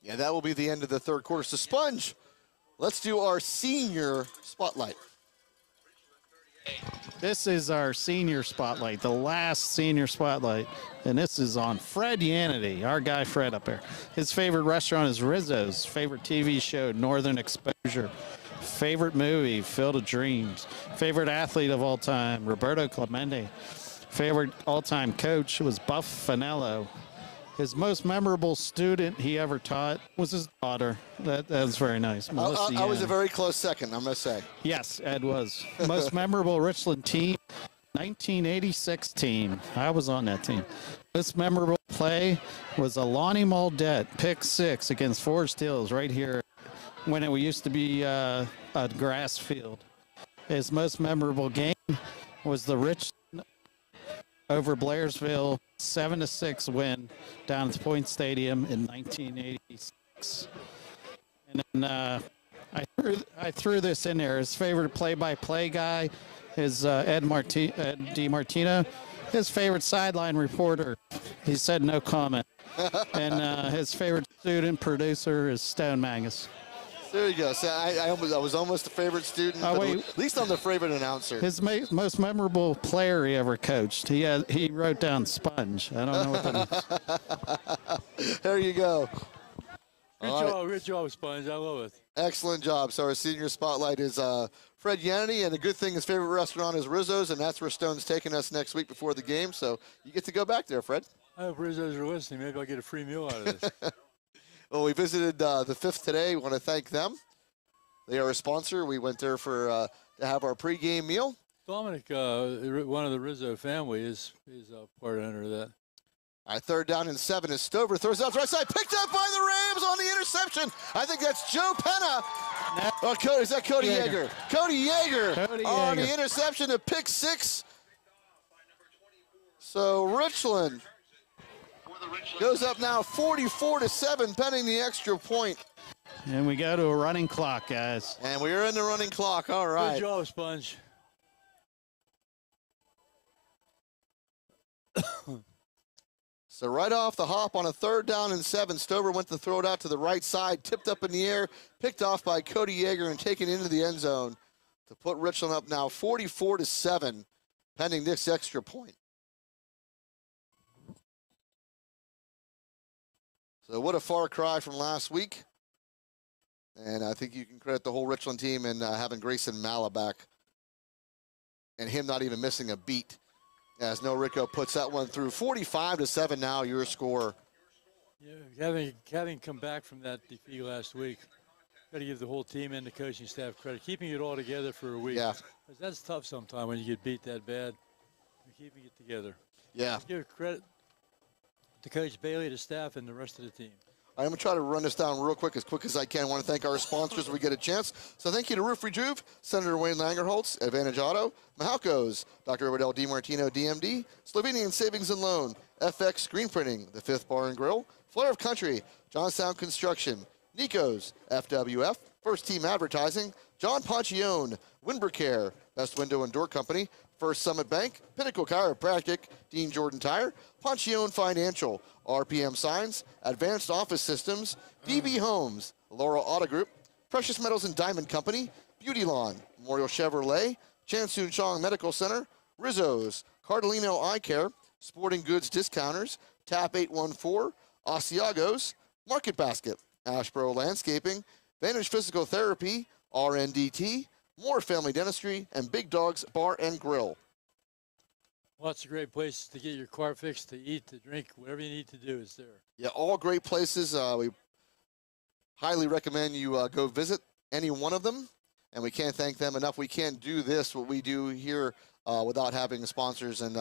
Yeah, that will be the end of the third quarter. So, Sponge, let's do our senior spotlight. This is our senior spotlight, the last senior spotlight. And this is on Fred Yanity, our guy Fred up there. His favorite restaurant is Rizzo's. Favorite TV show, Northern Exposure. Favorite movie, Field of Dreams. Favorite athlete of all time, Roberto Clemente. Favorite all-time coach was Buff Fanello. His most memorable student he ever taught was his daughter. That was very nice. I was a very close second, I must say. Yes, Ed was. Most memorable Richland team, 1986 team. I was on that team. Most memorable play was a Lonnie Muldet pick 6 against Forest Hills right here when it used to be a grass field. His most memorable game was the Richland over Blairsville 7-6 win down at Point Stadium in 1986. And then I threw this in there. His favorite play-by-play guy is Ed DiMartino. His favorite sideline reporter, he said no comment. And his favorite student producer is Stone Mangus. There you go. So I was almost a favorite student, but at least I'm the favorite announcer. His most memorable player he ever coached, he wrote down Sponge. I don't know what that means. There you go. Good job, Sponge. I love it. Excellent job. So our senior spotlight is Fred Yanity, and the good thing his favorite restaurant is Rizzo's, and that's where Stone's taking us next week before the game. So you get to go back there, Fred. I hope Rizzo's are listening. Maybe I'll get a free meal out of this. Well, we visited the Fifth today. We want to thank them. They are a sponsor. We went there to have our pregame meal. Dominic, one of the Rizzo family, is part owner of that. All right, third down and 7 as Stover throws out the right side, picked up by the Rams on the interception. I think that's Joe Penna. Oh, is that Cody Yeager? Cody Yeager on the interception to pick 6. So Richland goes up now 44-7, pending the extra point. And we go to a running clock, guys. And we're in the running clock. All right. Good job, Sponge. So right off the hop on a 3rd down and 7, Stover went to throw it out to the right side, tipped up in the air, picked off by Cody Yeager and taken into the end zone to put Richland up now 44-7, pending this extra point. So what a far cry from last week. And I think you can credit the whole Richland team in having Grayson Malla back and him not even missing a beat. As No Rico puts that one through. 45-7 now, your score. Yeah, having come back from that defeat last week, got to give the whole team and the coaching staff credit. Keeping it all together for a week. Yeah. 'Cause that's tough sometimes when you get beat that bad. Keeping it together. Yeah. Give credit to Coach Bailey, the staff, and the rest of the team. I'm going to try to run this down real quick as I can. I want to thank our sponsors when we get a chance. So thank you to Roof Rejuve, Senator Wayne Langerholtz, Advantage Auto, Mahalco's, Dr. Obadel DiMartino, DMD, Slovenian Savings and Loan, FX Screen Printing, The Fifth Bar and Grill, Flair of Country, Johnstown Construction, Nico's, FWF, First Team Advertising, John Ponchione, Winbercare, Best Window and Door Company, First Summit Bank, Pinnacle Chiropractic, Dean Jordan Tire, Ponchione Financial, RPM Signs, Advanced Office Systems, DB Homes, Laurel Auto Group, Precious Metals and Diamond Company, Beauty Lawn, Memorial Chevrolet, Chansoon Chong Medical Center, Rizzo's, Cardellino Eye Care, Sporting Goods Discounters, TAP 814, Asiago's, Market Basket, Ashboro Landscaping, Vantage Physical Therapy, RNDT, Moore Family Dentistry, and Big Dogs Bar and Grill. Lots of great places to get your car fixed, to eat, to drink, whatever you need to do is there. Yeah, all great places. We highly recommend you go visit any one of them, and we can't thank them enough. We can't do this, what we do here, without having sponsors. And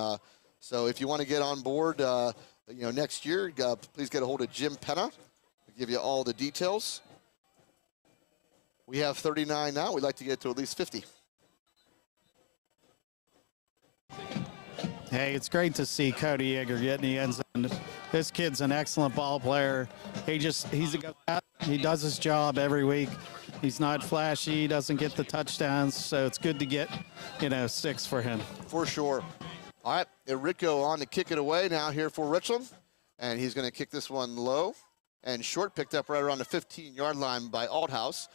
so if you want to get on board, next year, please get a hold of Jim Penna. We'll give you all the details. We have 39 now. We'd like to get to at least 50. Hey, it's great to see Cody Yeager get in the end zone. This kid's an excellent ball player. He's a guy. He does his job every week. He's not flashy. He doesn't get the touchdowns, so it's good to get, 6 for him. For sure. All right, Enrico on to kick it away now here for Richland, and he's going to kick this one low and short, picked up right around the 15-yard line by Althouse.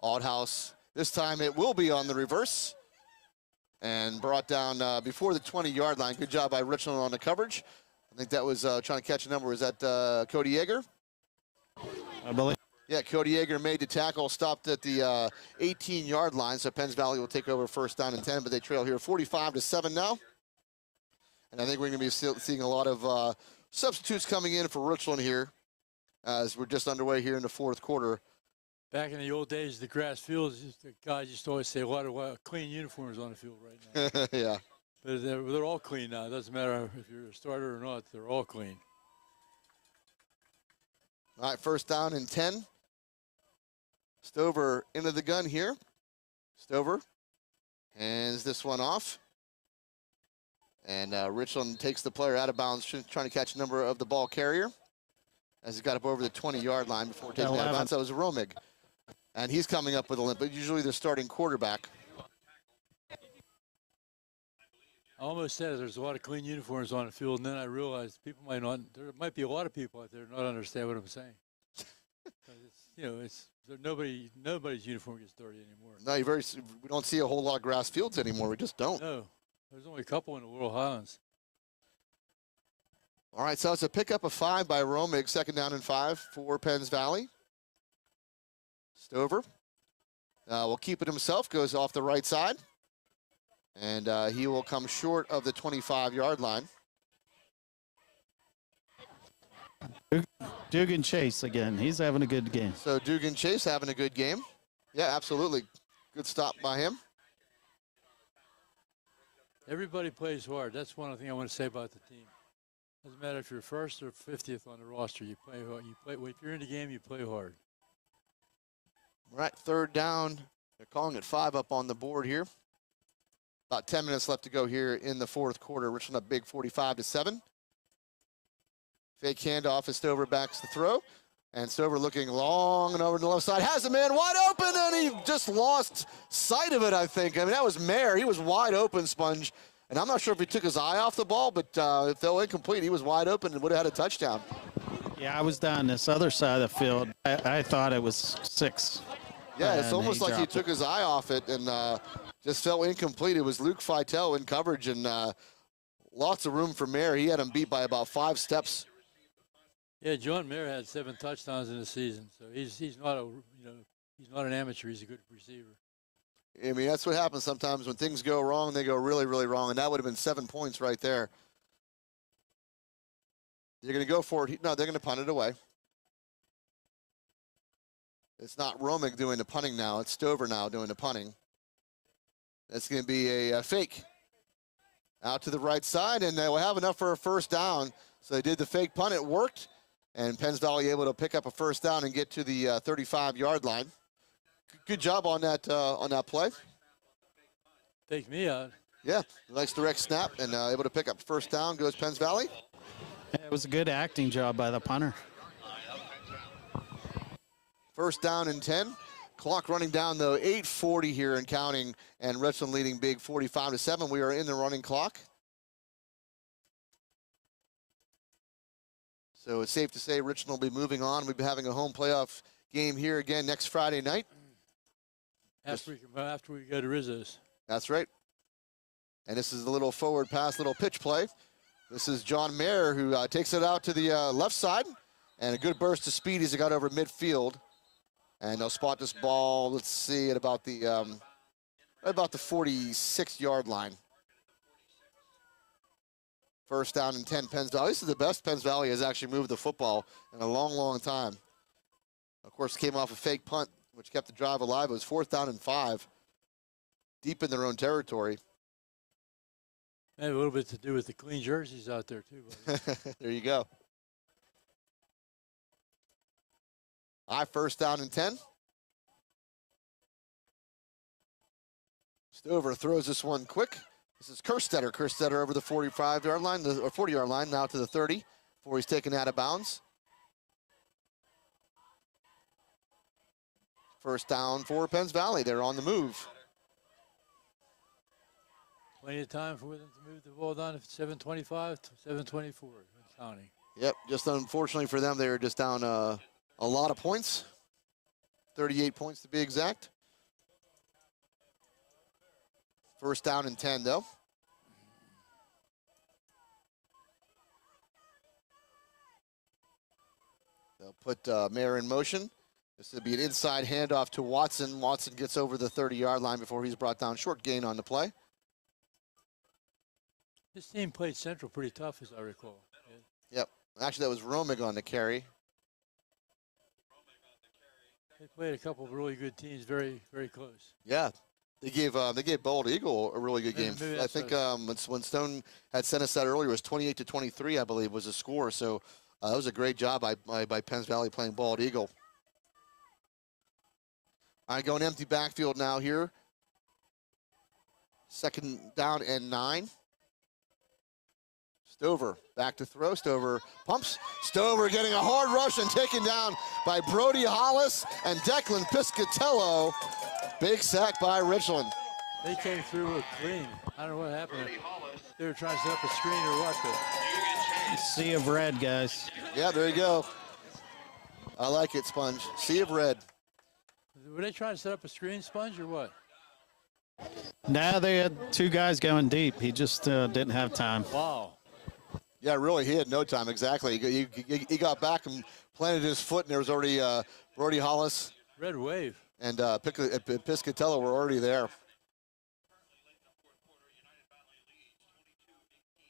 Althouse, this time it will be on the reverse, and brought down before the 20-yard line. Good job by Richland on the coverage. I think that was trying to catch a number. Was that Cody Yeager? I believe. Yeah, Cody Yeager made the tackle, stopped at the 18-yard line, so Penns Valley will take over 1st down and 10, but they trail here 45-7 now. And I think we're going to be seeing a lot of substitutes coming in for Richland here as we're just underway here in the 4th quarter. Back in the old days, the grass fields, the guys used to always say a lot of clean uniforms on the field right now. Yeah. But they're all clean now. It doesn't matter if you're a starter or not. They're all clean. All right, 1st down and 10. Stover into the gun here. Stover hands this one off. And Richland takes the player out of bounds, trying to catch a number of the ball carrier as he got up over the 20-yard line before taking out of bounds. That was Romig. And he's coming up with a limp, but usually the starting quarterback. I almost said there's a lot of clean uniforms on the field, and then I realized there might be a lot of people out there not understand what I'm saying. Nobody's uniform gets dirty anymore. No, we don't see a whole lot of grass fields anymore. We just don't. No, there's only a couple in the Laurel Highlands. All right, so it's a pickup of 5 by Romig, 2nd down and 5 for Penns Valley. Stover will keep it himself, goes off the right side. And he will come short of the 25-yard line. Dugan Chase again. He's having a good game. So Dugan Chase having a good game. Yeah, absolutely. Good stop by him. Everybody plays hard. That's one thing I want to say about the team. Doesn't matter if you're 1st or 50th on the roster. You play hard. If you're in the game, you play hard. Right, 3rd down. They're calling it 5 up on the board here. About 10 minutes left to go here in the 4th quarter. Richland up big, 45-7. Fake handoff as Stover backs the throw. And Stover looking long and over to the left side. Has a man wide open, and he just lost sight of it, I think. I mean, that was Mayer. He was wide open, Sponge. And I'm not sure if he took his eye off the ball, but it fell incomplete. He was wide open and would have had a touchdown. Yeah, I was down this other side of the field. I thought it was 6. Yeah, it's And almost like he dropped took his eye off it and just fell incomplete. It was Luke Feitel in coverage, and lots of room for Mayer. He had him beat by about 5 steps. Yeah, John Mayer had 7 touchdowns in the season, so he's not a he's not an amateur. He's a good receiver. I mean, that's what happens sometimes when things go wrong. They go really, really wrong, and that would have been 7 points right there. They're going to go for it. No, they're going to punt it away. It's not Romig doing the punting now. It's Stover now doing the punting. It's going to be a fake. Out to the right side, and they will have enough for a first down. So they did the fake punt. It worked, and Penns Valley able to pick up a first down and get to the 35-yard line. Good job on that play. Take me out. Yeah, nice direct snap, and able to pick up first down. Goes Penns Valley. It was a good acting job by the punter. First down and 10. Clock running down, though, 8:40 here and counting, and Richland leading big 45-7. We are in the running clock. So it's safe to say Richland will be moving on. We'll be having a home playoff game here again next Friday night. After we go to Rizzo's. That's right. And this is a little forward pass, little pitch play. This is John Mayer, who takes it out to the left side, and a good burst of speed as he got over midfield. And they'll spot this ball, let's see, at about the 46-yard line. First down and 10, Penns Valley. This is the best Penns Valley has actually moved the football in a long, long time. Of course, came off a fake punt, which kept the drive alive. It was 4th down and 5, deep in their own territory. Maybe a little bit to do with the clean jerseys out there, too. There you go. First down and 10. Stover throws this one quick. This is Kerstetter. Kerstetter over the 45-yard line, or 40-yard line, now to the 30, before he's taken out of bounds. First down for Penns Valley. They're on the move. Plenty of time for them to move the ball down to 7:25 to 7:24 and counting. Yep, just unfortunately for them, they were just down a lot of points, 38 points to be exact. First down and 10, though. They'll put Mayer in motion. This will be an inside handoff to Watson. Watson gets over the 30-yard line before he's brought down. Short gain on the play. This team played Central pretty tough, as I recall. Yep. Actually, that was Romig on the carry. They played a couple of really good teams, very, very close. Yeah, they gave Bald Eagle a really good game. Maybe I think when Stone had sent us that earlier, it was 28-23, I believe, was the score. So that was a great job by Penns Valley playing Bald Eagle. All right, going empty backfield now here. Second down and 9. Stover back to throw. Stover pumps. Stover getting a hard rush and taken down by Brody Hollis and Declan Piscatello. Big sack by Richland. They came through with clean. I don't know what happened. They were trying to set up a screen or what, but Sea of red, guys. Yeah, there you go. I like it, Sponge. Sea of red. were they trying to set up a screen, Sponge, or what? No, they had 2 guys going deep. He just didn't have time. Wow. Yeah, really, he had no time, exactly. He got back and planted his foot, and there was already Brody Hollis. Red wave. And Piscatello were already there.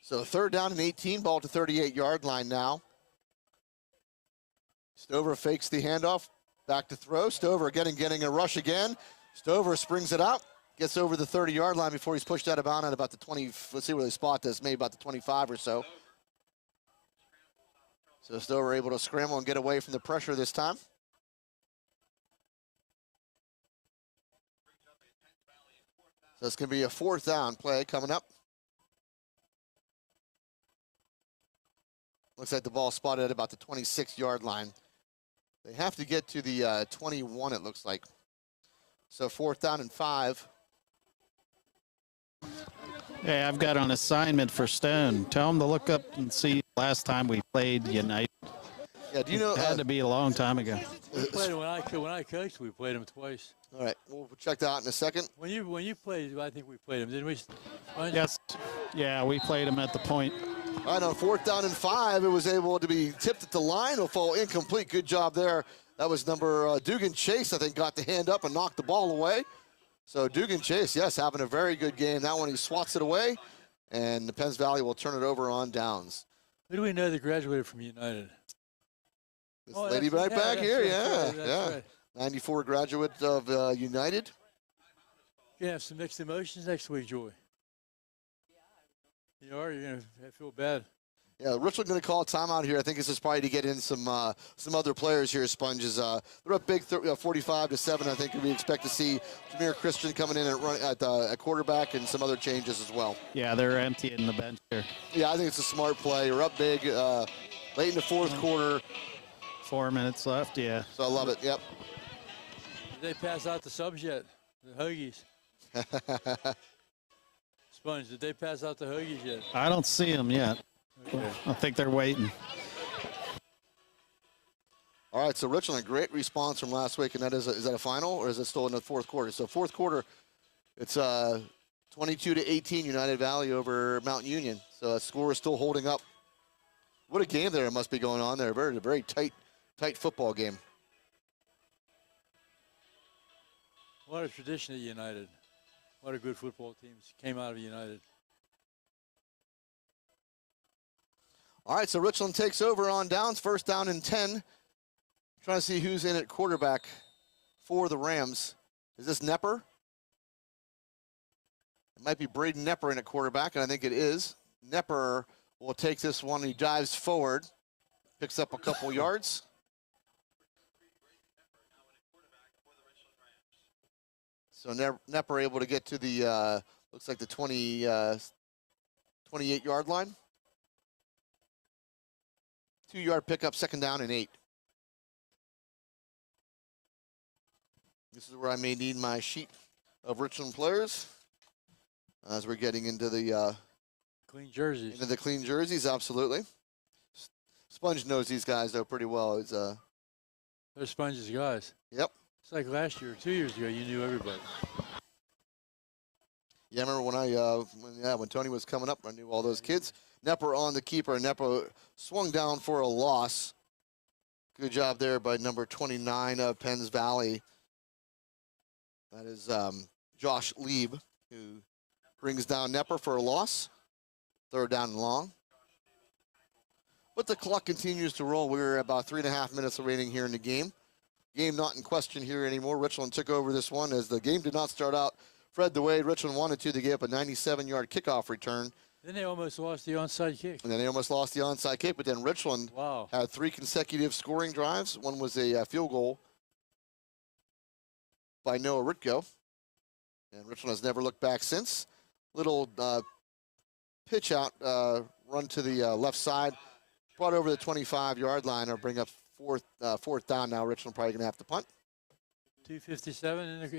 So 3rd down and 18, ball to 38-yard line now. Stover fakes the handoff, back to throw. Stover getting a rush again. Stover springs it out, gets over the 30-yard line before he's pushed out of bounds at about the 20. Let's see where they spot this, maybe about the 25 or so. So Stover able to scramble and get away from the pressure this time. So it's going to be a 4th down play coming up. Looks like the ball spotted at about the 26-yard line. They have to get to the 21, it looks like. So 4th down and 5. Hey, I've got an assignment for Stone. Tell him to look up and see last time we played United. Yeah, do you know? It had to be a long time ago. We played when I coached. We played them twice. All right, we'll check that out in a second. When you played, I think we played them, didn't we? Sponge? Yes. Yeah, we played him at the point. All right, on 4th down and 5, it was able to be tipped at the line. It'll fall incomplete. Good job there. That was number Dugan Chase, I think, got the hand up and knocked the ball away. So Dugan Chase, yes, having a very good game. That one, he swats it away, and the Penns Valley will turn it over on downs. Who do we know that graduated from United? This lady right back here, right, yeah. Right. 94 graduate of United. You're going to have some mixed emotions next week, Joy. You are? You're going to feel bad. Yeah, Richland going to call a timeout here. I think this is probably to get in some other players here, Sponges. They're up big 45-7. I think we expect to see Jameer Christian coming in at quarterback and some other changes as well. Yeah, they're emptying the bench here. Yeah, I think it's a smart play. We're up big late in the 4th quarter. 4 minutes left, yeah. So I love it, yep. Did they pass out the subs yet? The Hoagies. Sponge, did they pass out the Hoagies yet? I don't see them yet. Okay. I think they're waiting. All right, so Richland, a great response from last week, and is that a final, or is it still in the 4th quarter? So 4th quarter, it's 22-18 United Valley over Mount Union. So that score is still holding up. What a game there must be going on there. Very tight football game. What a tradition at United. What a good football team came out of United. All right, so Richland takes over on downs, 1st down and 10. Trying to see who's in at quarterback for the Rams. Is this Nepper? It might be Braden Nepper in at quarterback, and I think it is. Nepper will take this one. He dives forward, picks up a couple yards. So Nepper able to get to the, looks like the 28-yard line. 2-yard pickup, 2nd down and 8. This is where I may need my sheet of Richland players as we're getting into the Clean jerseys. into the clean jerseys. Absolutely. Sponge knows these guys though pretty well. He's They're Sponge's guys. Yep. It's like last year, 2 years ago, you knew everybody. Yeah, I remember when Tony was coming up, I knew all those kids. Nepper on the keeper. Nepper swung down for a loss. Good job there by number 29 of Penns Valley. That is Josh Lieb, who brings down Nepper for a loss. 3rd down and long. But the clock continues to roll. We're about 3.5 minutes remaining here in the game. Game not in question here anymore. Richland took over this one as the game did not start out Fred the way Richland wanted to. They gave up a 97-yard kickoff return. Then they almost lost the onside kick. And then they almost lost the onside kick, but then Richland had 3 consecutive scoring drives. One was a field goal by Noah Ritko. And Richland has never looked back since. Little pitch out, run to the left side, brought over the 25-yard line, or bring up 4th down. Now Richland probably going to have to punt. 2:57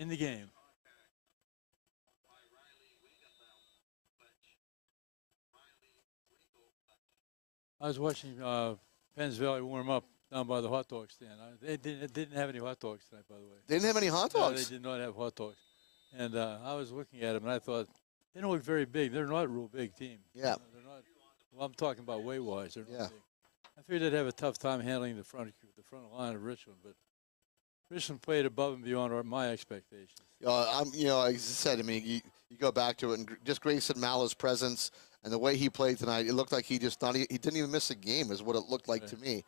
in the game. I was watching Penns Valley warm up down by the hot dog stand. They didn't have any hot dogs tonight, by the way. They didn't have any hot dogs? No, they did not have hot dogs. And I was looking at them, and I thought, they don't look very big. They're not a real big team. Yeah. They're not. Well, I'm talking about weight-wise. They're not Yeah. big. I figured they'd have a tough time handling the front line of Richland, but Richland played above and beyond my expectations. As I said, I mean, you go back to it, and just Grayson Mallow's presence and the way he played tonight, it looked like he just thought he didn't even miss a game, is what it looked like to me.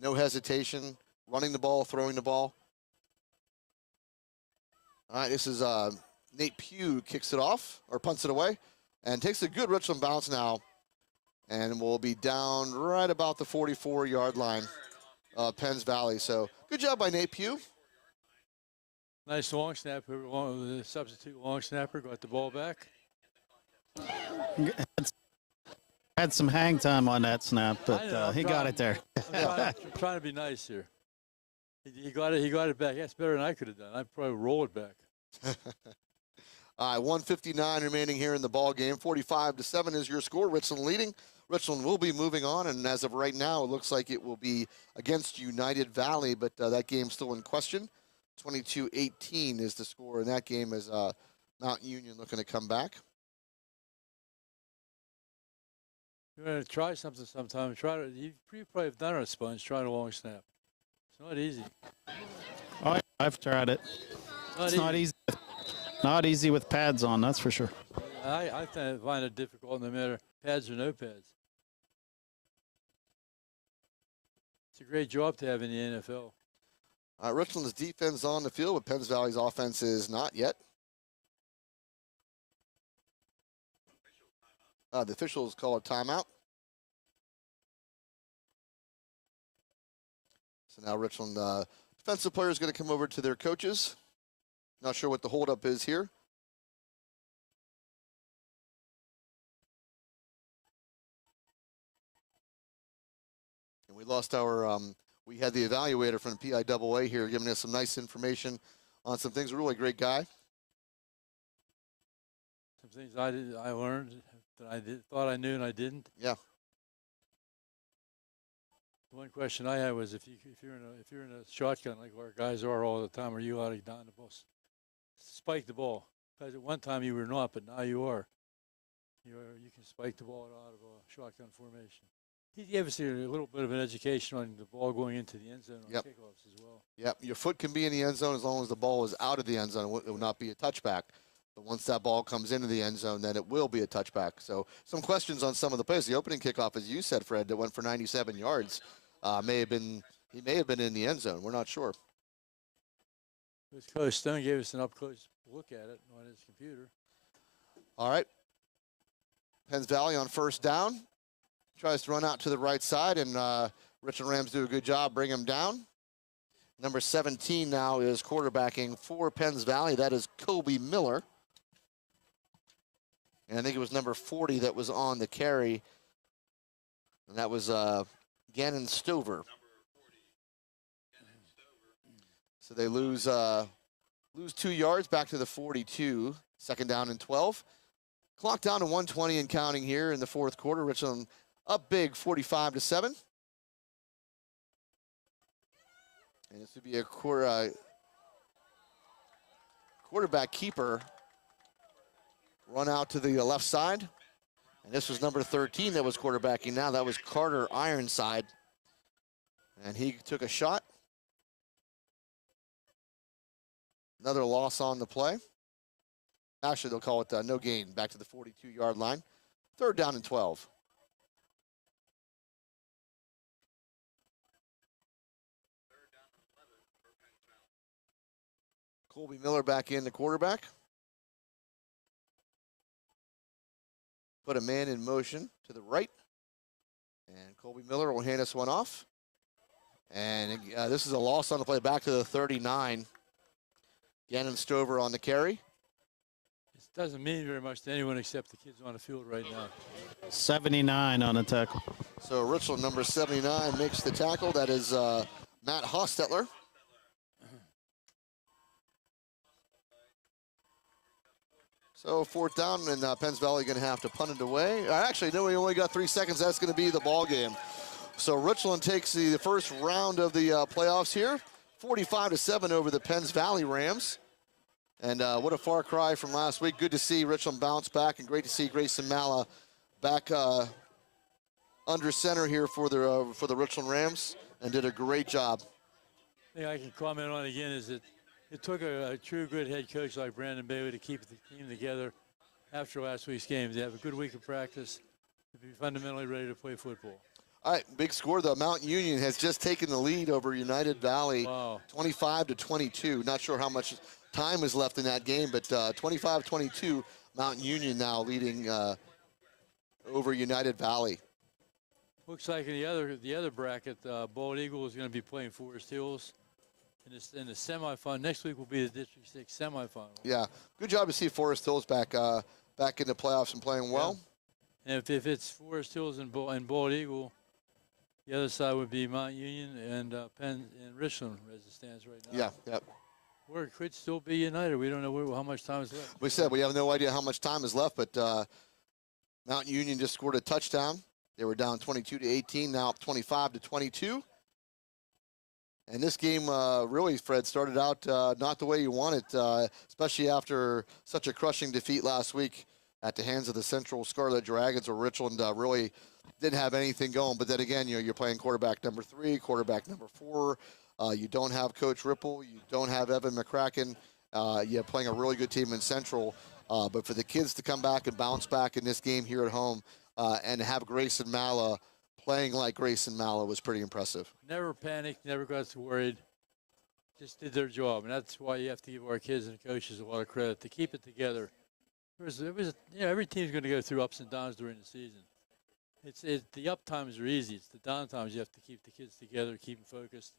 No hesitation, running the ball, throwing the ball. All right, this is Nate Pugh kicks it off, or punts it away, and takes a good Richland bounce now, and will be down right about the 44-yard line of Penns Valley. So good job by Nate Pugh. Nice long snap. The substitute long snapper got the ball back. Had some hang time on that snap, but he got it there. I'm trying to be nice here. He got it. He got it back. That's better than I could have done. I'd probably roll it back. All right, 1:59 remaining here in the ball game. 45-7 is your score. Richland leading. Richland will be moving on, and as of right now, it looks like it will be against United Valley, but that game's still in question. 22-18 is the score in that game as Mount Union looking to come back. You're going to try something sometime. You probably have done it on a sponge. Try a long snap. It's not easy. Oh, I've tried it. It's not easy. Not easy with pads on, that's for sure. I find it difficult no matter pads or no pads. It's a great job to have in the NFL. Richland's defense on the field, but Penns Valley's offense is not yet. The officials call a timeout. So now Richland defensive player is going to come over to their coaches. Not sure what the holdup is here. And we lost our, we had the evaluator from the PIAA here giving us some nice information on some things. A really great guy. Some things I learned that thought I knew and I didn't. Yeah. The one question I had was if you're in a shotgun like our guys are all the time, are you allowed to down the ball, spike the ball? Because at one time you were not, but now you are. You can spike the ball out of a shotgun formation. He gave us a little bit of an education on the ball going into the end zone on kickoffs as well. Yep, your foot can be in the end zone as long as the ball is out of the end zone. It will not be a touchback. But once that ball comes into the end zone, then it will be a touchback. So some questions on some of the plays. The opening kickoff, as you said, Fred, that went for 97 yards, he may have been in the end zone. We're not sure. Coach Stone gave us an up-close look at it on his computer. All right. Penns Valley on first down. Tries to run out to the right side, and Richland Rams do a good job, bring him down. Number 17 now is quarterbacking for Penns Valley. That is Kobe Miller. And I think it was number 40 that was on the carry. And that was Gannon Stover. So they lose 2 yards back to the 42. Second down and 12. Clock down to 1:20 and counting here in the fourth quarter. Richland up big, 45-7. And this would be a quarterback keeper run out to the left side. And this was number 13 that was quarterbacking now. That was Carter Ironside. And he took a shot. Another loss on the play. Actually, they'll call it no gain, back to the 42-yard line. Third down and 12. Colby Miller back in the quarterback. Put a man in motion to the right. And Colby Miller will hand us one off. And this is a loss on the play, back to the 39. Gannon Stover on the carry. This doesn't mean very much to anyone except the kids on the field right now. 79 on the tackle. So Richland, number 79, makes the tackle. That is Matt Hostetler. So fourth down, and Penns Valley going to have to punt it away. Actually, no, we only got 3 seconds. That's going to be the ball game. So Richland takes the first round of the playoffs here, 45-7 over the Penns Valley Rams. And what a far cry from last week. Good to see Richland bounce back, and great to see Grayson Malla back under center here for the Richland Rams, and did a great job. The thing I can comment on again is that it took a true good head coach like Brandon Bailey to keep the team together after last week's game. They have a good week of practice to be fundamentally ready to play football. All right, big score though. Mount Union has just taken the lead over United Valley, 25-22. Not sure how much time is left in that game, but 25-22. Mount Union now leading over United Valley. Looks like in the other bracket, Bald Eagle is going to be playing Forest Hills in the semifinal. Next week will be the District 6 semifinal. Yeah, good job to see Forest Hills back in the playoffs and playing well. Yeah. And if it's Forest Hills and Bald Eagle, the other side would be Mount Union and Penn and Richland as the stands right now. Yeah, yep. Or it could still be United. We don't know how much time is left. We said we have no idea how much time is left, but Mountain Union just scored a touchdown. They were down 22-18, now up 25-22. And this game really, Fred, started out not the way you want it, especially after such a crushing defeat last week at the hands of the Central Scarlet Dragons, where Richland really didn't have anything going. But then again, you're playing quarterback number 3, quarterback number 4. You don't have Coach Ripple. You don't have Evan McCracken. You're playing a really good team in Central. But for the kids to come back and bounce back in this game here at home and have Grayson Malla playing like Grayson Malla was pretty impressive. Never panicked, never got too worried. Just did their job, and that's why you have to give our kids and coaches a lot of credit to keep it together. Every team's going to go through ups and downs during the season. The up times are easy. It's the down times you have to keep the kids together, keep them focused.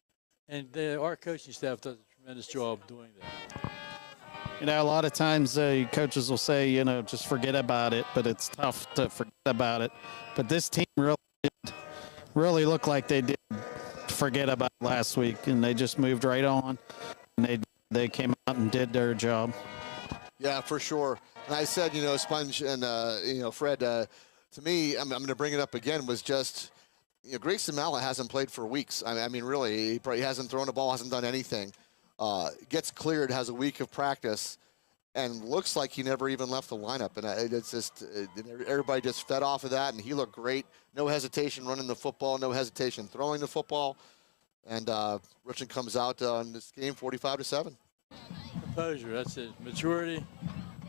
And our coaching staff does a tremendous job doing that. A lot of times coaches will say, just forget about it, but it's tough to forget about it. But this team really looked like they did forget about it last week, and they just moved right on. And they came out and did their job. Yeah, for sure. And I said, Sponge and, Fred, to me, I'm going to bring it up again, was just, Grayson Malla hasn't played for weeks. I mean, really, he hasn't thrown a ball, hasn't done anything. Gets cleared, has a week of practice, and looks like he never even left the lineup. And it's just everybody just fed off of that, and he looked great. No hesitation running the football, no hesitation throwing the football. And Richland comes out on this game 45-7. Composure, that's it. Maturity.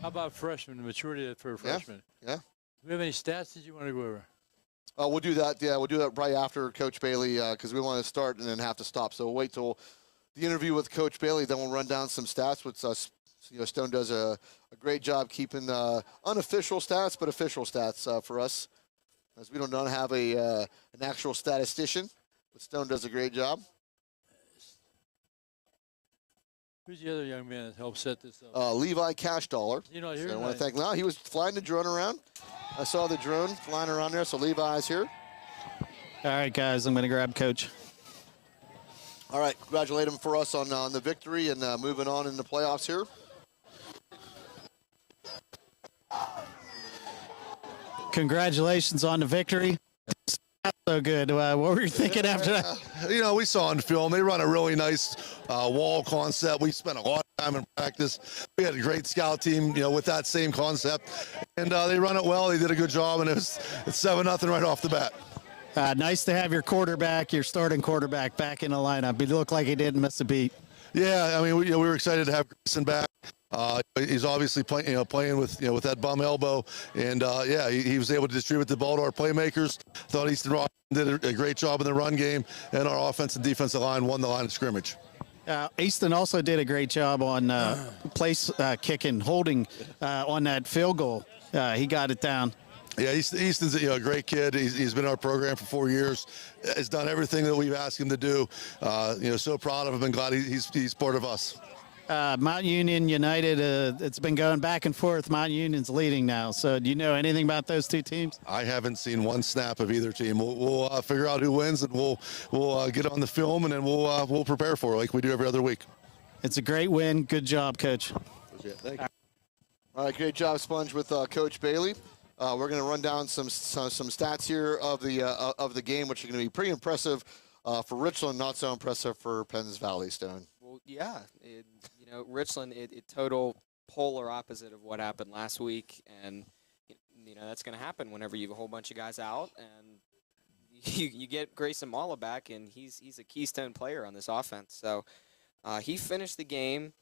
How about freshmen? Maturity for a freshman. Yeah. Do we have any stats that you want to go over? We'll do that. Yeah, we'll do that right after Coach Bailey because we want to start and then have to stop. So we'll wait till the interview with Coach Bailey. Then we'll run down some stats. Which Stone does a great job keeping unofficial stats, but official stats for us, as we don't have an actual statistician. But Stone does a great job. Who's the other young man that helped set this up? Levi Cashdollar. Here So I want to thank. No, he was flying the drone around. I saw the drone flying around there. So Levi's here. All right, guys, I'm going to grab Coach. All right, congratulate him for us on the victory and moving on in the playoffs here. Congratulations on the victory. Not so good. What were you thinking after that? We saw on film, they run a really nice wall concept. We spent a lot of time in practice. We had a great scout team, with that same concept. And they run it well. They did a good job, and it's 7-0 right off the bat. Nice to have your starting quarterback, back in the lineup. He looked like he didn't miss a beat. Yeah, I mean, we were excited to have Grayson back. He's obviously playing with that bum elbow, and he was able to distribute the ball to our playmakers. Thought Easton Rock did a great job in the run game, and our offense and defensive line won the line of scrimmage. Easton also did a great job on place kicking, holding on that field goal. He got it down. Yeah, Easton's a great kid. He's been in our program for 4 years. Has done everything that we've asked him to do. So proud of him and glad he's part of us. Mount Union United, it's been going back and forth. Mount Union's leading now. So do you know anything about those two teams? I haven't seen one snap of either team. We'll figure out who wins, and we'll get on the film, and then we'll prepare for it like we do every other week. It's a great win. Good job, Coach. Thank you. All right, great job, Sponge, with Coach Bailey. We're going to run down some stats here of the game, which are going to be pretty impressive for Richland, not so impressive for Penns Valley, Stone. Well, yeah, Richland, it total polar opposite of what happened last week, and that's going to happen whenever you have a whole bunch of guys out, and you get Grayson Malla back, and he's a keystone player on this offense. So he finished the game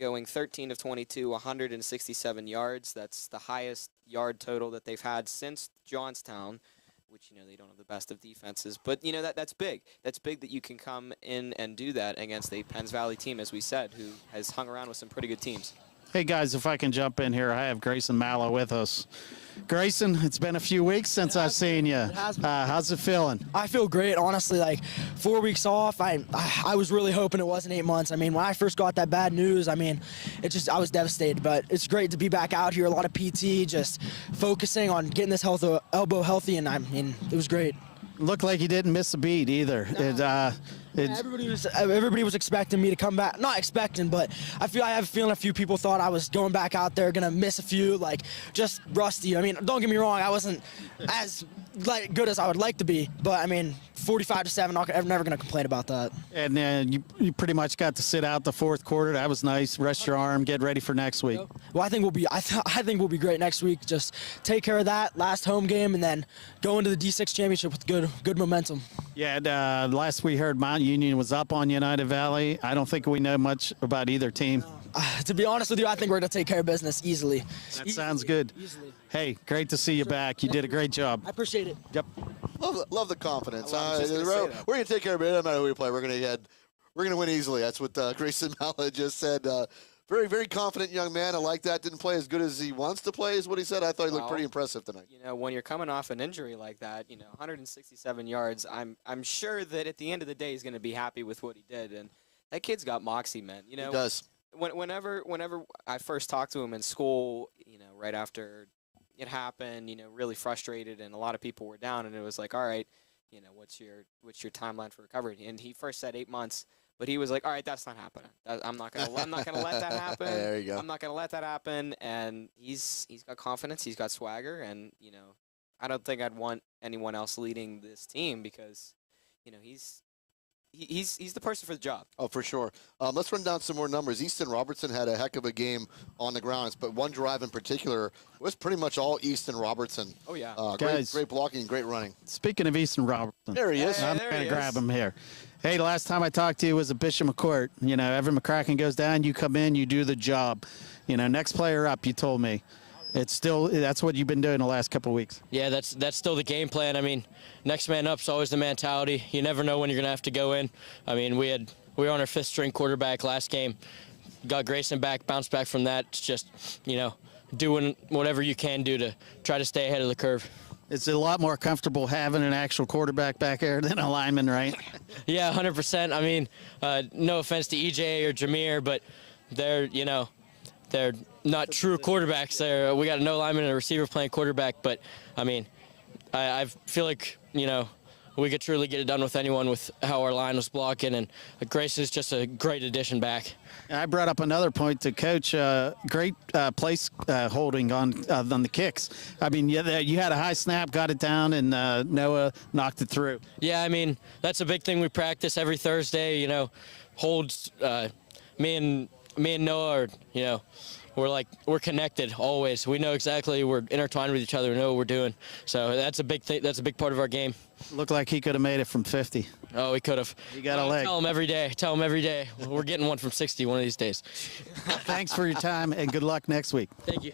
going 13 of 22, 167 yards. That's the highest yard total that they've had since Johnstown, which, they don't have the best of defenses. But, that's big. That's big that you can come in and do that against a Penns Valley team, as we said, who has hung around with some pretty good teams. Hey, guys, if I can jump in here, I have Grayson Malla with us. Grayson, it's been a few weeks since I've seen you. How's it feeling? I feel great, honestly. 4 weeks off, I was really hoping it wasn't 8 months. I mean, when I first got that bad news, I was devastated. But it's great to be back out here. A lot of PT, just focusing on getting this elbow healthy, and it was great. Looked like you didn't miss a beat either. No. Everybody was expecting me to come back. Not expecting, but I have a feeling a few people thought I was going back out there gonna miss a few, like just rusty. I mean, don't get me wrong, I wasn't as good as I would like to be, but I mean, 45-7, I'm never gonna complain about that. And you pretty much got to sit out the fourth quarter. That was nice. Rest your arm. Get ready for next week. Well, I think we'll be great next week. Just take care of that last home game, and then go into the D6 championship with good momentum. Yeah, last we heard, Mount Union was up on United Valley. I don't think we know much about either team. To be honest with you, I think we're going to take care of business easily. That sounds good. Easily. Hey, great to see you back. You did a great job. I appreciate it. Yep. Love the confidence. We're that. going to take care of it. No matter who we play, we're going to win easily. That's what Grayson Malla just said. Very, very confident young man. I like that. Didn't play as good as he wants to play, is what he said. I thought he looked pretty impressive tonight. When you're coming off an injury like that, 167 yards, I'm sure that at the end of the day he's going to be happy with what he did. And that kid's got moxie, man. He does. Whenever I first talked to him in school, right after it happened, really frustrated, and a lot of people were down, and it was like, all right, what's your timeline for recovery? And he first said 8 months. But he was like, all right, that's not happening. I'm not gonna let that happen. There you go. I'm not gonna let that happen. And he's got confidence. He's got swagger. And I don't think I'd want anyone else leading this team because, he's the person for the job. Oh, for sure. Let's run down some more numbers. Easton Robertson had a heck of a game on the grounds, but one drive in particular was pretty much all Easton Robertson. Oh yeah. Great blocking, great running. Speaking of Easton Robertson. There he is. I'm going to grab him here. Hey, the last time I talked to you was at Bishop McCourt. Evan McCracken goes down, you come in, you do the job. Next player up, you told me. That's what you've been doing the last couple of weeks. Yeah, that's still the game plan. I mean, next man up's always the mentality. You never know when you're gonna have to go in. I mean, we were on our 5th string quarterback last game. Got Grayson back, bounced back from that. It's just, doing whatever you can do to try to stay ahead of the curve. It's a lot more comfortable having an actual quarterback back there than a lineman, right? Yeah, 100%. I mean, no offense to EJ or Jameer, but they're not true quarterbacks. We got a no lineman and a receiver playing quarterback, but I mean, I feel like we could truly get it done with anyone with how our line was blocking, and Grace is just a great addition back. I brought up another point to Coach. Great place holding on the kicks. I mean, you had a high snap, got it down, and Noah knocked it through. Yeah, I mean, that's a big thing we practice every Thursday. Holds me and Noah are we're connected always. We know exactly, we're intertwined with each other. We know what we're doing. So that's a big thing. That's a big part of our game. Looked like he could have made it from 50. Oh, he could have. He got a leg. Tell him every day. We're getting one from 60 one of these days. Thanks for your time, and good luck next week. Thank you.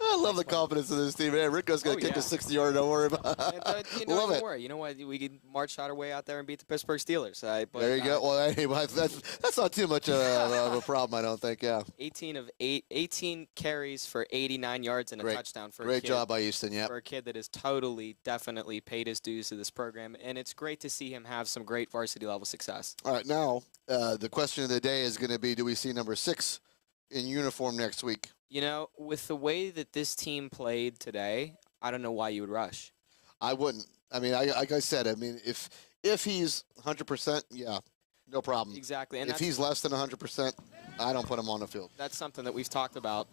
I love the confidence of this team. Man, Rico's going to kick a 60-yard. Don't worry about it. Love it. You know what? We could march our way out there and beat the Pittsburgh Steelers. There you go. Well, anyway, that's not too much of a problem, I don't think. Yeah. 18 carries for 89 yards and a touchdown for great job by Houston. Yeah. For a kid that has definitely paid his dues to this program, and it's great to see him have some great varsity level success. All right, now the question of the day is going to be: do we see number 6 in uniform next week? With the way that this team played today, I don't know why you would rush. I wouldn't. I mean, like I said, if he's 100%, yeah, no problem. Exactly. And if he's less than 100%, I don't put him on the field. That's something that we've talked about.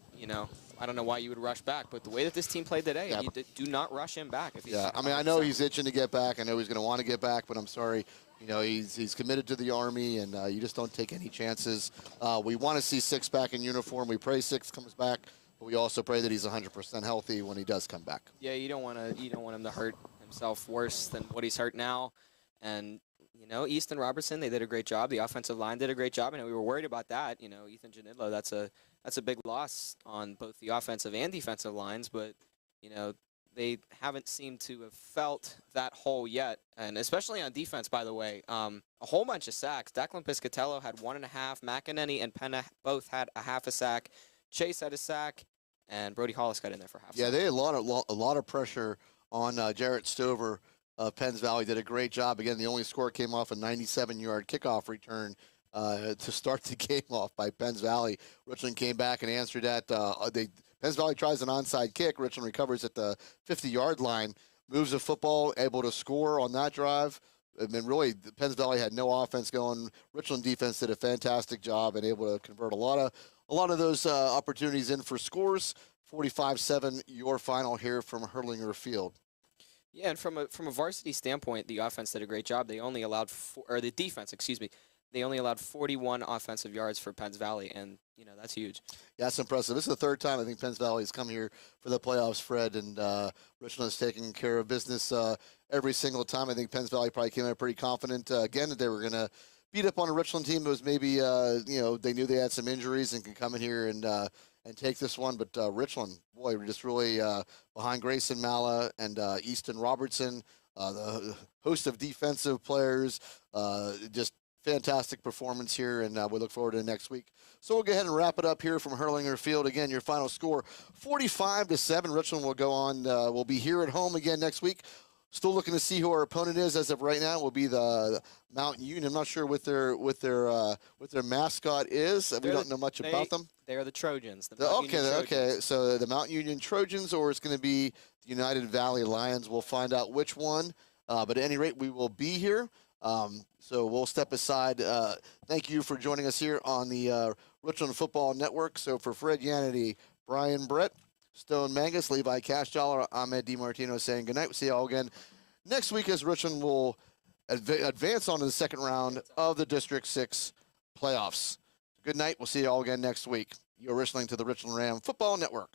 I don't know why you would rush back, but the way that this team played today, you do not rush him back. If he's I know he's itching to get back. I know he's going to want to get back, but I'm sorry. He's committed to the Army, and you just don't take any chances. We want to see 6 back in uniform. We pray 6 comes back, but we also pray that he's 100% healthy when he does come back. Yeah, you don't want him to hurt himself worse than what he's hurt now. And Easton Robertson, they did a great job. The offensive line did a great job. We were worried about that. Ethan Janidlo, that's a big loss on both the offensive and defensive lines, but they haven't seemed to have felt that hole yet, and especially on defense, by the way. A whole bunch of sacks. Declan Piscatello had 1.5. McEnany and Penna both had a half a sack. Chase had a sack, and Brody Hollis got in there for half. Yeah, they had a lot of pressure on Jarrett Stover of Penns Valley. Did a great job. Again, the only score came off a 97-yard kickoff return to start the game off by Penns Valley. Richland came back and answered that. Penns Valley tries an onside kick. Richland recovers at the 50-yard line, moves the football, able to score on that drive. I mean, really, the Penns Valley had no offense going. Richland defense did a fantastic job and able to convert a lot of those opportunities in for scores. 45-7, your final here from Hurlinger Field. Yeah, and from a varsity standpoint, the offense did a great job. They only allowed the defense, excuse me. They only allowed 41 offensive yards for Penns Valley, and that's huge. Yeah, that's impressive. This is the third time I think Penns Valley has come here for the playoffs, Fred, and Richland is taking care of business every single time. I think Penns Valley probably came out pretty confident again that they were going to beat up on a Richland team that was maybe they knew they had some injuries and can come in here and take this one. But Richland, boy, we're just really behind Grayson Malla and Easton Robertson, the host of defensive players, just fantastic performance here, and we look forward to next week. So we'll go ahead and wrap it up here from Hurlinger Field. Again, your final score, 45-7. Richland will go on. We'll be here at home again next week. Still looking to see who our opponent is as of right now. Will be the Mountain Union. I'm not sure what their mascot is. We don't know much about them. They are the Trojans. Okay. So the Mountain Union Trojans, or it's going to be the United Valley Lions. We'll find out which one. But at any rate, we will be here. So we'll step aside. Thank you for joining us here on the Richland Football Network. So for Fred Yannity, Brian Brett, Stone Mangus, Levi Cashdollar, Ahmed DiMartino saying goodnight. We'll see you all again next week as Richland will advance on to the second round of the District 6 playoffs. Good night. We'll see you all again next week. You're listening to the Richland Ram Football Network.